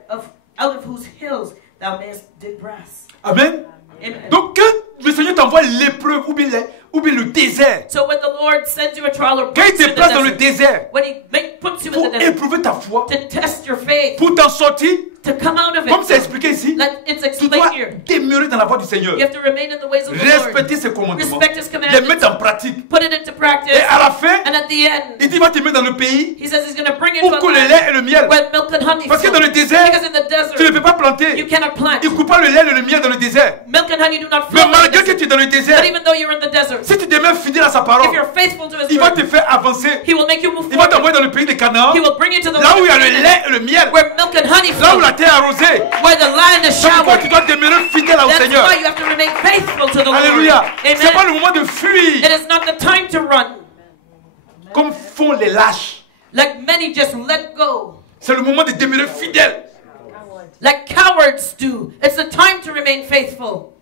out of whose hills thou mayest dig brass. Amen. Amen. Donc quand le Seigneur t'envoie l'épreuve ou bien le désert, So when the Lord sends you a trial or quand il puts you te in place dans the le desert, désert when He puts you in pour the desert éprouver ta foi, to test your faith, pour t'en sortir, to come out of comme c'est it, expliqué ici, like it's tu dois explained here, demeurer dans la voie du Seigneur. you have to remain in the ways of the Respecter Lord, ses commandements, respect His les commandments, mettre en pratique. put it into practice, Et à la fin, and at the il end, dit, il va te mettre dans le pays He says He's going to bring it où to a coule le land lait et le miel. where milk and honey Parce que flow. dans le désert, Because in the tu ne desert, peux pas you planter. cannot plant. Il ne coupe pas le lait et le miel dans le désert. Milk and honey do not Mais flow. in the malgré que desert. tu es dans le désert, But even though you're in the desert, si tu demeures fidèle à sa if parole, you're faithful to His il va te word, faire avancer. He will make you move Il va forward. t'envoyer dans le pays de Canaan, He will bring you to the là où il y a land le lait et le miel, where milk and honey là où flow, la terre est arrosée. where the land is C'est pourquoi tu showered. dois demeurer fidèle au That's Seigneur. why you have to remain faithful to the Lord. Alléluia. C'est pas Amen. le moment de fuir It is not the time to run, comme font les lâches. like many just let go, C'est le moment de demeurer fidèle. like cowards do. It's the time to remain faithful.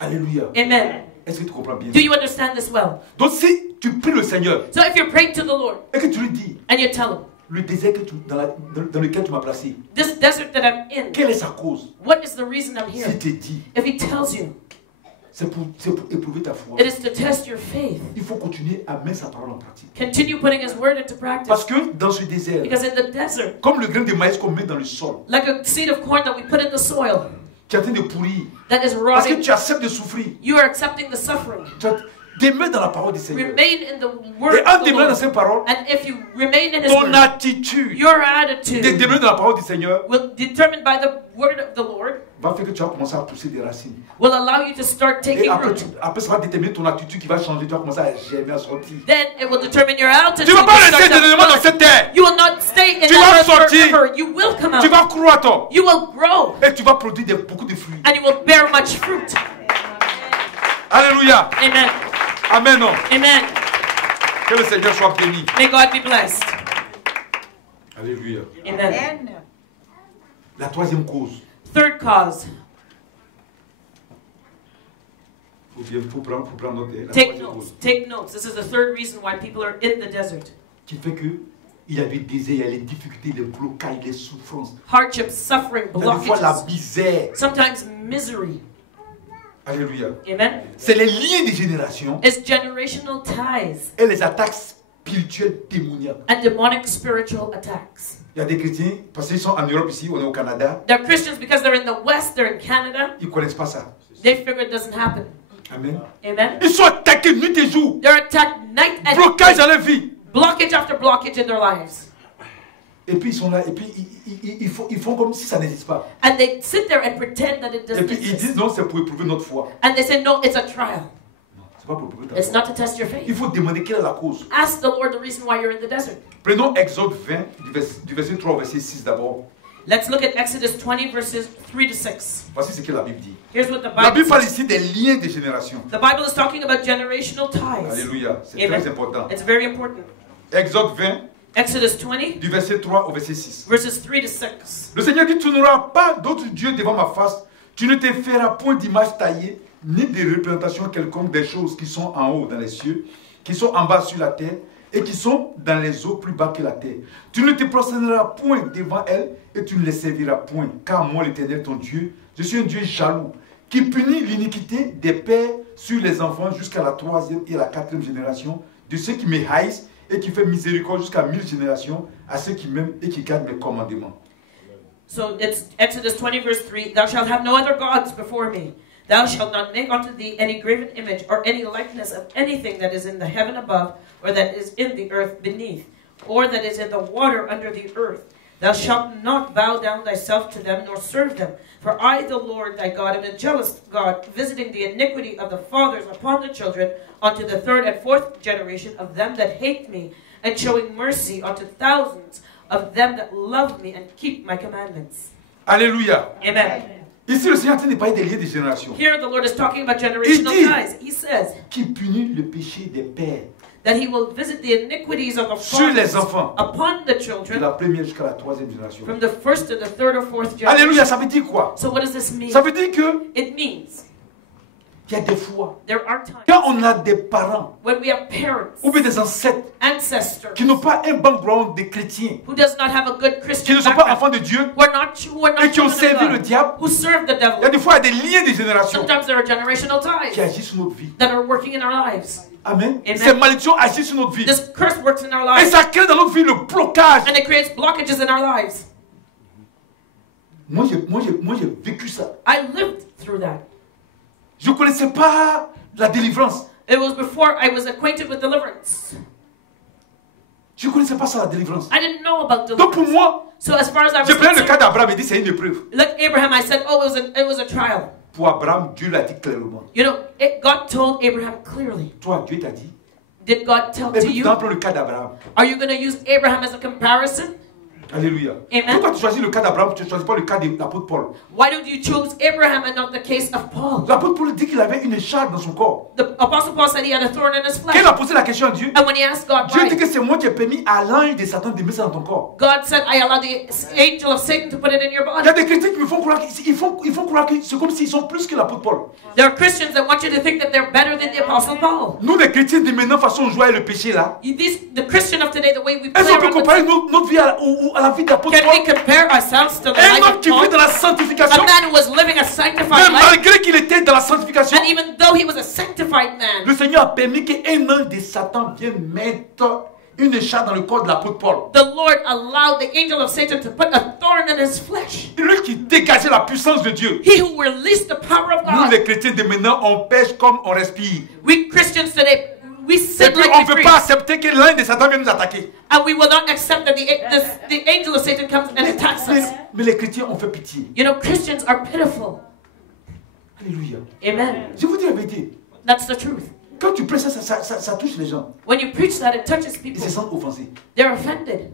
Alléluia. Amen. Est-ce que tu comprends bien? Do you understand this well? Donc si tu pries le Seigneur So if you're praying to the Lord et que tu lui dis, and you tell Him, le désert dans lequel tu m'as placé, this desert that I'm in, quelle est sa cause? what is the reason I'm here? S'il te dit, If He tells you, c'est pour éprouver ta foi. it is to test your faith. Il faut continuer à mettre sa parole en pratique. Continue putting His word into practice. Parce que dans ce désert, Because in the desert, comme le grain de maïs qu'on met dans le sol, like a seed of corn that we put in the soil tu es en train de pourrir. that is Parce que rotting, tu acceptes de souffrir. you are accepting the suffering. Demeure dans la parole du Seigneur. Remain in the word Et en of the demeurant dans Lord. ces paroles, And if you remain in His ton word, attitude your de attitude demeurer dans la parole du Seigneur will determined by the word of the Lord va faire que tu vas commencer à pousser des racines. will allow you to start Et taking après, root. après, ça va déterminer ton attitude qui va changer. Tu vas commencer à germer, à sortir. Then it will determine your altitude. Tu ne vas pas You rester start to éternellement dans flourish. cette terre. You will not stay in Tu vas that earth sortir. forever. You will come out. Tu vas croître. You will grow. Et tu vas produire beaucoup de fruits. And you will bear much fruit. Alléluia. Amen. Amen. Non. Amen. Que le Seigneur soit béni. May God be blessed. Alléluia. Amen. La troisième cause. Third cause. Il faut prendre note. La Take troisième notes. cause. Take notes. This is the third reason why people are in the desert. Qui fait que il y a des désirs, il y a les difficultés, les blocages, les souffrances. Hardships, suffering, Il y a des fois la blockages. misère. Sometimes misery. Alléluia. Amen. C'est les liens des générations It's generational ties et les attaques spirituelles démoniaques. and demonic spiritual attacks. Il y a des chrétiens, parce qu'ils sont en Europe ici, on est au Canada, They're Christians because they're in the West, they're in Canada. ils ne connaissent pas ça. They figure it doesn't happen. Amen. Amen. Ils sont attaqués nuit et jour. They're attacked night and Blocage day. dans leur vie. Blockage after blockage in their lives. Et puis ils sont là, et puis ils font comme si ça n'existe pas. And they sit there and pretend that it Et doesn't puis ils exist. disent non, c'est pour éprouver notre foi. And they say, no, it's a trial. Non, c'est pas pour éprouver ta It's foi. not to test your Il faith. faut demander quelle est la cause. Ask the Lord the reason why you're in the desert. Prenons Exode 20, du verset 3 au verset 6 d'abord. Let's look at Exodus 20, verses 3 to 6. Voici ce que la Bible dit. Here's what the La Bible Bible parle says. ici des liens des générations. The Bible is talking about generational ties. Alléluia, c'est Amen. très important. It's very important. Exode 20, Exodus 20, du verset 3 au verset 6. verses 3 to 6. Le Seigneur dit, tu n'auras pas d'autre Dieu devant ma face, tu ne te feras point d'image taillée, ni de représentation quelconque des choses qui sont en haut dans les cieux, qui sont en bas sur la terre, et qui sont dans les eaux plus bas que la terre. Tu ne te prosterneras point devant elles, et tu ne les serviras point, car moi l'Éternel ton Dieu, je suis un Dieu jaloux, qui punit l'iniquité des pères sur les enfants jusqu'à la 3e et la 4e génération, de ceux qui me haïssent, et qui fait miséricorde jusqu'à 1000 générations à ceux qui m'aiment et qui gardent mes commandements. So it's Exodus 20, verse 3. Thou shalt have no other gods before me. Thou shalt not make unto thee any graven image or any likeness of anything that is in the heaven above, or that is in the earth beneath, or that is in the water under the earth. Thou shalt not bow down thyself to them, nor serve them. For I, the Lord thy God, am a jealous God, visiting the iniquity of the fathers upon the children, unto the third and fourth generation of them that hate me, and showing mercy unto thousands of them that love me and keep my commandments. Alléluia. Amen. Ici, le Seigneur est en train de parler des liens des générations. Here the Lord is talking about generational Il dit- ties. He says Qui punit le péché des pères that he will visit the iniquities of the sur les fathers enfants upon the de children la première jusqu'à la 3e génération. from the first to the third or fourth generation. Alléluia, ça veut dire quoi? So what does this mean? Ça veut dire que It means il y a des fois, there are times quand on a des parents when we have parents, ou bien des ancêtres ancestors, qui n'ont pas un background de chrétiens, who does not have a good qui Christian ne sont pas background, enfants de Dieu, who are not et qui ont children of servi le God, diable, who serve the il y a devil. des fois il y a des liens des générations Sometimes there are generational qui ties agissent sur notre vie. that are working in our lives. Amen. Amen. Ces malédictions agissent sur notre vie. This curse works in our Et lives, ça crée dans notre vie le blocage. and it creates blockages in our lives. Moi, j'ai vécu ça. I lived through that. Je ne connaissais pas la délivrance. It was before I was acquainted with deliverance. Je ne connaissais pas ça, la délivrance. I didn't know about Donc pour deliverance. moi, So as far as I je was prends le cas concerned, d'Abraham et dit c'est une épreuve. like Abraham, I said, oh, it was a trial. Pour Abraham, Dieu l'a dit clairement. You know, God told Abraham clearly. Toi, Dieu t'a dit. Did God tell Et to puis tu you? prends le cas d'Abraham. Are you going to use Abraham as a comparison? Alléluia. Amen. Pourquoi tu choisis le cas d'Abraham, tu ne choisis pas le cas de l'apôtre Paul? Why don't you choose Abraham and not the case of Paul? L'apôtre Paul dit qu'il avait une écharpe dans son corps. The Apostle Paul said he had a thorn in his Quand il flesh. a posé la question à Dieu, And when he asked God Dieu why, dit que c'est moi qui ai permis à l'ange de Satan de mettre ça dans ton corps. God said, I allowed the angel of Satan to put it in your Il y a body. des chrétiens qui me font croire qu'ils font croire que c'est comme s'ils sont plus que l'apôtre Paul. There are Christians that want you to think that they're better than the Apostle Paul. Nous, les chrétiens de maintenant, façon jouer avec le péché là. The Christian of today, the way we play Est-ce qu'on peut around with comparer notre vie à la vie d'apôtre Can we Paul? compare ourselves to the Un life homme of qui vit Paul? dans la A sanctification, man who was living a sanctified mais life, malgré qu'il était dans la sanctification, and even though he was a sanctified man, le Seigneur a permis qu'un ange de Satan vienne mettre une écharpe dans le corps de l'apôtre Paul. the Lord allowed the angel of Satan to put a thorn in his flesh. Lui qui dégageait la puissance de Dieu. He who released the power of Nous, God. les chrétiens de maintenant, on pêche comme on respire. We Christians today, we Et sin puis like on we ne veut breathe, pas accepter que l'ange de Satan vienne nous attaquer. and we will not accept that the angel of Satan comes and attacks us. Mais les chrétiens ont fait pitié. You know, Christians are pitiful. Alléluia. Amen. Je vous dis la vérité. That's the truth. Quand tu prêches ça touche les gens. When you preach that, it touches Ils people. se sentent offensés. They're offended.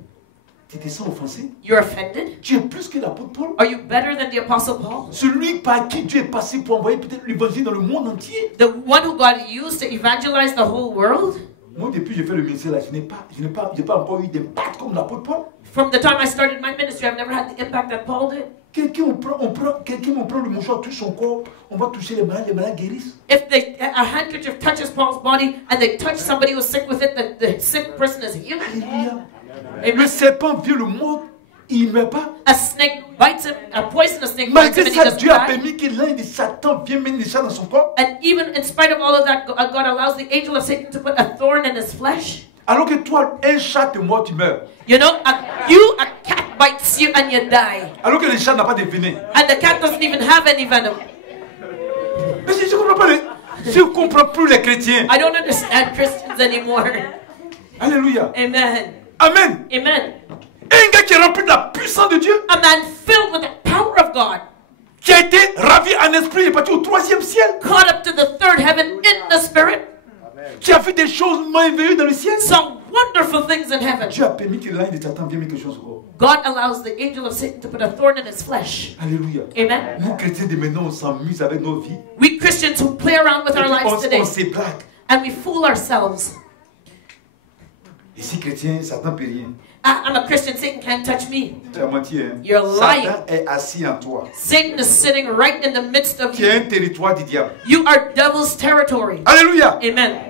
Tu te sens offensé? You're offended? Tu es plus que l'apôtre Paul. Are you better than the Apostle Paul? Celui par qui Dieu est passé pour envoyer peut-être l'évangile dans le monde entier. The one who God used to evangelize the whole world? Moi, depuis que j'ai fait le ministère là, je n'ai pas encore eu d'impact comme l'apôtre Paul. From the time I started my ministry, I've never had the impact that Paul did. Quelqu'un on prend le mouchoir, touche son corps, on va toucher les malades guérissent. If a handkerchief touches Paul's body and they touch somebody who's sick with it, the sick person is healed. Alléluia. Amen. Le serpent vient le mort, il ne meurt pas. A snake bites him, a poisonous snake bites him, Malgré and he ça, doesn't Dieu a die. permis que l'un de Satan vienne mettre des chats dans son corps. And even in spite of all of that, God allows the angel of Satan to put a thorn in his flesh. Alors que toi, un chat te mord, tu meurs. You know, a cat bites you and you die. Alors que le chat n'a pas de venin. And the cat doesn't even have any venom. Mais je ne comprends pas. Je ne comprends plus les chrétiens. I don't understand Christians anymore. Alléluia. Amen. Amen. Amen. Un gars qui est rempli de la puissance de Dieu, A man filled with the power of God, qui a été ravi en esprit, il est parti au 3e ciel, caught up to the third heaven in the spirit, qui a fait des choses merveilleuses dans le ciel. saw wonderful things in heaven. Dieu a permis que l'un de Satan vienne mettre quelque chose au corps. God allows the angel of Satan to put a thorn in his flesh. Alléluia. Amen. Nous chrétiens de maintenant, on s'amuse avec nos vies. We Christians who play around with our lives today On se blague. and we fool ourselves. Ici, chrétien, Satan ne peut rien. I'm a Christian, Satan can't touch me. Tu as menti, hein? You're lying. Satan est assis en toi. Satan is sitting right in the midst of Tu es you. un territoire du diable. You are devil's territory. Alléluia. Amen.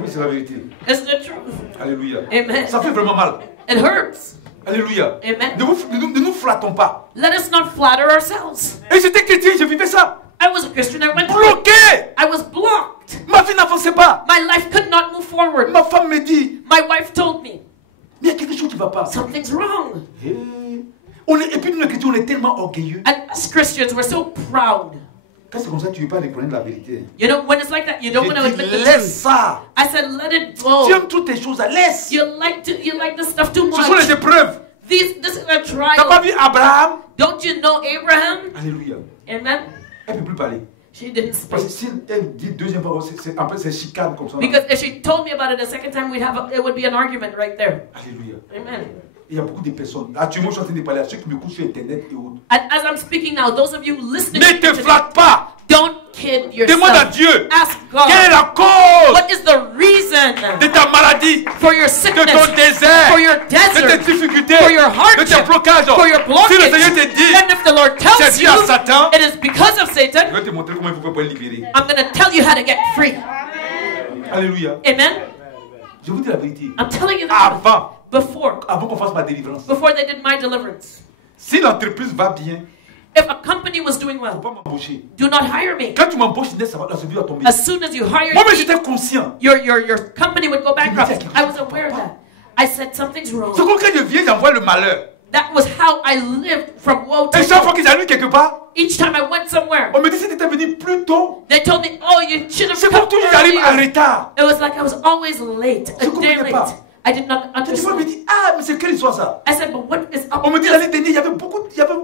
Oui, c'est la vérité. It's the truth. Alléluia. Amen. Ça fait vraiment mal. It hurts. Alléluia. Amen. Ne nous flattons pas. Let us not flatter ourselves. Et j'étais chrétien, je vivais ça. I was a Christian. I went through it. Bloqué. I was blocked. Ma vie n'avançait pas. My life could not move forward. Ma femme me dit, My wife told me, mais il y a quelque chose qui ne va pas. something's wrong. Et puis nous les chrétiens, on est tellement orgueilleux. And as Christians, we're so proud. Quand c'est comme ça, tu ne veux pas reconnaître la vérité. You know, when it's like that, you don't want to Je admit dis, the laisse truth. ça. I said, let it Tu go. aimes toutes tes choses, laisse. You like this stuff too Ce sont les much. épreuves. This is a Tu n'as pas trial. vu Abraham? Don't you know Abraham? Alléluia. Amen. Elle ne peut plus parler. She didn't speak. Parce que si elle dit deuxième fois, après c'est chicane comme ça. Because if she told me about it the second time, it would be an argument right there. Alléluia. Amen. Il y a beaucoup de personnes. Actuellement, je suis en train de parler à ceux qui me couchent sur Internet et autres. And as I'm speaking now, those of you listening, Ne te to me, flatte pas. don't kid Demande à yourself. Dieu. Ask Quelle est God, la cause what is the reason de ta maladie, for your de sickness, ton désert, for your de tes desert, difficultés, for your de tes hardship, blocages? for your Si le Seigneur blockage? te dit, And if the Lord c'est tells dû you à Satan, it is because of je Satan, vais te montrer comment il faut faire pour le libérer. I'm going to tell you how to get free. Alléluia. Amen. Je vous dis la vérité. I'm telling you the truth. Avant qu'on fasse ma délivrance. Before they did my deliverance. Si l'entreprise va bien, If a company was doing il ne faut well, pas m'embaucher. do not hire me. Quand tu m'embauches, la vie va tomber. As soon as you hire Moi-même, me, j'étais conscient. your company would go bankrupt. I was aware of that. I said something's wrong. C'est comme quand je viens, j'envoie le malheur. That was how I lived from woe to Et chaque fois woe. qu'ils arrivent quelque part, Each time I went somewhere, on me dit si tu étais venu plus tôt. they told me, "Oh, you should have C'est come comme toujours j'arrive en earlier." retard. It was like I was always late, a Je day comprenais pas. late. I did not Tu vois, on me understand. dit, ah, mais c'est quelle histoire ça? I said, "But what is up On me with dit this?" l'année dernière, il y avait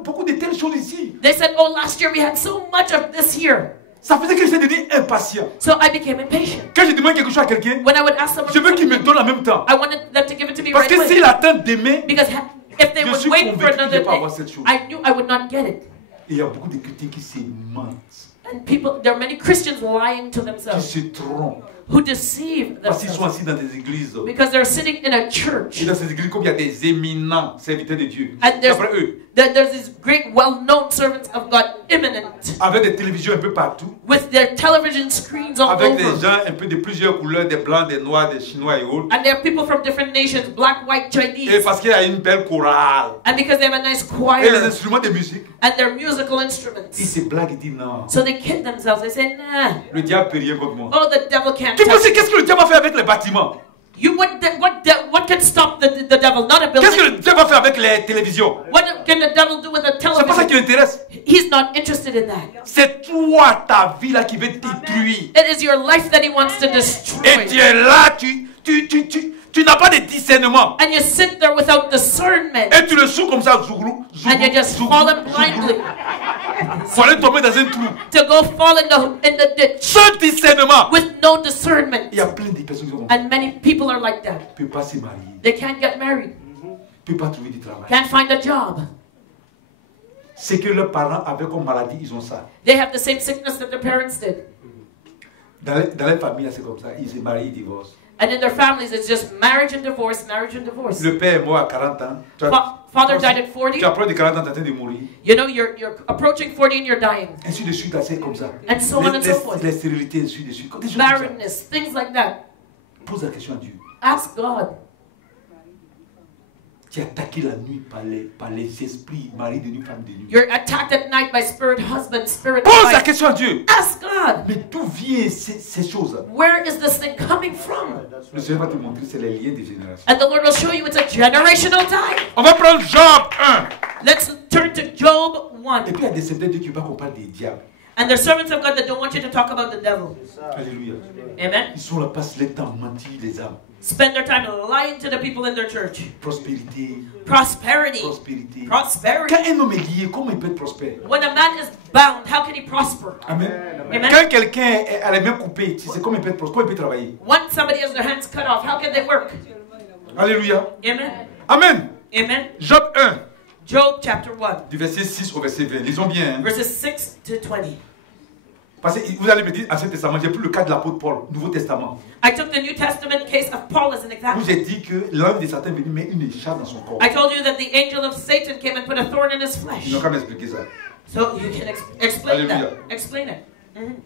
beaucoup de telles choses ici. They said, "Oh, last year we had so much of this here." Ça faisait que j'étais devenu impatient. So I became impatient. Quand je demande quelque chose à quelqu'un, When I would ask someone je veux qu'il me something, donne en même temps. I wanted them to give it to me Parce right que away. s'il attend demain, Because if they Je would suis wait for convaincu que je another vais pas avoir cette day, chose. I knew I would not get it. il y a beaucoup de chrétiens qui se mentent, And there are many Christians lying to qui themselves, se trompent. who deceive Parce qu'ils sont themselves assis dans des églises. because they're sitting in a church. Et dans ces églises, comme il y a des éminents serviteurs de Dieu, And d'après eux, there's these great, well-known servants of God, imminent, avec des télévisions un peu partout, with their television screens all avec des over. gens un peu de plusieurs couleurs, des blancs, des noirs, des chinois et autres. And there are people from different nations, black, white, Et Chinese. parce qu'il y a une belle chorale. And because they have a nice Et les choir instruments de musique, and their musical ils instruments. se blaguent et disent non. So they kid themselves. They say, nah, Le diable peut rien contre moi. oh, the devil can't Tu penses touch. qu'est-ce que le diable va faire avec les bâtiments? What can stop the devil? Not a Qu'est-ce que building. le diable va faire avec les télévisions? What can the devil do with a C'est pas ça qui television? l'intéresse. He's not interested in that. C'est toi, ta vie là qui veut détruire. It is your life that he wants to destroy. Et tu es là, Tu n'as pas de discernement. And you sit there without discernment. Et tu le sous comme ça, zouglou, And you just fall in blindly. Faut aller tomber dans un trou. To go fall in the ditch. Sans discernement. With no discernment. Il y a plein de personnes qui sont And many people are like that. ne peuvent pas se marier. They can't get married. Ne peuvent pas trouver du travail. Can't find a job. C'est que leurs parents avaient comme maladie, ils ont ça. They have the same sickness that their parents did. Dans les familles, c'est comme ça. Ils se marient, ils divorcent. And in their families, it's just marriage and divorce, marriage and divorce. Le père est mort à 40 ans. Father died at 40. Tu approches de 40 ans, tu es en train de mourir. You know, you're approaching 40 and you're dying. Ainsi de suite, c'est comme ça. And so on and so forth. Les stérilités, ainsi de suite. Des choses comme ça. Barrenness, things like that. Pose la question à Dieu. Ask God. Tu es attaqué la nuit par les esprits, mari de nuit, femme de nuit. You're attacked at night by spirit husband, spirit Pose la wife. question à Dieu. Ask God. Mais d'où viennent ces choses? Where is this thing coming from? Le Seigneur va te montrer, c'est les liens des générations. And the Lord will show you it's a generational time. On va prendre Job 1. Let's turn to Job 1. Et puis il y a des serviteurs de Dieu qui ne veulent pas qu'on parle des diables. And there's servants of God that don't want you to talk about the devil. Alléluia. Amen. Ils sont là, passent le temps à mentir les âmes. Spend their time lying to the people in their church. Prospérité. Prosperity. Prospérité. Prosperity. Quand un homme est lié, comment il peut être prospère? When a man is bound, how can he prosper? Amen. Amen. Quand quelqu'un a les mains coupées, tu sais comment il peut être prospère, comment il peut travailler? Once somebody has their hands cut off, how can they work? Alléluia. Amen. Amen. Amen. Job 1, Job chapter 1, du verset 6 au verset 20. Lisons bien. Hein. verses 6 to 20. Parce que vous allez me dire, Ancien Testament, j'ai pris le cas de l'apôtre Paul, Nouveau Testament. I took the New Testament case of Paul as an Je example. vous ai dit que l'ange de Satan est venu mettre une écharpe dans son corps. I told you that the angel of Satan came and put a thorn in his flesh. Ils n'ont qu'à m'expliquer ça. So you can explain Hallelujah. that. Explain it. Mhm.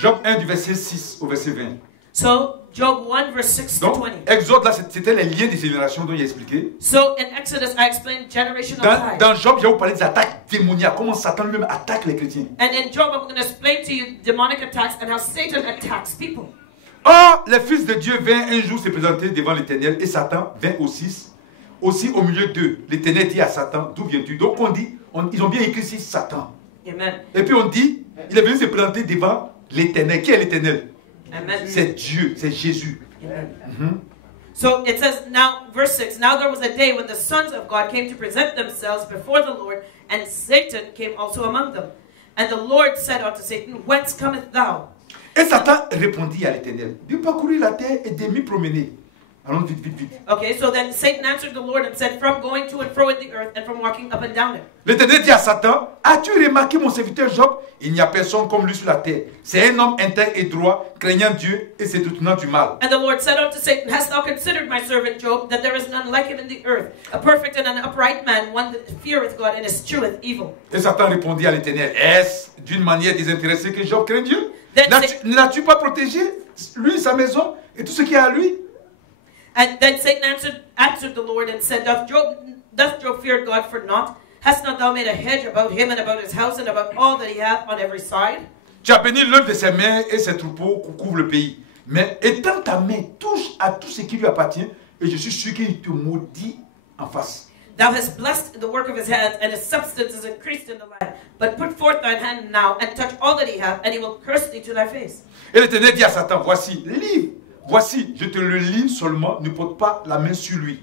Job 1 du verset 6 au verset 20. So Job 1 verse 6 to Donc, 20. Exode, là, c'était les liens des générations dont il a expliqué. So in Exodus I explained generational ties. Dans Job, je vais vous parler des attaques démoniaques, comment Satan lui-même attaque les chrétiens. And in Job I'm going to explain to you demonic attacks and how Satan attacks people. Or, le Fils de Dieu vint un jour se présenter devant l'Éternel et Satan vint aussi au milieu d'eux. L'Éternel dit à Satan, d'où viens-tu? Donc on dit, ils ont bien écrit ici Satan. Amen. Et puis on dit, il est venu se présenter devant l'Éternel. Qui est l'Éternel? Amen. C'est Dieu, c'est Jésus. Amen. So it says now, verse 6, now there was a day when the sons of God came to present themselves before the Lord, and Satan came also among them. And the Lord said unto Satan, Whence cometh thou? Et Satan répondit à l'Éternel, de parcourir la terre et de m'y promener. Allons vite, vite, vite. Okay, so then Satan answered the Lord and said, From going to and fro in the earth, and from walking up and down it. L'Éternel dit à Satan, as-tu remarqué mon serviteur Job? Il n'y a personne comme lui sur la terre. C'est un homme intègre et droit, craignant Dieu et se détournant du mal. And the Lord said unto Satan, Hast thou considered my servant Job, that there is none like him in the earth, a perfect and an upright man, one that feareth God and escheweth evil? Et Satan répondit à l'Éternel, est-ce d'une manière désintéressée que Job craint Dieu? Then N'as-tu pas protégé lui, sa maison et tout ce qui est à lui? And then Satan answered the Lord and said, Doth Job fear God for naught? Hast not thou made a hedge about him and about his house and about all that he hath on every side? Tu as béni l'œuvre de ses mains et ses troupeaux couvrent le pays. Mais étends ta main, touche à tout ce qui lui appartient et je suis sûr qu'il te maudit en face. Thou hast blessed the work of his hands, and his substance is increased in the land. But put forth thine hand now, and touch all that he hath, and he will curse thee to thy face. Et l'Éternel dit à Satan, voici, lis, voici, je te le lis seulement, ne porte pas la main sur lui.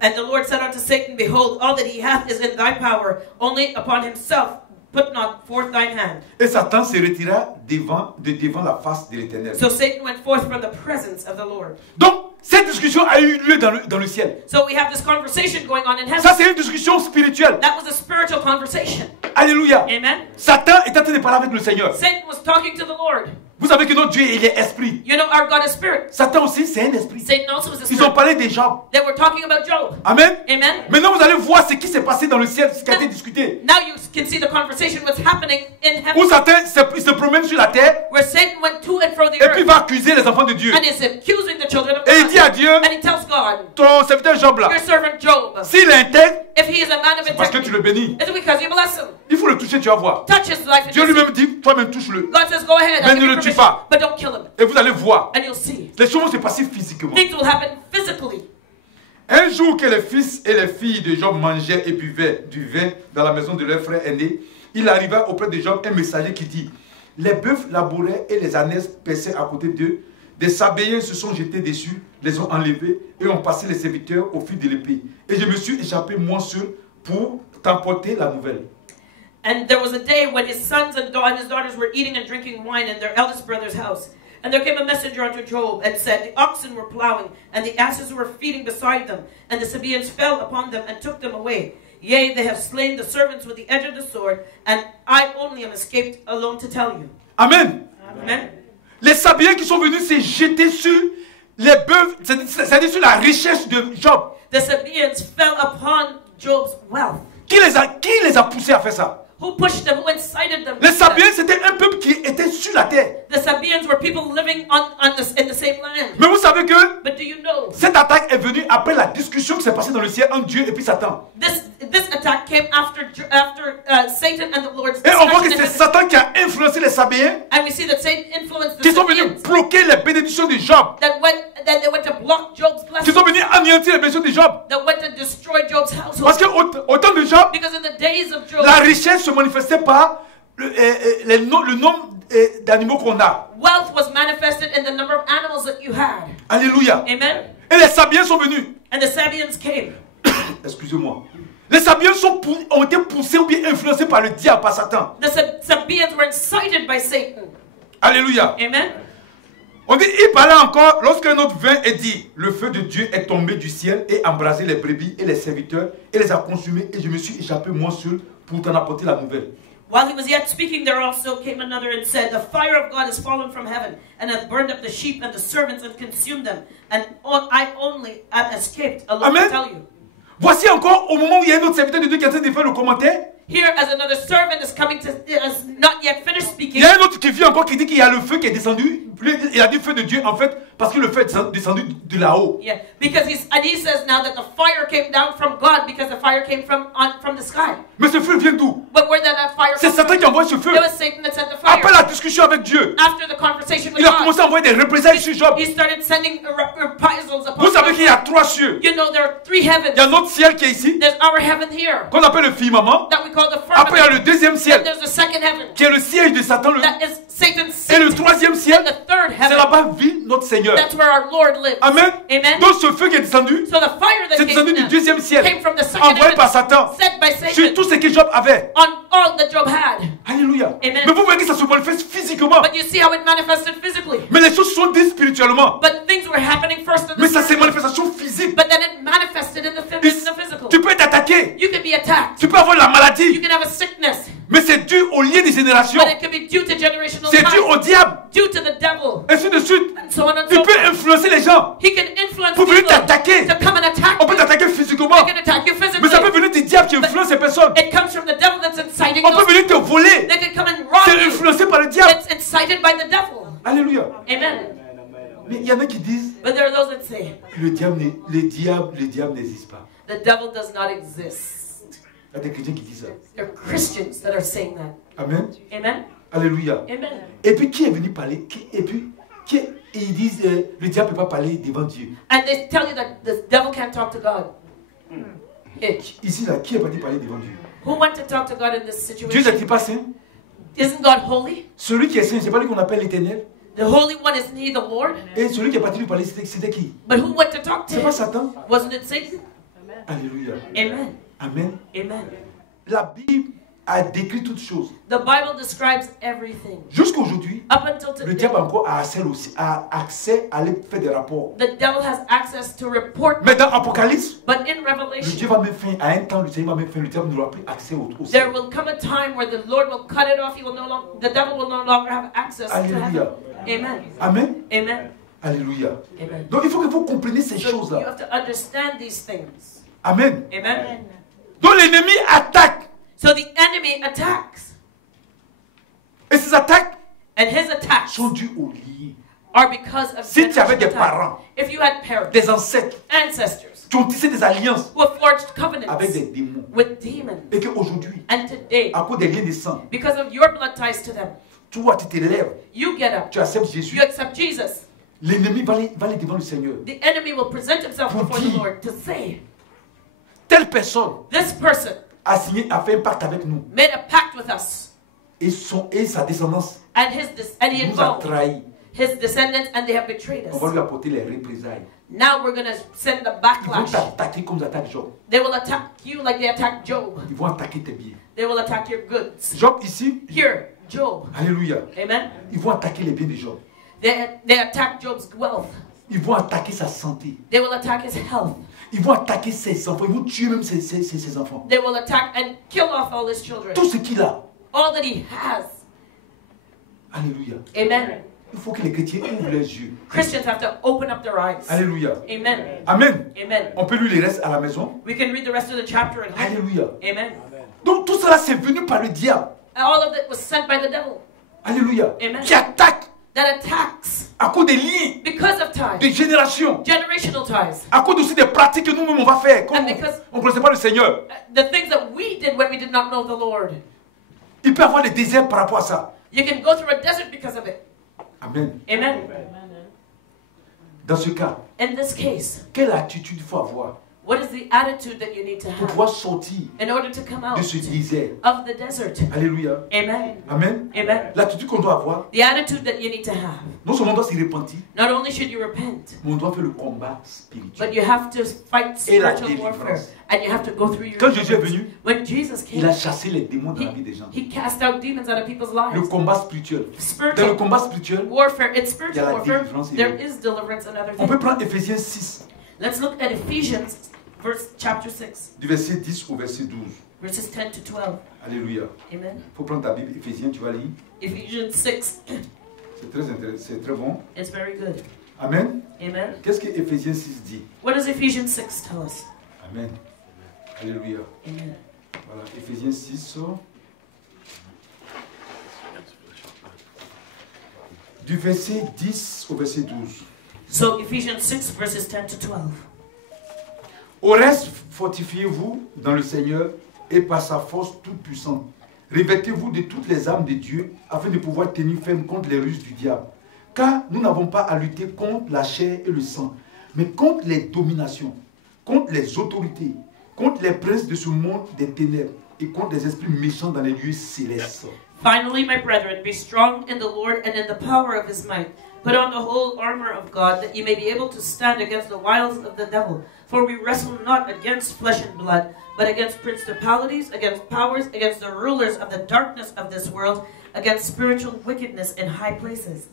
And the Lord said unto Satan, Behold, all that he hath is in thy power, only upon himself put not forth thine hand. Et Satan se retira devant la face de l'Éternel. So Satan went forth from the presence of the Lord. Donc, cette discussion a eu lieu dans le ciel. So we have this conversation going on in heaven. Ça, c'est une discussion spirituelle. That was a spiritual conversation. Alléluia. Amen. Satan est en train de parler avec le Seigneur. Satan was talking to the Lord. Vous savez que notre Dieu, il est esprit. You know, our God is spirit. Satan aussi, c'est un esprit. Satan also is a Ils ont spirit. parlé des Job. They were talking about Job. Amen. Amen. Maintenant, vous allez voir ce qui s'est passé dans le ciel, ce qui a été discuté. Now you can see the conversation what's happening in Où heaven. Satan il se promène sur la terre Where Satan went to and fro the et puis earth. va accuser les enfants de Dieu. And is accusing the children of Et il dit à God. Dieu, And he tells God, ton serviteur Job là, your servant Job, s'il est intègre, if he is a man of c'est parce que tu le integrity, bénis. is it because you bless him? Il faut le toucher, tu vas voir. Touch his life. And Dieu you'll see. lui-même dit, toi-même touche-le. God says, go ahead. Mais I'll give ne you le tue permission, pas. but don't kill him. Et vous allez voir. And you'll see. Les choses vont se passer physiquement. Things will happen physically. Un jour que les fils et les filles de Job mangeaient et buvaient du vin dans la maison de leur frère aîné, il arriva auprès de Job un messager qui dit, les bœufs labouraient et les ânesses paissaient à côté d'eux, des sabayens se sont jetés dessus, les ont enlevés et ont passé les serviteurs au fil de l'épée. Et je me suis échappé moi seul pour t'emporter la nouvelle. And there was a day when his sons and his daughters were eating and drinking wine in their eldest brother's house. And there came a messenger unto Job and said, the oxen were plowing, and the asses were feeding beside them. And the Sabaeans fell upon them and took them away. Yea, they have slain the servants with the edge of the sword, and I only am escaped alone to tell you. Amen. Amen. Les Sabaeans qui sont venus se jeter sur les bœufs, c'est-à-dire sur la richesse de Job. The Sabaeans fell upon Job's wealth. Qui les a poussés à faire ça? Who pushed them? Who incited them? Les Sabaeans, c'était un peuple qui était sur la terre. The Sabaeans were people living in the same land. Mais vous savez que But do you know? cette attaque est venue après la discussion qui s'est passée dans le ciel entre Dieu et puis Satan. This attack came after Satan and the Lord's Et on voit que discussion. c'est Satan qui a influencé les Sabaeans, And we see that Satan influenced the qui sont venus Sabaeans. bloquer les bénédictions de Job, That they went to block Job's qui blessing. sont venus anéantir les bénédictions de Job. That went to destroy Job's household. Parce qu'au temps de Job, Because in the days of Job, la richesse se manifestait par le nombre d'animaux qu'on a. wealth was manifested in the number of animals that you had. Alléluia. Amen. Et les Sabaeans sont venus. And the Sabaeans came. Excusez-moi. Les Sabaeans ont été poussés ou bien influencés par le diable, par Satan. The Sabaeans were incited by Satan. Alléluia. Amen. On dit, il parlait encore lorsque notre vin est dit, le feu de Dieu est tombé du ciel et embrasé les brebis et les serviteurs et les a consumés et je me suis échappé moi seul pour t'en apporter la nouvelle. While he was yet speaking, there also came another and said, the fire of God is fallen from heaven and hath burned up the sheep and the servants and consumed them. And I only am escaped alone Amen. to tell you. Voici encore au moment où il y a un autre serviteur de Dieu qui est en train de faire le commentaire. Here, as another servant is coming to, has not yet finished Il speaking. y a un autre qui vient encore qui dit qu'il y a le feu qui est descendu. Il a dit feu de Dieu en fait parce que le feu est descendu de là-haut. Yeah, because he says now that the fire came down from God because the fire came from the sky. Mais ce feu vient d'où? But where did that fire C'est come Satan from? qui envoie ce feu. It was Satan that sent the fire. Après la discussion avec Dieu, After the conversation with il a commencé God, à envoyer des représailles sur Job. he started sending reprisals upon Vous savez Job. qu'il y a 3 cieux. You know there are 3 heavens. Il y a notre ciel qui est ici, There's our heaven here qu'on appelle le firmament. that we call the Après, il y a firmament. le deuxième Then ciel, there's the second heaven qui est le siège de Satan. that is Satan's Et le seat. troisième And ciel, the third c'est heaven, là-bas vit notre Seigneur. that's where our Lord lives. Amen. Amen. Donc ce feu qui est descendu, So the fire that c'est descendu du came deuxième ciel, came from the second envoyé par heaven, Satan, sent by sur Satan tout ce que Job avait. on all that Job had. Alléluia. Amen. Mais vous voyez que ça se manifeste physiquement. But you see how it manifested physically. Mais les choses sont dites spirituellement. But things were happening first in Mais the ça c'est spirit. manifestation physique. But then it manifested in the physical. Tu peux être attaqué. You can be attacked. Tu peux avoir la You maladie. can have a sickness. Mais c'est dû au lien des générations. But it can be due to generational C'est dû au ties, diable. due to the devil, Ainsi de suite. and so on and Tu so peux forth. influencer les gens. He can influence Pour venir people t'attaquer. to come and attack On peut you. t'attaquer physiquement. They can attack you Mais ça peut physically. venir du diable qui influence ces personnes. It comes from the devil that's inciting On peut those. venir te voler. They can come and rob C'est you. influencé par le diable. It's incited by the devil. Alléluia. Amen. Mais il y en a qui disent But there are those that say le diable n'existe pas. the devil does not exist. Il y a des chrétiens qui disent ça. There are Christians that are saying that. Amen. Amen. Alléluia. Amen. Et puis qui est venu parler? Ils disent le diable ne peut pas parler devant Dieu. And they tell you that the devil can't talk to God. Hitch. Ici, là, qui est venu parler devant Dieu? Who went to talk to God in this Dieu situation? n'est-il pas saint? Isn't God holy? Celui qui est saint, c'est pas lui qu'on appelle l'éternel. The Holy One, isn't he the Lord? Et celui qui est parti lui parler, c'était qui? But who went to talk to C'est pas him? Satan. Wasn't it Satan? Alléluia. Amen. Amen. Amen. La Bible a décrit toutes choses. The Bible describes everything. Jusqu'à aujourd'hui, Up until le today, diable encore a accès à aller faire des rapports. the devil has access to report. Mais dans Apocalypse, But in le Revelation, Dieu va mettre fin à un temps, le Seigneur va mettre fin, le diable n'aura plus accès au there ciel. will come a time where the Lord will cut it off. He will no longer, the devil will no longer have access to heaven. Alléluia. Amen. Amen. Amen. Alléluia. Amen. Donc il faut que vous compreniez ces So you choses-là. have to understand these things. Amen. Amen. Donc l'ennemi attaque. So the enemy attacks, Et ces attaques and his attacks sont dues au lien. are because of Si tu avais des generational ties. parents, If you had parents, des ancêtres ancestors qui ont tissé des alliances who have forged avec covenants des démons, with demons, et qu'aujourd'hui, and today, à cause des liens de sang, because of your blood ties to them, toi tu te lèves, you get up, tu acceptes Jésus, you accept Jesus. l'ennemi va aller devant le Seigneur. The enemy will present himself Pour before the dire, Lord to say, Telle personne this person a fait un pacte avec nous made a pact with us, et sa descendance and he nous a involved trahis. his descendants, and they have betrayed On va us. lui apporter les représailles. Now we're going to send the Ils vont backlash. t'attaquer comme ils attaquent Job. They will attack you like they attacked Job. Ils vont attaquer tes biens. They will attack your goods. Job ici, Here, Job. alléluia. Amen. Ils vont attaquer les biens de Job. They attack Job's wealth. Ils vont attaquer sa santé. They will attack his health. Ils vont attaquer ses enfants. Ils vont tuer même ses enfants. They will attack and kill off all his children. Tout ce qu'il a. All that he has. Alléluia. Amen. Il faut que les chrétiens ouvrent les yeux. Christians have to open up their eyes. Alléluia. Amen. Amen. Amen. On peut lire les restes à la maison. We can read the rest of the chapter at home. Alléluia. Amen. Donc tout cela c'est venu par le diable. All of it was sent by the devil. Alléluia. Amen. Qui attaque That attacks à cause des liens, because of ties. des générations, Generational ties. à cause aussi des pratiques que nous-mêmes on va faire. Comme And because- on ne connaissait pas le Seigneur. The things that we did when we did not know the Lord. Il peut y avoir des déserts par rapport à ça. You can go through a desert because of it. Amen. Amen. Dans ce cas, In this case, quelle attitude il faut avoir what is the attitude that you need to pour have pouvoir sortir in order to come out de ce désert? of the desert? Alléluia. Amen. Amen. Amen. L'attitude qu'on doit avoir, The attitude that you need to have. non seulement on doit s'y repentir, Not only should you repent, mais on doit faire le combat spirituel. but you have to fight Et la spiritual warfare. délivrance. And you have to go through your Quand Jésus est deliverance. venu, When Jesus il a came, chassé les démons dans la vie des gens. he cast out demons out of people's Le lives. combat spirituel. Dans le Spiritual combat spirituel, warfare, it's Il y a spiritual la warfare. délivrance et There l'autre. is deliverance and other on peut things. prendre Éphésiens 6, Let's look at Ephesians chapter 6, du verset 10 au verset 12. verses 10 to 12. Alléluia. Amen. Il faut prendre ta Bible, Éphésiens, tu vas lire. Ephesians 6, C'est très intéressant, c'est très bon. it's very good. Amen. Amen. Qu'est-ce que Éphésiens 6 dit? What does Ephesians 6 tell us? Amen. Alléluia. Amen. Voilà, Éphésiens 6. Du verset 10 au verset 12. So Ephesians 6, verses 10 to 12. Au reste, fortifiez-vous dans le Seigneur et par sa force toute puissante. Revêtez-vous de toutes les armes de Dieu afin de pouvoir tenir ferme contre les ruses du diable. Car nous n'avons pas à lutter contre la chair et le sang, mais contre les dominations, contre les autorités, contre les princes de ce monde des ténèbres et contre les esprits méchants dans les lieux célestes. Finally, my brethren, be strong in the Lord and in the power of his might. Put on the whole armor of God, that ye may be able to stand against the wiles of the devil. For we wrestle not against flesh and blood, but against principalities, against powers, against the rulers of the darkness of this world, against spiritual wickedness in high places.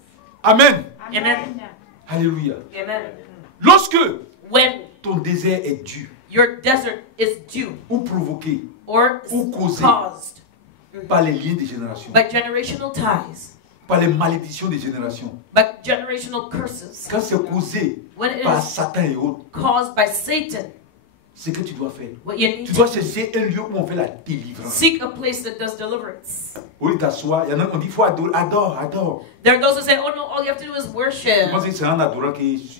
Amen. Amen. Alléluia. Amen. Lorsque When ton désert est dû your desert is due ou provoqué or ou causé caused par les liens des générations, by generational ties, par les malédictions des générations, by generational curses, quand c'est causé when it par is Satan et autres, caused by Satan, ce que tu dois faire, what you need tu dois to chercher un lieu où on fait la délivrance. seek a place that does deliverance. Au lieu de t'asseoir, il y en a qui ont dit il faut adorer, adore. There are those who say, oh no, all you have to do is Tu worship. penses que c'est en adorant que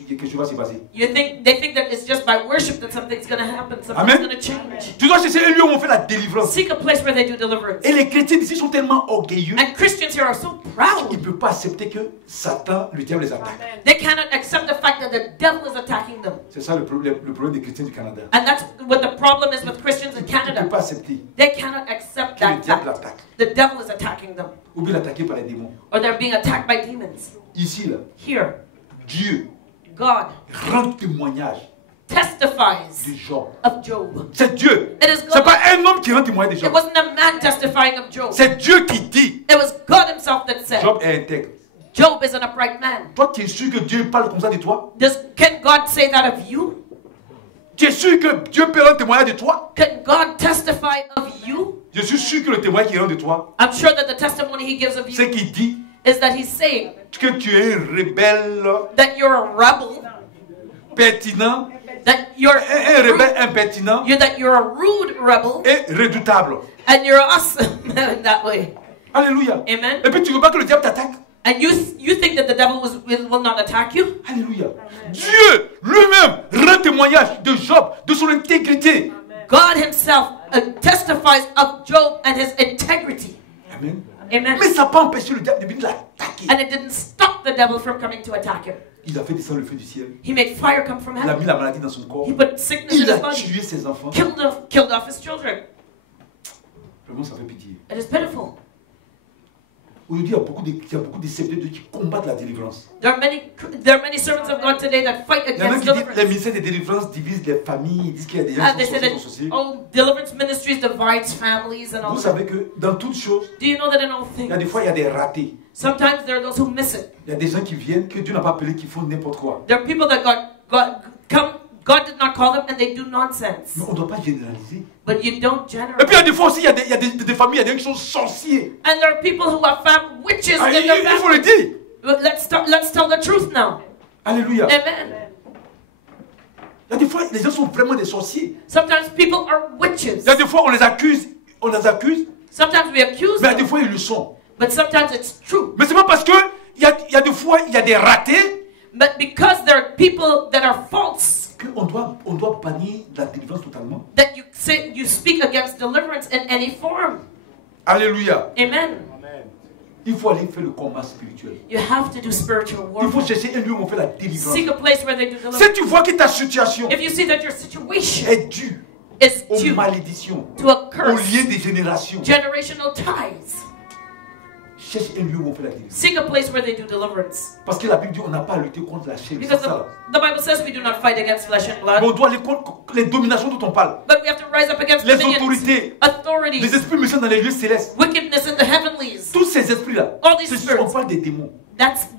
quelque chose va se passer. They think that it's just by worship that something's going to happen, something's Amen. going to change. Tu dois chercher un lieu où on fait la délivrance. Seek a place where they do deliverance. Et les chrétiens d'ici sont tellement orgueilleux, And Christians here are so ils proud. ne peuvent pas accepter que Satan, le diable les attaque. They cannot accept the fact that the devil is attacking them. C'est ça le problème des chrétiens du Canada. And that's what the problem is with Christians in Ils ne peuvent Canada. pas accepter They cannot accept que le that diable fact. l'attaque. The devil is attacking them. Ou bien l'attaquer par les démons. Or they're being attacked by demons. Ici, là, Here, Dieu God rend témoignage testifies de Job. of Job. C'est Dieu. It is C'est God. pas un homme qui rend témoignage de It Job. wasn't a man testifying of Job. C'est Dieu qui dit. It was God himself that said, Job est intègre. Job is an upright man. Toi, tu es sûr que Dieu parle comme ça de toi? Can God say that of you? Tu es sûr que Dieu peut rendre témoignage de toi? Can God testify of you? Je suis sûr que le témoignage qu'il rend de toi, I'm sure that the testimony he gives of c'est you qu'il dit is that he's saying que tu es un rebelle that you're a rebel, pertinent, that you're un rebelle impertinent that you're a rude rebel, et redoutable. and you're awesome in that way. Alléluia. Amen. Et puis tu ne veux pas que le diable t'attaque? And you think that the devil will not attack you? Alléluia. Dieu lui-même rend témoignage de Job, de son intégrité. God himself testifies of Job and his integrity. Amen. Amen. Mais ça n'a pas empêché le diable de venir l'attaquer. And it didn't stop the devil from coming to attack him. Il a fait descendre le feu du ciel. He made fire come from Il a mis heaven. la maladie dans son corps. He put sickness in Il his a body. tué ses enfants. Killed off his children. Vraiment, ça fait pitié. It is pitiful. Aujourd'hui, il y a beaucoup de serviteurs de Dieu qui combattent la délivrance. There are many servants of God today that fight Il y en a against qui disent que les deliverance. ministères de délivrance divisent les familles, ils disent qu'il y a des gens And qui they sont say sorciers, that, sont sorciers. oh, deliverance ministries divides families and all Vous that. savez que dans toutes choses, Do you know that in all il y a des things, fois il y a des ratés. sometimes there are those who miss it. Il y a des gens qui viennent, que Dieu n'a pas appelé, qui font n'importe quoi. There are people that God did not call them and they do nonsense. Mais on ne doit pas généraliser. But you don't Et puis il y generalize. a des fois aussi, il y a des familles, il y a des gens qui sont sorciers. And there are people who have found witches Ah, in their il faut family. le dire. But let's tell the truth now. Alléluia. Amen. Il y a des fois, les gens sont vraiment des sorciers. Sometimes people are witches. Il y a des fois, on les accuse. Sometimes we accuse Mais il y a des them. fois, ils le sont. But sometimes it's true. Mais c'est pas parce que il y a des fois, il y a des ratés But because there are people that are false, qu'on doit bannir la délivrance totalement. that you speak against deliverance in any form. Alléluia. Amen. Il faut aller faire le combat spirituel. You have to do spiritual Il faut warfare. chercher un lieu où on fait la délivrance. Seek a place where they do Si deliverance. tu vois que ta situation If you see that your situation est due is aux due malédictions, to a aux curse, liens des générations, generational ties, cherche un lieu où on fait la délivrance. seek a place where they do deliverance. Parce que la Bible dit on n'a pas à lutter contre la chair. C'est Because ça. the Bible says we do not fight against flesh and Mais on blood, doit aller contre les dominations dont on parle. but we have to rise up against Les dominions, autorités, authorities, les esprits méchants dans les lieux célestes. wickedness in the heavenlies. Tous ces esprits-là, All these on spirits. parle des démons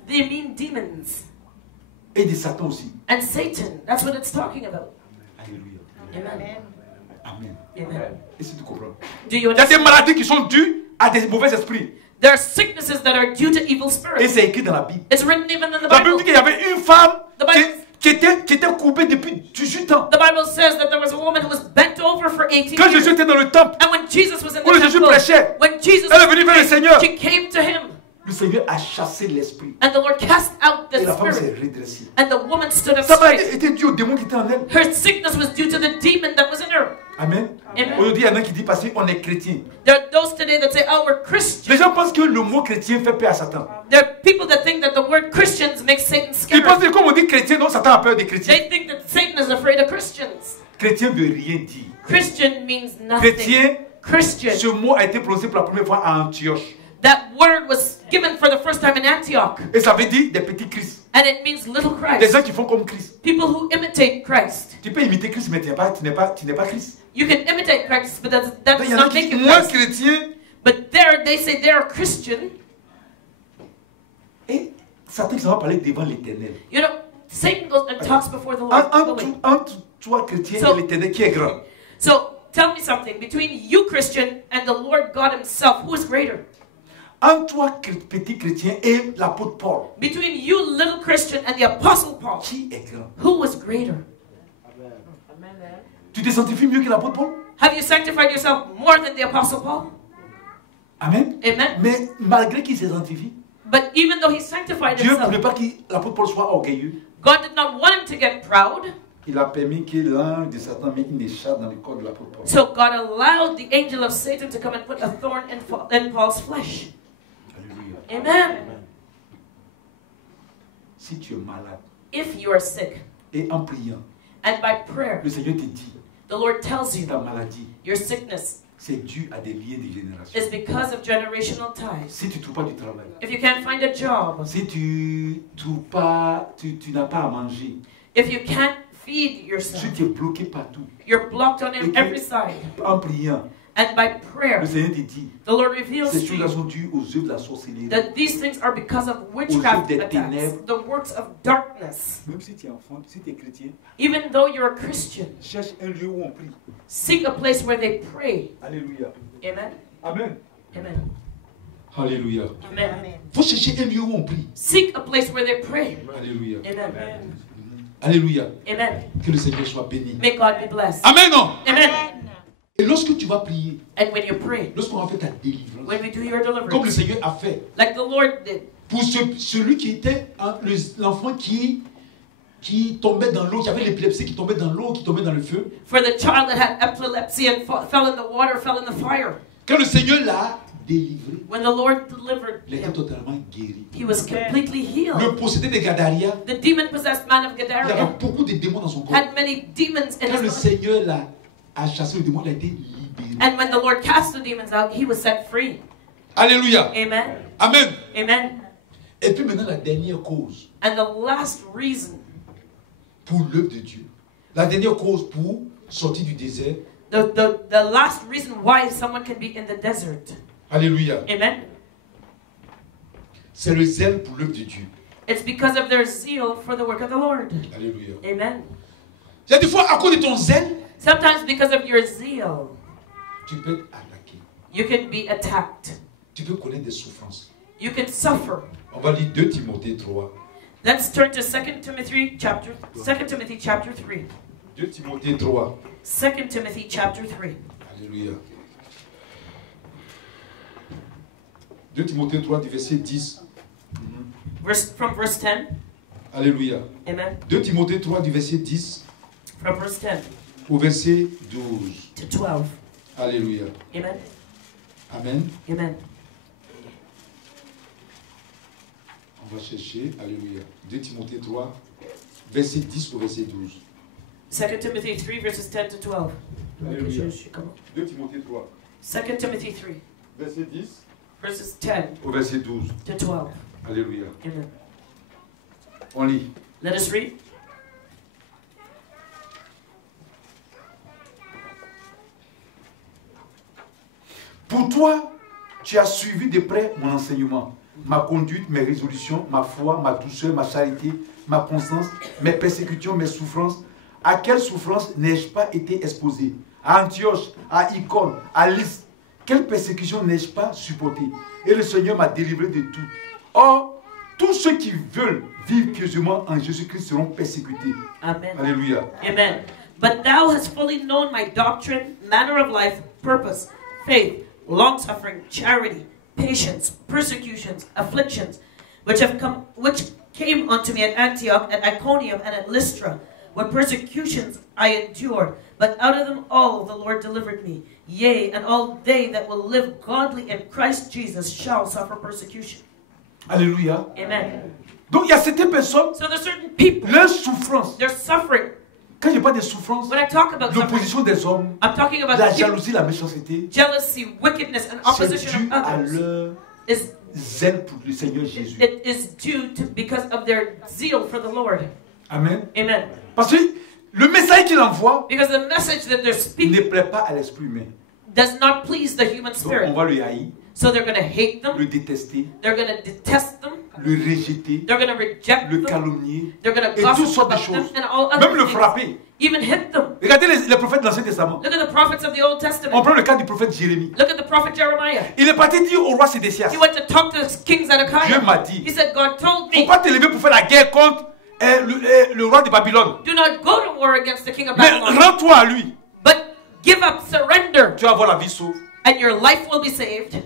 They mean demons. et des Satan aussi. And Satan, that's what it's talking about. Alléluia. Amen. Amen. Amen. Et si tu comprends. Do you Il y a des understand? maladies qui sont dues à des mauvais esprits. There are sicknesses that are due to evil Et spirits. c'est écrit dans la Bible. It's written even in the La Bible Bible. dit qu'il y avait une femme The Bible- qui était courbée depuis 18 ans. The Bible says that there was a woman who was bent over for 18 Quand Jésus years. était dans le temple, And when Jesus was in Quand the Jésus temple, prêchait, when Jesus elle est venue vers le Seigneur. she came to him, Le Seigneur a chassé l'esprit. and the Lord cast out Et the la femme s'est spirit, redressée. and the woman stood up Sa maladie straight. était due au démon qui était en elle. Her sickness was due to the demon that was in her. Amen. Amen. Aujourd'hui, il y en a qui disent parce qu'on est chrétien. There are those today that say, oh, we're Les Christians. gens pensent que le mot chrétien fait peur à Satan. There are people that think that the word Christians makes Satan Ils pensent scared. que comme on dit chrétien, non, Satan a peur des chrétiens. They think that Satan is afraid of Christians. Chrétien veut rien dire. Christian means nothing. Chrétien, Christian. ce mot a été prononcé pour la première fois à Antioche. That word was given for the first time in Antioch. Et ça veut dire des petits Christ. And it means little Des Christ. gens qui font comme Christ. People who imitate Christ. Tu peux imiter Christ, mais tu n'es pas Christ. You can imitate Christ, but that Donc, does il y en a not qui make disent, you moi Christ. chrétien, But there, they say they're Christian. et Satan qui s'en va parler devant l'éternel. You know, Satan goes and talks before the Lord. Entre toi chrétien So- et l'éternel qui est grand. So tell me something. Between you, Christian, and the Lord God himself, who is greater? Entre toi petit chrétien et l'apôtre Paul, Between you, little Christian, and the Apostle Paul, qui est grand? who was greater? Tu te sanctifies mieux que l'apôtre Paul? Have you sanctified yourself more than the Apostle Paul? Amen. Amen. Mais malgré qu'il se sanctifie, But even though he sanctified Dieu ne himself, voulait pas que l'apôtre Paul soit orgueilleux. God did not want him to get proud. Il a permis que l'ange de Satan mette une écharpe dans le corps de l'apôtre Paul. So God allowed the angel of Satan to come and put a thorn in Paul's flesh. Alléluia. Amen. Si tu es malade If you are sick, et en priant, and by prayer, le Seigneur te dit, the Lord tells you ta maladie, your sickness c'est dû à des liens de génération. is because of generational ties. Si tu ne trouves pas du travail, If you can't find a job, si tu trouves pas, tu n'as pas à manger, if you can't feed si yourself, tu es bloqué partout, you're blocked on every side. en priant, And by prayer, le Seigneur te dit, the Lord reveals ces to choses-là you sont dues aux œuvres de la sorcellerie. that these things are because of witchcraft des attacks, ténèbres. the works of darkness. Même si tu es enfant, si tu es chrétien, Even though you're a Christian, cherche un lieu où on prie. seek a place where they pray. Alléluia. Amen. Amen. Amen. Alléluia. Amen. Faut chercher un lieu où on prie. Seek a place where they pray. Alléluia. Amen. Alléluia. Amen. Que le Seigneur soit béni. May God be blessed. Amen. Non? Amen. Et lorsque tu vas prier, And when you pray, lorsqu'on va faire ta délivrance, when we do your comme le deliverance, Seigneur a fait, like the Lord did, pour celui qui était l'enfant qui tombait dans l'eau, qui avait l'épilepsie, qui tombait dans l'eau, qui tombait dans le feu, for the child that had epilepsy and fell in the water, fell in the fire, quand le Seigneur l'a délivré, when the Lord delivered il était him, totalement guéri. he was completely Le healed. possédé de Gadaria, The demon-possessed man of il avait Gadara beaucoup de démons dans son corps. had many demons in Quand le his body. Seigneur a chassé le démon, il a été libéré. And when the Lord cast the demons out, he was set free. Alléluia. Amen. Amen. Amen. Et puis maintenant la dernière cause And the last reason, pour l'œuvre de Dieu. La dernière cause pour sortir du désert. the last reason why someone can be in the desert. Alléluia. Amen. C'est le zèle pour l'œuvre de Dieu. It's because of their zeal for the work of the Lord. Alléluia. Amen. Il y a des fois, à cause de ton zèle, Sometimes because of your zeal, tu peux être attaqué. you can be attacked. Tu peux connaître des souffrances. You can suffer. On va lire 2 Timothée 3. Let's turn to 2 Timothy chapter 3. 2 Timothée 3. 2 Timothy chapter 3. Alléluia. 2 Timothée 3 du verset 10. From verse 10. Alléluia. Amen. 2 Timothée 3 du verset 10 From verse 10 au verset 12. to 12. Alléluia. Amen. Amen. Amen. On va chercher. Alléluia. 2 Timothée 3 verset 10 au verset 12. 2 Timothy 3 verses 10 to 12. Alléluia. 2 Timothée 3 2 Timothy 3 verset 10 verses 10 au verset 12. to 12. Alléluia. Amen. On lit. Let us read. Pour toi, tu as suivi de près mon enseignement, ma conduite, mes résolutions, ma foi, ma douceur, ma charité, ma constance, mes persécutions, mes souffrances. À quelles souffrances n'ai-je pas été exposé? À Antioche, à Icône, à Lystre. Quelle persécution n'ai-je pas supporté? Et le Seigneur m'a délivré de tout. Or, tous ceux qui veulent vivre pieusement en Jésus-Christ seront persécutés. Amen. Alléluia. Amen. But thou hast fully known my doctrine, manner of life, purpose, faith, long-suffering, charity, patience, persecutions, afflictions, which came unto me at Antioch, at Iconium, and at Lystra, when persecutions I endured. But out of them all the Lord delivered me. Yea, and all they that will live godly in Christ Jesus shall suffer persecution. Alléluia. Amen. Donc il y a certaines personnes, So there's certain people, leur souffrance. they're suffering. Quand je parle de souffrance, When I talk about suffering, l'opposition des hommes, I'm talking about la jalousie, la méchanceté, jealousy, wickedness, and c'est opposition dû of à others. leur Is zèle pour le Seigneur Jésus. It is due to because of their zeal for the Lord. Amen. Amen. Parce que le message qu'il envoie Because the message that they're ne speaking plaît pas à l'esprit humain. does not please the human Donc spirit. on va le haïr, So they're going to hate le them. détester, They're going to detest them. le rejeter, They're going to reject le them. calomnier, They're going to et toutes gossip sortes de about them choses. and all Même other le things. frapper. Even hit them. Regardez les prophètes de l'Ancien Testament. Look at the prophets of the Old On Testament. prend le cas du prophète Jérémie. Look at the prophet Jeremiah. Il est parti dire au roi Sédécias, He went to talk to King Dieu Zedekiah. m'a dit, He said, God told il ne me, faut pas te lever pour faire la guerre contre le roi de Babylone. do not go to war against the king of Mais Babylon, rends-toi à lui. but give up, surrender, Tu vas avoir la vie sauve. and your life will be saved.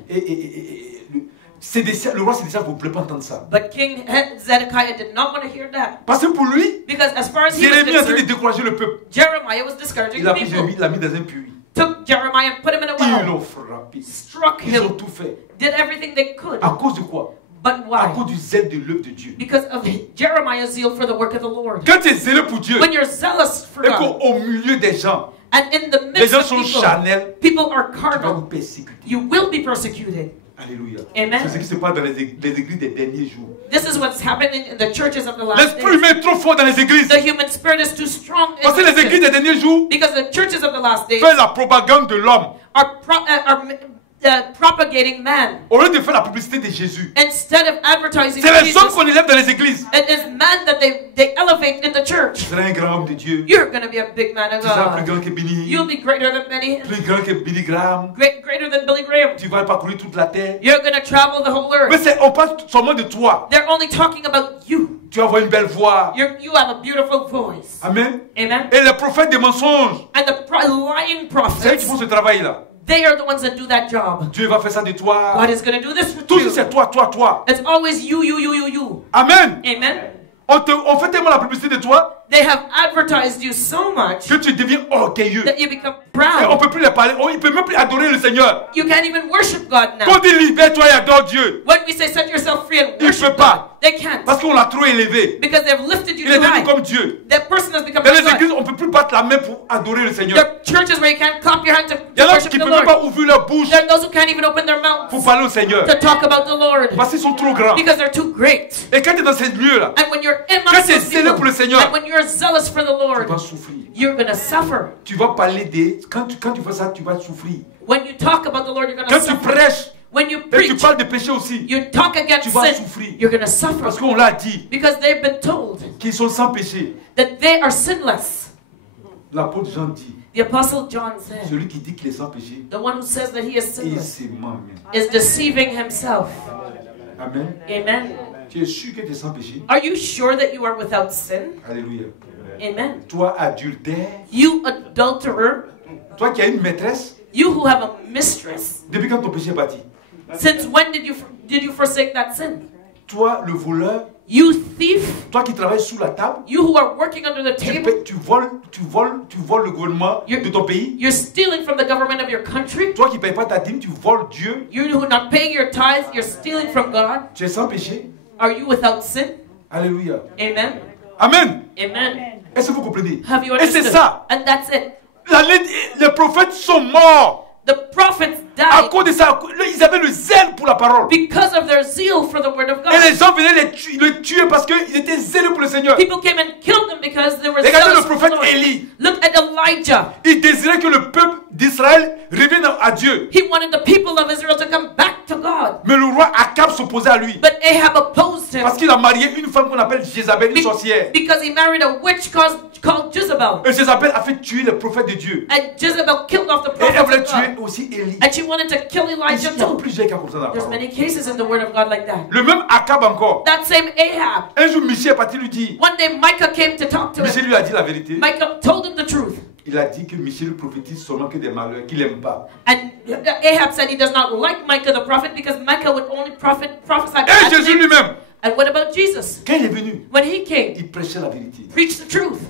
Le roi Sédécias ne voulait pas entendre ça. But King Zedekiah did not want to hear that. Parce que pour lui, Because as far as he was Jérémie a essayé de concerned, décourager le peuple. Jeremiah was discouraging Il a the pris people. Jérémie, il l'a mis dans un puits. Took Jeremiah and put him in a Ils well. l'ont frappé. Struck Ils ont him. tout fait. Did everything they could. À cause de quoi? But À why? cause du zèle de l'œuvre de Dieu. Because of Jeremiah's zeal for the work of the Lord. Quand tu es zélé pour Dieu, When you're zealous for et God, qu'au milieu des gens, and in the les midst gens of sont people, charnels, people are tu vas vous carnal, persécuter. you will be persecuted. Alléluia. Amen. C'est ce qui se passe dans les églises des derniers jours. This is what's happening in the churches of the last L'esprit days. humain est trop fort dans les églises. The human spirit is too strong in Parce que les churches. églises des derniers jours Because the churches of the last days font la propagande de l'homme. are propagating man Au lieu de faire la publicité de Jésus. instead of advertising C'est les hommes Jesus. qu'on élève dans les églises. It is man that they elevate in the church. Tu seras un grand homme de Dieu. You're going to be a big man of Tu seras plus God. grand que Billy. You'll be greater than many, Plus grand que Billy Graham. greater than Billy Graham. Tu vas parcourir toute la terre. You're going to travel the whole Mais earth. on parle seulement de toi. They're only talking about you. Tu vas avoir une belle voix. You have a beautiful voice. Amen. Amen. Et les prophètes des mensonges, And the lying c'est eux qui prophets, font ce travail-là. they are the ones that do that job. Dieu va faire ça de toi. God is going to do this for Toujours you. c'est toi, toi, toi. It's always you. Amen. Amen. On fait tellement la publicité de toi They have advertised you so much que tu deviens orgueilleux. that you become Et on ne proud. peut plus les parler. Il ne peut même plus adorer le Seigneur. You can't even worship God Quand now. on dit libère-toi et adore Dieu, When we say set yourself free and il ne worship peut pas. God, they can't. Parce qu'on l'a trop élevé. Because they've lifted you Il est too devenu high. comme Dieu. That person has become Dans les like églises, God. on ne peut plus battre la main pour adorer le Seigneur. There are churches where you can't clap your hand to Il y en a worship qui the ne peuvent même Lord. pas ouvrir leur bouche There are those who can't even open their mouths pour parler au Seigneur. to talk about the Lord Parce qu'ils sont trop grands. because they're too great. Et quand tu es dans ces lieux-là, And when you're in quand tu es those zélé people, pour le Seigneur, and when you're zealous for the tu Lord, vas souffrir. you're going to suffer. Tu vas parler des... Quand tu fais ça, tu vas souffrir. When you talk about the Lord, you're going to Quand tu suffer. prêches, When you et tu preach, parles de péché aussi, you talk tu against vas sin, souffrir. you're going to suffer. Parce qu'on l'a dit, Because they've been told qu'ils sont sans péché. that they are sinless. L'apôtre Jean dit, The Apostle John said, celui qui dit qu'il est sans péché, the one who says that he is il sinless se ment même. is deceiving himself. Amen. Amen. Tu es sûr que tu es sans péché? Are you sure that you are without sin? Alléluia. Amen. Toi, adultère, You adulterer, toi qui as une maîtresse, you who have a mistress, depuis quand ton péché est bâti? since when did you forsake that sin? Toi, le voleur, You thief, toi qui travailles sous la table, you who are working under the table, tu voles le gouvernement de ton pays. you're stealing from the government of your country. Toi qui ne payes pas ta dîme, tu voles Dieu. You who are not paying your tithes, you're stealing from God. Tu es sans péché. Are you without sin? Alléluia. Amen. Amen. Amen. Est-ce que vous comprenez? Have you Et c'est understood? ça. And that's it. Les prophètes sont morts. The prophets À died cause de ça, ils avaient le zèle pour la parole. because of their zeal for the word of Et God. les gens venaient le tuer parce qu'ils étaient zélés pour le Seigneur. People came and killed them because they were Regardez zealous le for the prophète Lord. Élie. Look at Elijah. Il désirait que le peuple d'Israël revienne à Dieu. He wanted the people of Israel to come back to God. Mais le roi Akab s'opposait à lui. But Ahab opposed him Parce qu'il a marié une femme qu'on appelle Jézabel, une sorcière. because he married a witch called Jezebel. Et Jézabel a fait tuer les prophètes de Dieu. And Jezebel killed off the Et elle prophets voulait of tuer God. aussi Élie. And she wanted to kill Il Elijah y a too. plusieurs cas comme ça dans la There's parole. many cases in the word of God like that. Le même Akab encore. That same Ahab. Un jour, Michel est parti lui dire. One day Micah came to talk to Michel him. lui a dit la vérité. Micah told him the truth. Il a dit que Michel prophétise seulement que des malheurs, qu'il n'aime pas. And Ahab said he does not like Micah the prophet because Micah would only prophesy Et bad Jésus things. lui-même, And what about Jesus? quand il est venu, When he came, il prêchait la vérité. preached the truth.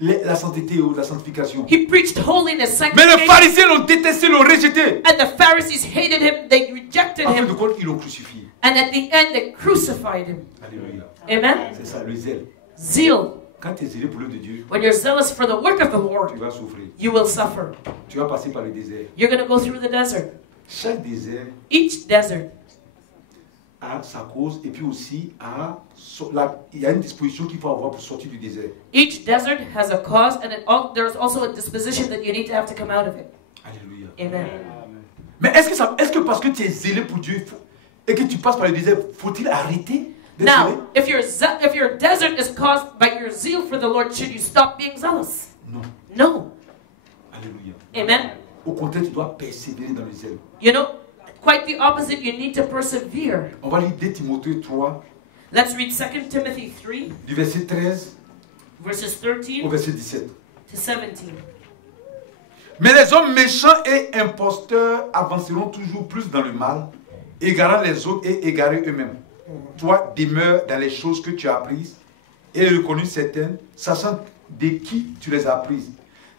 La sainteté ou la sanctification. He preached holiness, Mais les sanctification. pharisiens l'ont détesté, l'ont rejeté. And the Pharisees hated him. They rejected En fin de him. compte, ils l'ont crucifié. And at the end, they crucified him. Alléluia. Amen? C'est ça, le zèle. Zeal. Quand tu es zélé pour l'œuvre de Dieu, When you're zealous for the work of the Lord, tu vas souffrir. you will suffer. Tu vas passer par le désert. You're going to go through the desert. Chaque désert Each desert a sa cause et puis aussi il y a une disposition qu'il faut avoir pour sortir du désert. Each desert has a cause, and there's also a disposition that you need to have to come out of it. Alléluia. Amen. Mais est-ce que parce que tu es zélé pour Dieu et que tu passes par le désert, faut-il arrêter d'être zélé? Now, if your desert is caused by your zeal for the Lord, should you stop being zealous? Non. No. Alléluia. Amen. Au contraire, tu dois persévérer dans le zèle. You know, quite the opposite. You need to persevere. On va lire 2 Timothée 3, Let's read 2 Timothy 3, du verset 13 verses au 13 verset 17. to 17. Mais les hommes méchants et imposteurs avanceront toujours plus dans le mal, égarant les autres et égarés eux-mêmes. Toi, demeure dans les choses que tu as apprises et reconnues certaines, sachant de qui tu les as apprises.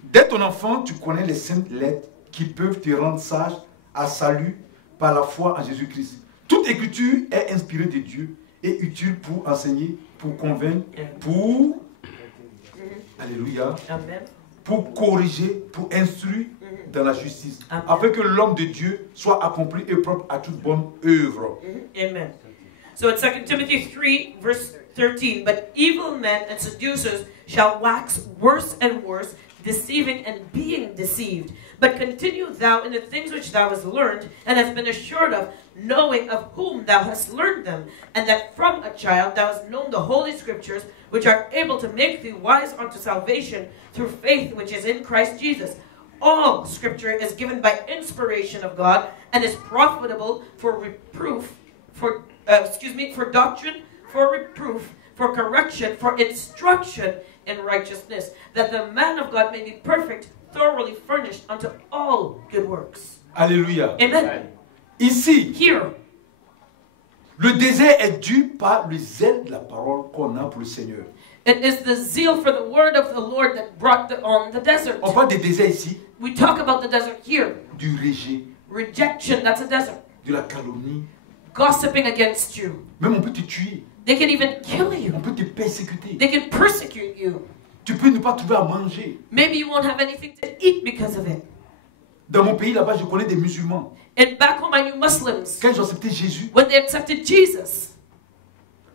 Dès ton enfant, tu connais les saintes lettres qui peuvent te rendre sage à salut par la foi en Jésus-Christ. Toute écriture est inspirée de Dieu et utile pour enseigner, pour convaincre, pour... Alléluia. Amen. Pour corriger, pour instruire dans la justice, Amen. afin que l'homme de Dieu soit accompli et propre à toute bonne œuvre. Amen. So in 2 Timothy 3, verse 13, but evil men and seducers shall wax worse and worse, deceiving and being deceived. But continue thou in the things which thou hast learned, and hast been assured of, knowing of whom thou hast learned them, and that from a child thou hast known the holy scriptures, which are able to make thee wise unto salvation through faith which is in Christ Jesus. All scripture is given by inspiration of God, and is profitable for reproof, for doctrine, for reproof, for correction, for instruction in righteousness, that the man of God may be perfect, thoroughly furnished unto all good works. Alléluia. Amen. Ici, Here, le désert est dû par le zèle de la parole qu'on a pour le Seigneur. It is the zeal for the word of the Lord that brought on the desert. On parle des déserts ici, We talk about the desert here. du rejet, Rejection, that's a desert. de la calomnie. Gossiping against you. Même on peut te tuer, They can even kill on you. peut te persécuter. They can persecute you. Tu peux ne pas trouver à manger. Maybe you won't have anything to eat because of it. Dans mon pays là-bas, je connais des musulmans. And back home I knew Muslims. Quand ils ont accepté Jésus, When they accepted Jesus,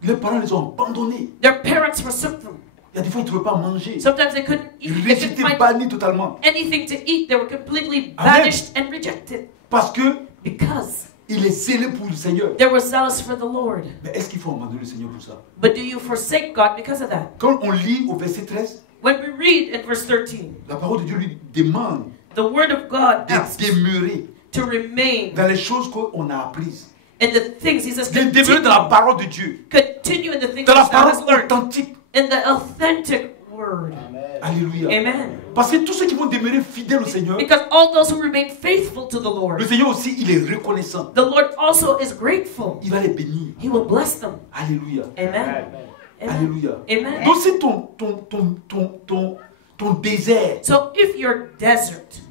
leurs parents les ont abandonnés. their parents forsook them. Il y a des fois, ils ne trouvaient pas manger. Sometimes they couldn't eat. They couldn't Rejetés, find bannis totalement. anything to eat. They were completely Amen. banished and rejected Parce que because il est zélé pour le Seigneur. they were zealous for the Lord. Mais est-ce qu'il faut abandonner le Seigneur pour ça? But do you forsake God because of that? Quand on lit au verset 13, When we read in verse 13, la parole de Dieu lui demande the word of God asks de demeurer to remain dans les choses qu'on a apprises. in the things. He says, De demeurer dans la parole de Dieu. continue in the things Dans la that thou hast parole learned. authentique. In the authentic word. Alléluia. Amen. Parce que tous ceux qui vont demeurer fidèles au Seigneur, Because all those who remain faithful to the Lord, le Seigneur aussi, il est reconnaissant. the Lord also is grateful. Il va les bénir. He will bless them. Alléluia. Amen. Amen. Alléluia. Amen. Donc si ton désert So if your desert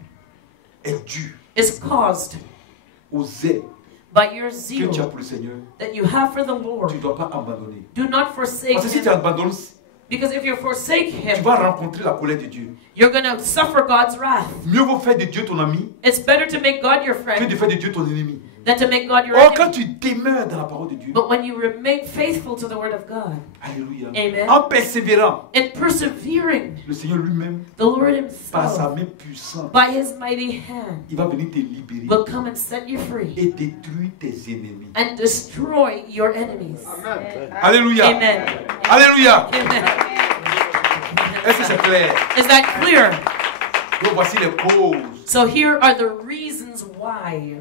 est dû is caused aux ailes by your que tu as zeal pour le Seigneur, that you have for the tu ne Lord, dois pas abandonner. do not forsake Parce que si tu Him. abandonnes, Because if you forsake tu Him, vas rencontrer la colère de Dieu. you're going to suffer God's wrath. Mieux vaut faire de Dieu ton ami It's better to make God your que friend de faire de Dieu ton ennemi. than to make God your Or quand enemy. tu demeures dans la parole de Dieu, But when you remain faithful to the word of God, alléluia, Amen. en persévérant, in persevering, le Seigneur lui-même, the Lord par sa Himself, main puissante, by His mighty hand, il va venir te libérer will come and set you free et détruire tes ennemis. and destroy your enemies. Alléluia. Amen. Alléluia. Amen. Est-ce que c'est clair? Is that clear? Donc voici les causes. So here are the reasons why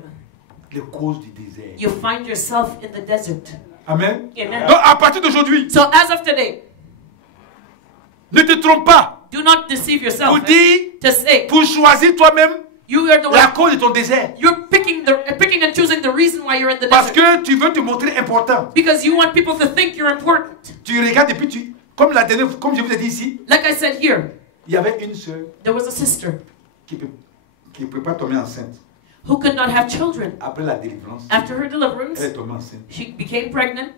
Les causes du désert. you find yourself in the desert. Amen. Amen. Donc à partir d'aujourd'hui, So as of today, ne te trompe pas do not deceive pour yourself dire, to say pour choisir toi-même you are the la one. cause de ton désert. You're picking and choosing the reason why you're in the Parce desert que tu veux te montrer important. because you want people to think you're important. Tu regardes et puis tu... Comme la dernière, comme je vous ai dit ici, Like I said here, il y avait une sœur there was a sister qui ne peut pas tomber enceinte. who could not have children. Après la délivrance, After her elle deliverance, est tombée enceinte. she became pregnant.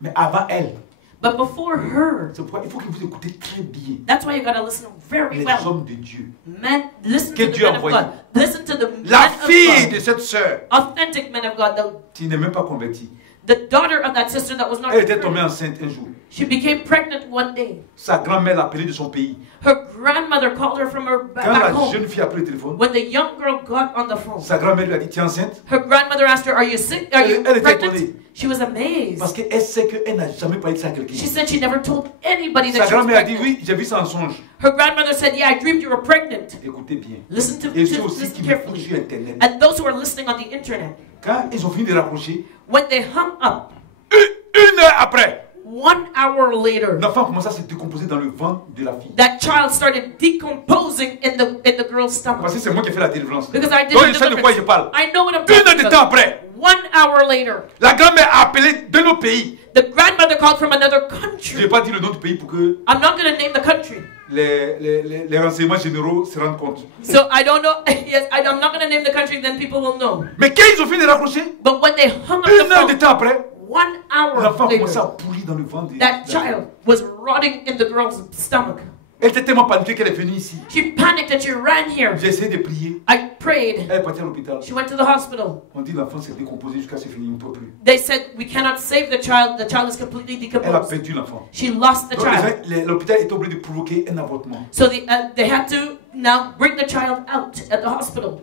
Mais avant elle, But before her, c'est pourquoi il faut que vous écoutez très bien that's why you gotta listen very les well. hommes de Dieu. Men, listen Que to the Dieu a men of envoyé. God. Listen to the La men of fille God. de cette sœur Authentic men of God. qui n'est même pas convertie, The daughter of that sister that was not elle était tombée converted. enceinte un jour. She became pregnant one day. Sa grand-mère l'a appelée de son pays. Her grandmother called her from her Quand back la home. jeune fille a pris le téléphone, When the young girl got on the phone, sa grand-mère lui a dit, tu es enceinte? her grandmother asked her, "Are you sick? Are you Elle était pregnant?" étonnée. She was amazed. Parce qu'elle sait qu'elle n'a jamais parlé de ça à quelqu'un. She said she never told anybody Sa that she was grand-mère a dit, pregnant. oui, j'ai vu ça en songe. Her grandmother said, "Yeah, I dreamed you were pregnant." Écoutez bien. Listen to Et ceux listen aussi qui me font carefully. sur Internet. And those who are listening on the internet, Quand ils ont fini de raccrocher, when they hung up, une heure après, 1 hour later, l'enfant commença à se décomposer dans le ventre de la fille. that child started decomposing in the girl's stomach. Parce que c'est moi qui ai fait la délivrance. Because I did Donc the je sais de quoi je parle. I know what I'm Une heure talking de temps about. après, 1 hour later, la grand-mère a appelé de nos pays. the grandmother called from another Je ne country. vais pas dire le nom du pays pour que I'm not going to name the country. les renseignements généraux se rendent compte. So I don't know. Yes, I'm not going to name the country, then people will know. Mais quand ils ont fini de raccrocher, But when they hung up une the heure de phone, temps après, 1 hour l'enfant commençait à later, pourrir dans le ventre de that la fille. child was rotting in the girl's stomach. Elle était tellement paniquée qu'elle est venue ici. She panicked and she ran here. J'ai essayé de prier. I prayed. Elle est partie à l'hôpital. She went to the hospital. On dit l'enfant s'est décomposé jusqu'à ce qu'il finisse, il ne peut plus. They said, "We cannot save the child. The child is completely Elle a decomposed." perdu l'enfant. She lost the Donc child. l'hôpital est obligé de provoquer un avortement. So they had to now bring the child out at the hospital.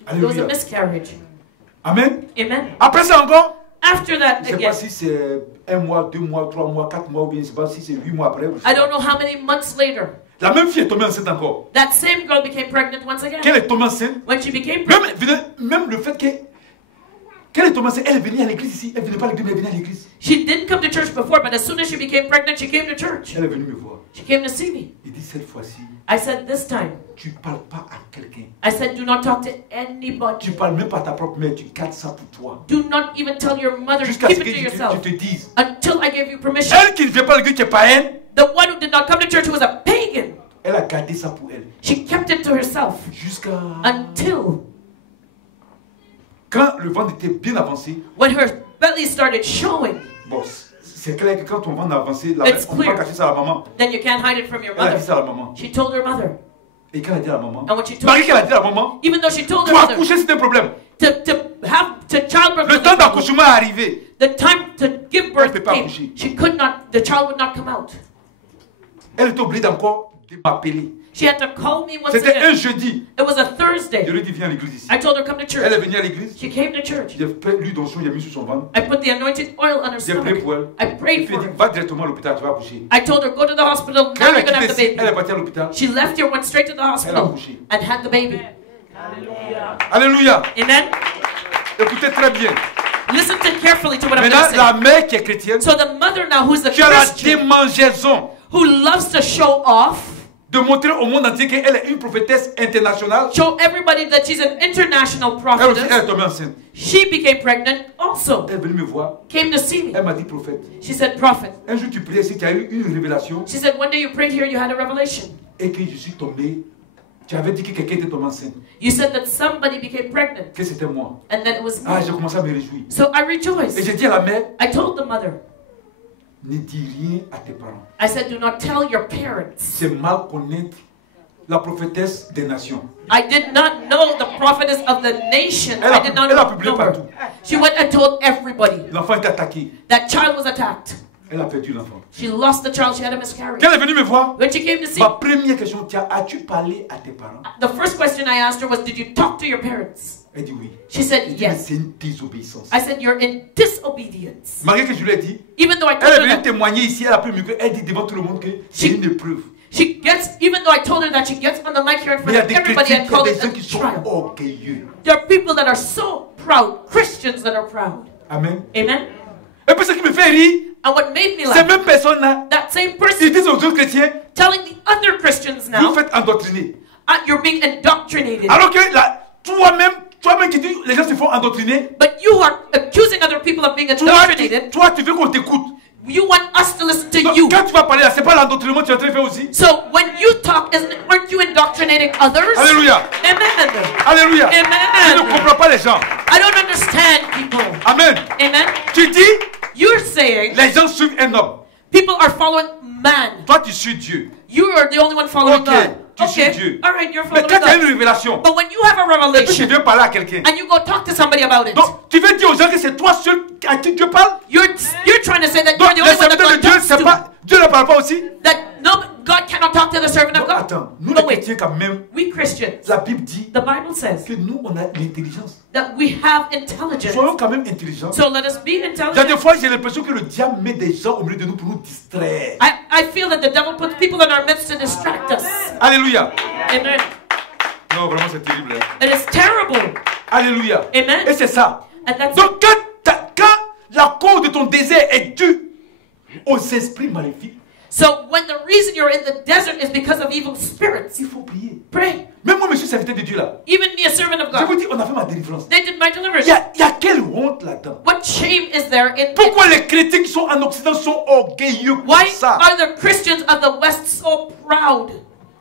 It was a Alléluia. miscarriage. Amen. Amen. Après ça encore, After that, je ne sais pas again, si c'est 1 mois, 2 mois, 3 mois, 4 mois, ou bien je ne sais pas si c'est 8 mois après. ou je sais I don't pas. know how many months later, La même fille est tombée enceinte encore. that same girl became pregnant once again. Quand elle est tombée enceinte, When she became pregnant, même le fait que Quand elle est tombée enceinte, elle est venue à l'église ici. Elle ne venait pas à l'église, mais elle venait à l'église. She didn't come to church before, but as soon as she became pregnant, she came to church. Elle est venue me voir. She came to see me. Il dit cette fois-ci, I said, this time, tu ne parles pas à quelqu'un. I said, do not talk to Tu anybody. ne parles même pas à ta propre mère, tu gardes ça pour toi. Do not even tell your mother. Jusqu'à ce Keep que it to tu yourself te dises. until I gave you permission. Elle qui ne vient pas à l'église, qui est païenne, The one who did not come to church, who was a pagan, elle a gardé ça pour elle. she kept it to herself Jusqu'à... until Quand le ventre était bien avancé, when her belly started showing. bon, c'est clair que quand ton ventre a avancé, It's on ne peut pas clear. cacher ça à la maman. Then you can't hide it from your Elle a dit mother. ça à la maman. She told her mother. Et quand elle a dit à la maman, And when she told Marie, qu'elle a dit à la maman, even though she told her pour mother accoucher, c'est un problème. to childbirth Le was temps a problem. d'accouchement est arrivé. The time to give birth Elle peut pas came. accoucher. She could not, the child would not come out. Elle était obligée encore de m'appeler. She had to call me once C'était un again. jeudi. It was a Je Thursday. lui ai dit, viens à l'église ici. I told her, come to Elle est church. venue à l'église. She came to church. J'ai fait l'huile d'onction, j'ai mis sur son ventre. I put the anointed oil on her J'ai prié stomach. pour elle. I Et prayed puis for elle dit, her. va directement à l'hôpital, tu vas accoucher. I told her, go to the hospital. Now Quand elle you're a going to have quitté the ici, elle est baby. partie à l'hôpital. She left here, went straight to the Elle a hospital, accouché. and had the baby. Alléluia. Amen? Écoutez très bien. Listen carefully to what I'm Maintenant, going to la say. mère qui est chrétienne, So the mother now, who's the qui a la Christian, démangeaison who loves to show off, de montrer au monde entier qu'elle est une prophétesse internationale. show everybody that she's an international Elle aussi, elle est prophetess, tombée enceinte. she became pregnant also. Elle est venue me voir. Came to see me. Elle m'a dit, prophète, She said, prophet. un jour tu priais ici, tu as eu une révélation She said, one day you prayed here, you had a revelation. et que je suis tombé. Tu avais dit que quelqu'un était tombé enceinte. You said that somebody became pregnant, Que c'était moi. and that it was Ah, me. j'ai commencé à me réjouir. So I Et rejoiced. j'ai dit à la mère, I told the mother, ne dis rien à tes parents. I said, do not tell your parents. C'est mal connaître la prophétesse des nations. I did not know the prophetess of the nation. Elle a- I did not elle a publié know her. partout. She went and told everybody. L'enfant était attaqué. That child was attacked. Elle a perdu l'enfant. She lost the child. She had a miscarriage. Quand elle est venue me voir, When she came to see, ma première question, as-tu parlé à tes parents? the first question I asked her was, did you talk to your parents? Elle dit oui. She said, Elle dit, mais yes. c'est une désobéissance. I said, you're in disobedience. Malgré que je lui ai dit, Even though I elle est told her venue that, témoigner ici, elle a pris le micro, elle dit devant tout le monde que c'est une épreuve. she gets, even though I told her that, she gets on the mic here in Mais il y front a of des everybody chrétiens, and il y a called des it gens a qui sont trial. orgueilleux. There are people that are so proud, Christians that are proud. Amen. Amen? Et puis ce qui me fait rire, And what made me ces laugh, mêmes personnes-là, that same ils person disent aux autres chrétiens, telling the other Christians vous now, faites endoctriner. you're being indoctrinated. Alors que toi-même qui dis les gens se font endoctriner, But you are accusing other people of being indoctrinated. toi tu veux qu'on t'écoute. You want us to listen to Donc, you. quand tu vas parler là, c'est pas l'endoctrinement que tu es en train de faire aussi. So when you talk, aren't you indoctrinating others? Alléluia. Amen. Alléluia. Je ne Amen. comprends pas les gens. I don't understand people. Amen. Amen. Tu dis, You're saying les gens suivent un homme. people are following man. Toi, tu suis Dieu. You are the only one following Okay, God. tu suis Okay. Dieu. All right, you're Mais following quand tu as une God. révélation, But when you have a et puis tu revelation viens parler à quelqu'un, and you go talk to somebody about it, donc tu veux dire aux gens que c'est toi seul à qui Dieu parle. you're trying to say that Donc you're the les only one that serviteurs de God Dieu, talks c'est to. pas Dieu ne parle pas aussi. That no, God cannot talk to the servant of Donc, God. attends, nous No, les wait. chrétiens quand même, We Christians, la Bible dit the Bible says que nous on a l'intelligence. that we have intelligence. Soyons quand même intelligents. So let us be Il y a intelligent. des fois j'ai l'impression que le diable met des gens au milieu de nous pour nous distraire. I feel that the devil puts people in our midst to distract us. Alléluia. Amen. Non, vraiment c'est terrible. Hein. It is terrible. Alléluia. Amen. Et c'est ça. And that's Donc quand la cause de ton désert est due aux esprits maléfiques, so when the reason you're in the desert is because of evil spirits, il faut prier. pray. Même moi, monsieur serviteur de Dieu là, Even me, a servant of je vous God, dis, on a fait ma délivrance. they did my deliverance. Il y a quelle honte là-dedans? What shame is there in Pourquoi les chrétiens qui sont en Occident sont orgueilleux comme Why ça? are the Christians of the West so proud?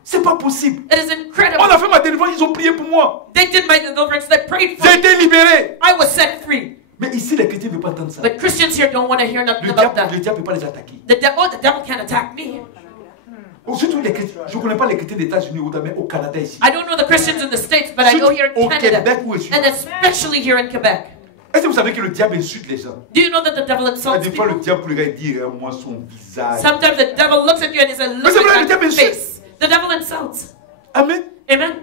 C'est pas possible. It is On incredible. a fait ma délivrance, ils ont prié pour moi. They did my deliverance. They prayed for J'ai me. été libéré. I was set free. Mais ici, les chrétiens ne veulent pas entendre ça. But Christians here don't want to hear nothing Le about diable that. ne peut pas les attaquer. The devil can't attack me. Surtout les chrétiens. Je ne connais pas les chrétiens des États-Unis ou mais au Canada ici. I don't know the Christians in the States, but I know here in Au Canada, Québec où je suis. and especially here in Quebec. Est-ce que vous savez que le diable insulte les gens? Do you know that the devil insults Des fois, le people? diable pourrait dire, moi, son visage. Sometimes the devil looks at you and he says, Mais c'est look vrai, le at diable your insulte. face. The devil insults. Amen. Amen.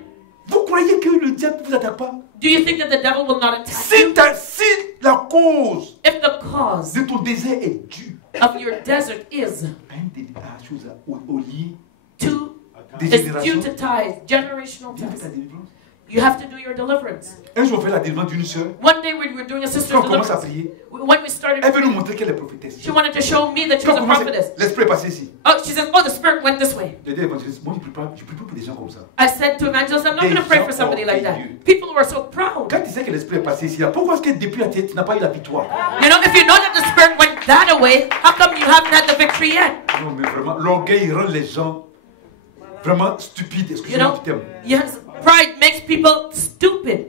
Vous croyez que le diable ne vous attaque pas? Do you think that the devil will not attack Si, you? si la cause If the cause de ton désert est due of your desert is à une chose au lit to des is due générations, to ties, generational viens avec ta ties, délivrance. You have to do your deliverance. Un jour, on fait la délivrance d'une sœur. One day we were doing a sister's Quand on commence à deliverance. prier, When we started, elle veut nous montrer qu'elle est prophétesse. she wanted to show me that she Quand was on a commence, prophetess. l'esprit est passé ici. Oh, she says, oh, the spirit went this way. J'ai dit, évangéliste, moi je ne prie pas pour des gens comme ça. I said to evangelist, I'm not Des going to pray gens for somebody like that. orgueilleux. People who are so proud. Quand tu sais que l'esprit est passé ici, là, pourquoi est-ce que depuis la tête, tu n'as pas eu la victoire? You know, if you know that the spirit went that away, how come you haven't had the victory yet? Non, mais vraiment, l'orgueil rend les gens vraiment stupides. You Excusez-moi know, du terme. yes, pride makes people stupid.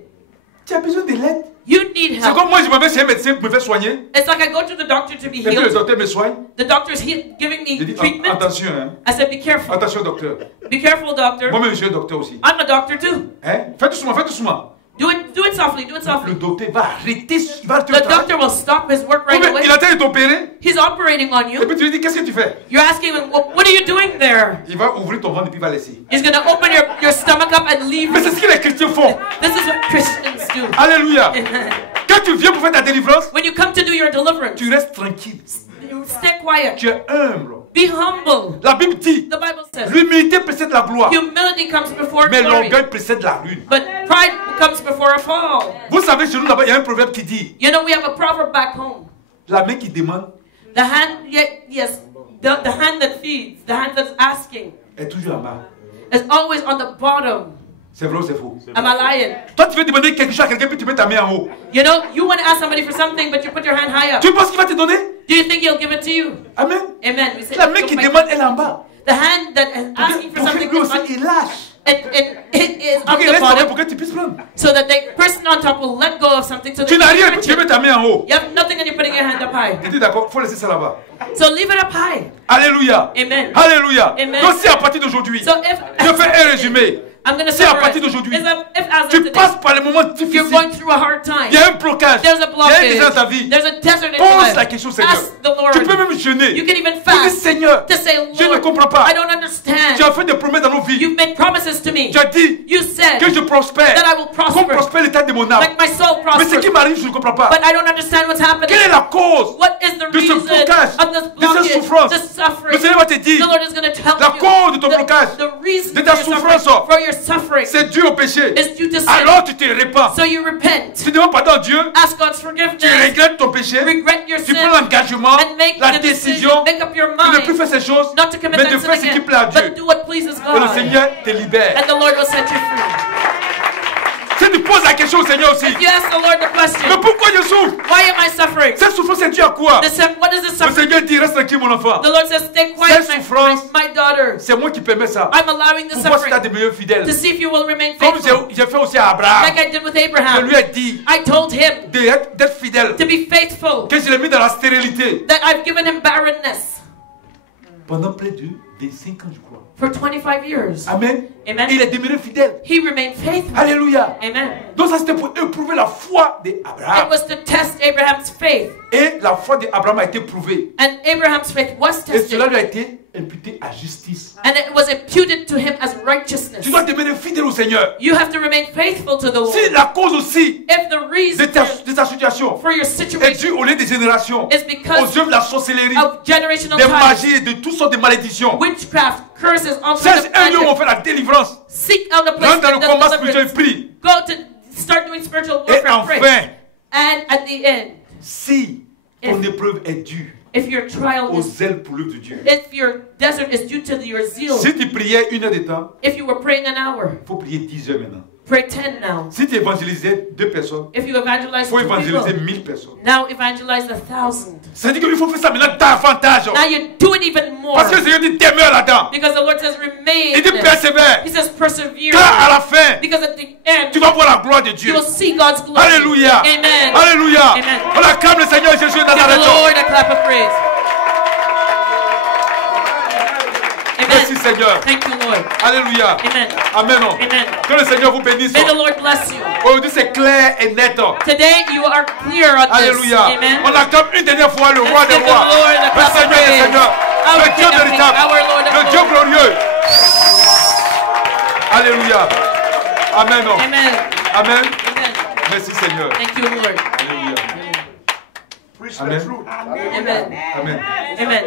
Tu as besoin de l'aide. You need C'est help. comme moi, je m'en vais chez un médecin pour me faire soigner. It's like I go to the doctor to be Et puis le healed. docteur me soigne. The doctor's giving J'ai me dit, treatment. attention, hein. I said, be careful. Attention, docteur. Be careful, doctor. Moi-même, je suis un docteur aussi. I'm a doctor too. Hein? Fais doucement, fais doucement. Do it softly, do it Le softly. docteur va arrêter, il va te The doctor will stop his work right away. Il a été t'opérer. He's operating on Et you. puis tu lui dis, qu'est-ce que tu fais? You're asking him, what are you doing there? Il va ouvrir ton ventre et puis il va laisser. He's going to open your stomach up and leave Mais you. c'est ce que les chrétiens font. This is what Christians do. Alléluia. Quand tu viens pour faire ta délivrance, When you come to do your deliverance, tu restes tranquille. you stay quiet. Tu es humble. Be humble. La Bible dit, The Bible says l'humilité précède la gloire. humility comes before Mais glory. l'orgueil précède la ruine. But pride comes before a fall. Vous savez, chez nous là-bas, il y a un proverbe qui dit, You know, we have a proverb back home. la main qui demande The hand, yes, the hand that feeds, the hand that's asking, est toujours en bas. is always on the bottom. C'est vrai ou c'est faux? Am I lying? Toi, tu veux demander quelque chose à quelqu'un puis tu mets ta main en haut. You know, you want to ask somebody for something, but you put your hand high up. Tu penses qu'il va te donner? Do you think he'll give it to you? Amen. Amen. We say, La main qui demande, elle est en bas. the hand that is asking for Pour que something lui is aussi, on, il lâche. it is Pour on qu'il the reste en bas, bottom, pour que tu puisses prendre. so that the person on top will let go of something. So that Tu n'as rien, you tu mets ta main en haut. have nothing and you're putting your hand up high. Tu dis d'accord, il faut laisser ça là-bas. So leave it up high. Alléluia. Amen. Alléluia. Amen. Donc si à partir d'aujourd'hui, So if je fais un résumé. I'm going to Si à summarize, partir d'aujourd'hui, if as of tu today, passes par les moments you're difficiles, going through a hard time. il y a un blocage, There's a il y a un désert dans ta blockage. vie. There's a desert in your Pose life. la question, Seigneur. Ask the Lord. Tu peux même jeûner. You can even Tu dis, fast Seigneur, to say, je ne Lord, comprends pas. I don't understand. Tu as fait des promesses dans nos vies. You've made promises to me. Tu as dit You said que je prospère, that I will comme prosper, prospère l'état de mon âme. like my soul Mais ce prospers. qui m'arrive, je ne comprends pas. But I don't understand what's happening. Quelle est la cause What is the de ce reason blocage, of this de cette blockage, souffrance? this suffering? Le Seigneur va te dire, The Lord is going to tell la you cause de ton blocage, the reason de ta for your souffrance, suffering, for your suffering c'est dû au péché. is due to sin. Alors tu te répands. So you repent. Tu demandes pardon à Dieu, Ask God's tu forgiveness. regrettes ton péché, Regret your tu sin. prends l'engagement, And make la the décision decision. Make up your de ne mind. plus faire ces choses, Not to commit mais that de sin faire ce qui again. plaît à Dieu. But do what pleases Et le God. Seigneur te libère. And the Lord will set you free. Si tu poses la question au Seigneur aussi, If you ask the Lord the mais question, pourquoi je souffre? why am I suffering? Cette souffrance est due à quoi? What is this Le suffering? Seigneur dit, reste tranquille mon enfant. The Lord says, stay quiet, Cette souffrance, my daughter. c'est moi qui permets ça. I'm allowing the Pour voir si tu as suffering des meilleurs fidèles. to see if you will remain Comme faithful. j'ai fait aussi à Abraham. Like I did with Je Abraham. lui ai dit I told him d'être fidèle. to be faithful, Que je l'ai mis dans la stérilité. that I've given him barrenness Pendant près de 25 ans, je crois. for 25 years. Amen. Amen. Il est demeuré fidèle. He remained faithful. Alléluia. Amen. Donc ça c'était pour éprouver la foi d'Abraham. It was to test Abraham's faith. Et la foi d'Abraham a été prouvée. And Abraham's faith was Et cela tested. lui a été imputé à justice. And it was imputed to him as righteousness. Tu dois demeurer fidèle au Seigneur. You have to remain faithful to the Lord. Si la cause aussi If the de reason ta situation for your est situation due au lait des générations, is aux because œuvres de la sorcellerie, of generational des ties, magies et de toutes sortes de malédictions, witchcraft, curses, all sorts cherche of un lieu où on magic, fait la délivrance. seek out a place Rentre dans le to combat do spirituel et deliverance. prie. Go to start doing spiritual Et warfare. Pray. enfin, And at the end, si ton épreuve est due if your trial aux is, zèles pour l'œuvre de Dieu, if your desert is due to your zeal, si tu priais 1 heure de temps, if you were praying an hour, il faut prier 10 heures maintenant. pray 10 now. Si tu évangélisais 2 personnes, If you evangelize il faut 2 évangéliser people, 1000 personnes. now evangelize 1,000. Ça dit qu'il faut faire ça maintenant davantage. Now you do it even more. Parce que le Seigneur dit demeure là-dedans. Because the Lord says remain. Il dit persévère. He says persevere. Car à la fin, Because at the end, tu vas voir la gloire de you Dieu. will see God's glory. Alléluia. Amen. Alléluia. Amen. On acclame le Seigneur Jésus de Give the Nazareth. Lord a clap of praise. Merci Amen. Seigneur. Thank you, Lord. Alléluia. Amen. Amen. Amen. Que le Seigneur vous bénisse. May the Lord bless you. Aujourd'hui c'est clair et net. Today you are clear on this. Alléluia. Amen. On acclame une dernière fois le roi Let's des give the rois. Lord a Le clap of Seigneur des praise. seigneurs. Our Le King Dieu of Kings, véritable. our Lord of Le Dieu Lords. glorieux. Alléluia. Amen. Amen. Amen. Amen. Merci Seigneur. Thank you, Lord. Alléluia. Preach Amen. the truth. Amen. Amen. Amen.